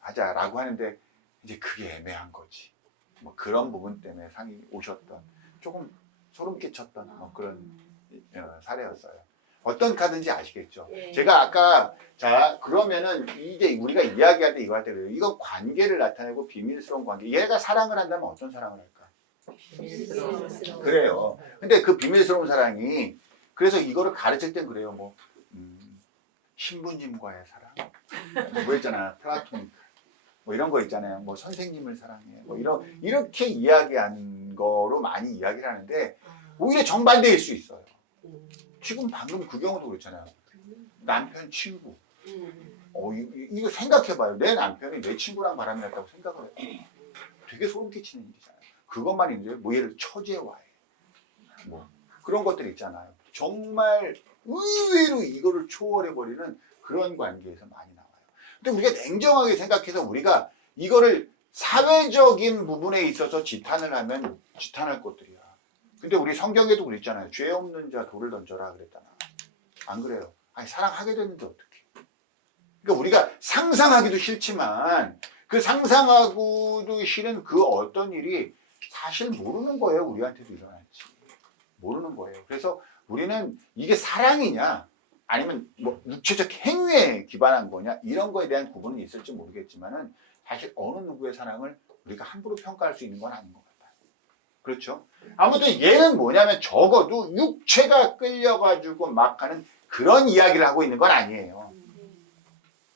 하자라고 하는데 이제 그게 애매한 거지. 뭐 그런 부분 때문에 상이 오셨던 조금 소름 끼쳤던 뭐 그런 사례였어요. 어떤 카드인지 아시겠죠? 예. 제가 아까 자 그러면은 이제 우리가 이야기할 때 이거 할 때 그래요. 이건 관계를 나타내고 비밀스러운 관계. 얘가 사랑을 한다면 어떤 사랑을 할까? 그래요. 근데 그 비밀스러운 사랑이 그래서 이거를 가르칠 땐 그래요. 뭐 신부님과의 사랑, 뭐 있잖아, 플라토닉, 뭐 이런 거 있잖아요. 뭐 선생님을 사랑해, 뭐 이렇게 이야기하는 거로 많이 이야기를 하는데 오히려 정반대일 수 있어요. 지금 방금 그 경우도 그렇잖아요. 남편 친구. 이거 생각해봐요. 내 남편이 내 친구랑 바람이 났다고 생각을 해요. 되게 소름 끼치는 일이잖아요. 그것만 있는데 뭐 예를 들어 처제와의 뭐 그런 것들 있잖아요. 정말 의외로 이거를 초월해버리는 그런 관계에서 많이 나와요. 근데 우리가 냉정하게 생각해서 우리가 이거를 사회적인 부분에 있어서 지탄을 하면 지탄할 것들이야. 근데 우리 성경에도 그랬잖아요. 죄 없는 자 돌을 던져라 그랬잖아. 안 그래요? 아니 사랑하게 됐는데 어떡해. 그러니까 우리가 상상하기도 싫지만 그 상상하고도 싫은 그 어떤 일이 사실 모르는 거예요. 우리한테도 일어날지. 모르는 거예요. 그래서 우리는 이게 사랑이냐 아니면 뭐 육체적 행위에 기반한 거냐 이런 거에 대한 구분은 있을지 모르겠지만은 사실 어느 누구의 사랑을 우리가 함부로 평가할 수 있는 건 아닌 것 같아요. 그렇죠? 아무튼 얘는 뭐냐면 적어도 육체가 끌려가지고 막 하는 그런 이야기를 하고 있는 건 아니에요.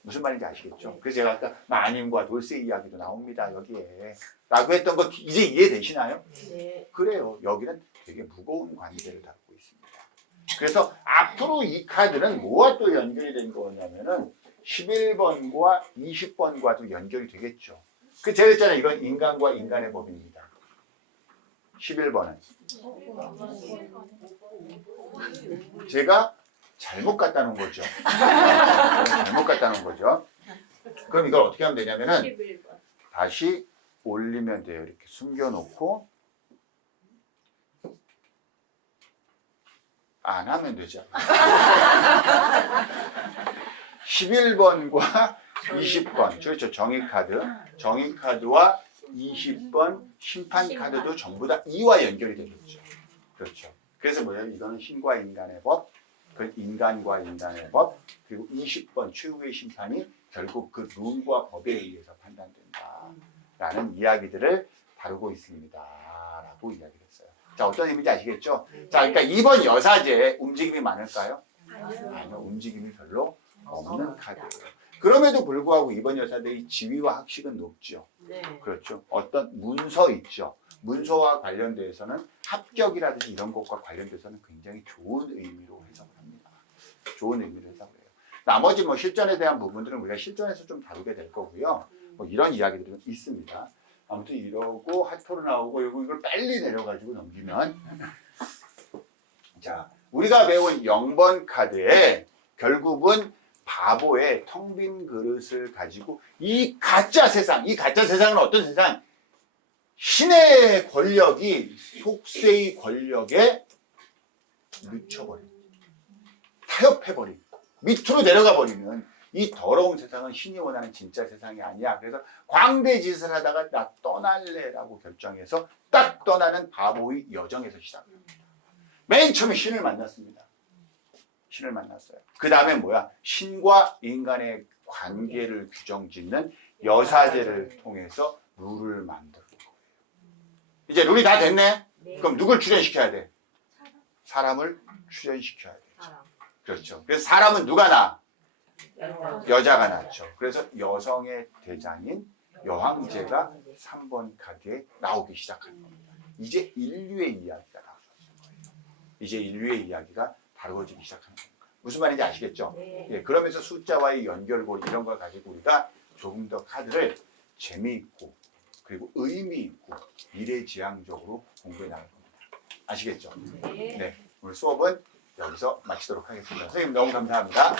무슨 말인지 아시겠죠? 그래서 제가 아까 마님과 돌쇠 이야기도 나옵니다. 여기에 라고 했던 거 이제 이해되시나요? 네. 그래요. 여기는 되게 무거운 관계를 갖고 있습니다. 그래서 앞으로 이 카드는 뭐와 또 연결이 된 거냐면은 11번과 20번과도 연결이 되겠죠. 그 제가 했잖아요. 이건 인간과 인간의 법입니다. 11번은 제가 잘못 갖다 놓은 거죠. 잘못 갖다 놓은 거죠. 그럼 이걸 어떻게 하면 되냐면은 11번. 다시 올리면 돼요. 이렇게 숨겨놓고 안 하면 되죠. 11번과 20번 그렇죠. 정의카드 정의카드와 20번 심판카드도 전부 다 이와 연결이 되겠죠. 그렇죠. 그래서 뭐예요? 이거는 신과 인간의 법, 그 인간과 인간의 법, 그리고 20번 최후의 심판이 결국 그 룰과 법에 의해서 판단된다라는 이야기들을 다루고 있습니다. 라고 이야기를 했어요. 자, 어떤 의미인지 아시겠죠? 자, 그러니까 이번 여사제 움직임이 많을까요? 아니요, 움직임이 별로 없는 카드예요. 그럼에도 불구하고 이번 여사제의 지위와 학식은 높죠. 네. 그렇죠. 어떤 문서 있죠. 문서와 관련돼서는 합격이라든지 이런 것과 관련돼서는 굉장히 좋은 의미로 해석을 합니다. 좋은 의미로 해석을 해요. 나머지 뭐 실전에 대한 부분들은 우리가 실전에서 좀 다루게 될 거고요. 뭐 이런 이야기들은 있습니다. 아무튼 이러고 핫토로 나오고 이걸 빨리 내려가지고 넘기면 자 우리가 배운 0번 카드에 결국은 바보의 텅 빈 그릇을 가지고 이 가짜 세상은 어떤 세상? 신의 권력이 속세의 권력에 미쳐버린, 타협해버린, 밑으로 내려가 버리는 이 더러운 세상은 신이 원하는 진짜 세상이 아니야. 그래서 광대짓을 하다가 나 떠날래라고 결정해서 딱 떠나는 바보의 여정에서 시작합니다. 맨 처음에 신을 만났습니다. 신을 만났어요. 그 다음에 뭐야? 신과 인간의 관계를 규정짓는 여사제를 통해서 룰을 만들고 이제 룰이 다 됐네? 네. 그럼 누굴 출연시켜야 돼? 사람을 출연시켜야 되죠. 그렇죠. 그래서 사람은 누가 나? 여자가 낳죠. 그래서 여성의 대장인 여황제가 3번 카드에 나오기 시작하는 겁니다. 이제 인류의 이야기가 나오는 거예요. 이제 인류의 이야기가 다루어지기 시작하는 겁니다. 무슨 말인지 아시겠죠? 네. 예, 그러면서 숫자와의 연결고리 이런 걸 가지고 우리가 조금 더 카드를 재미있고 그리고 의미 있고 미래지향적으로 공부해 나갈 겁니다. 아시겠죠? 네. 네, 오늘 수업은 여기서 마치도록 하겠습니다. 선생님 너무 감사합니다.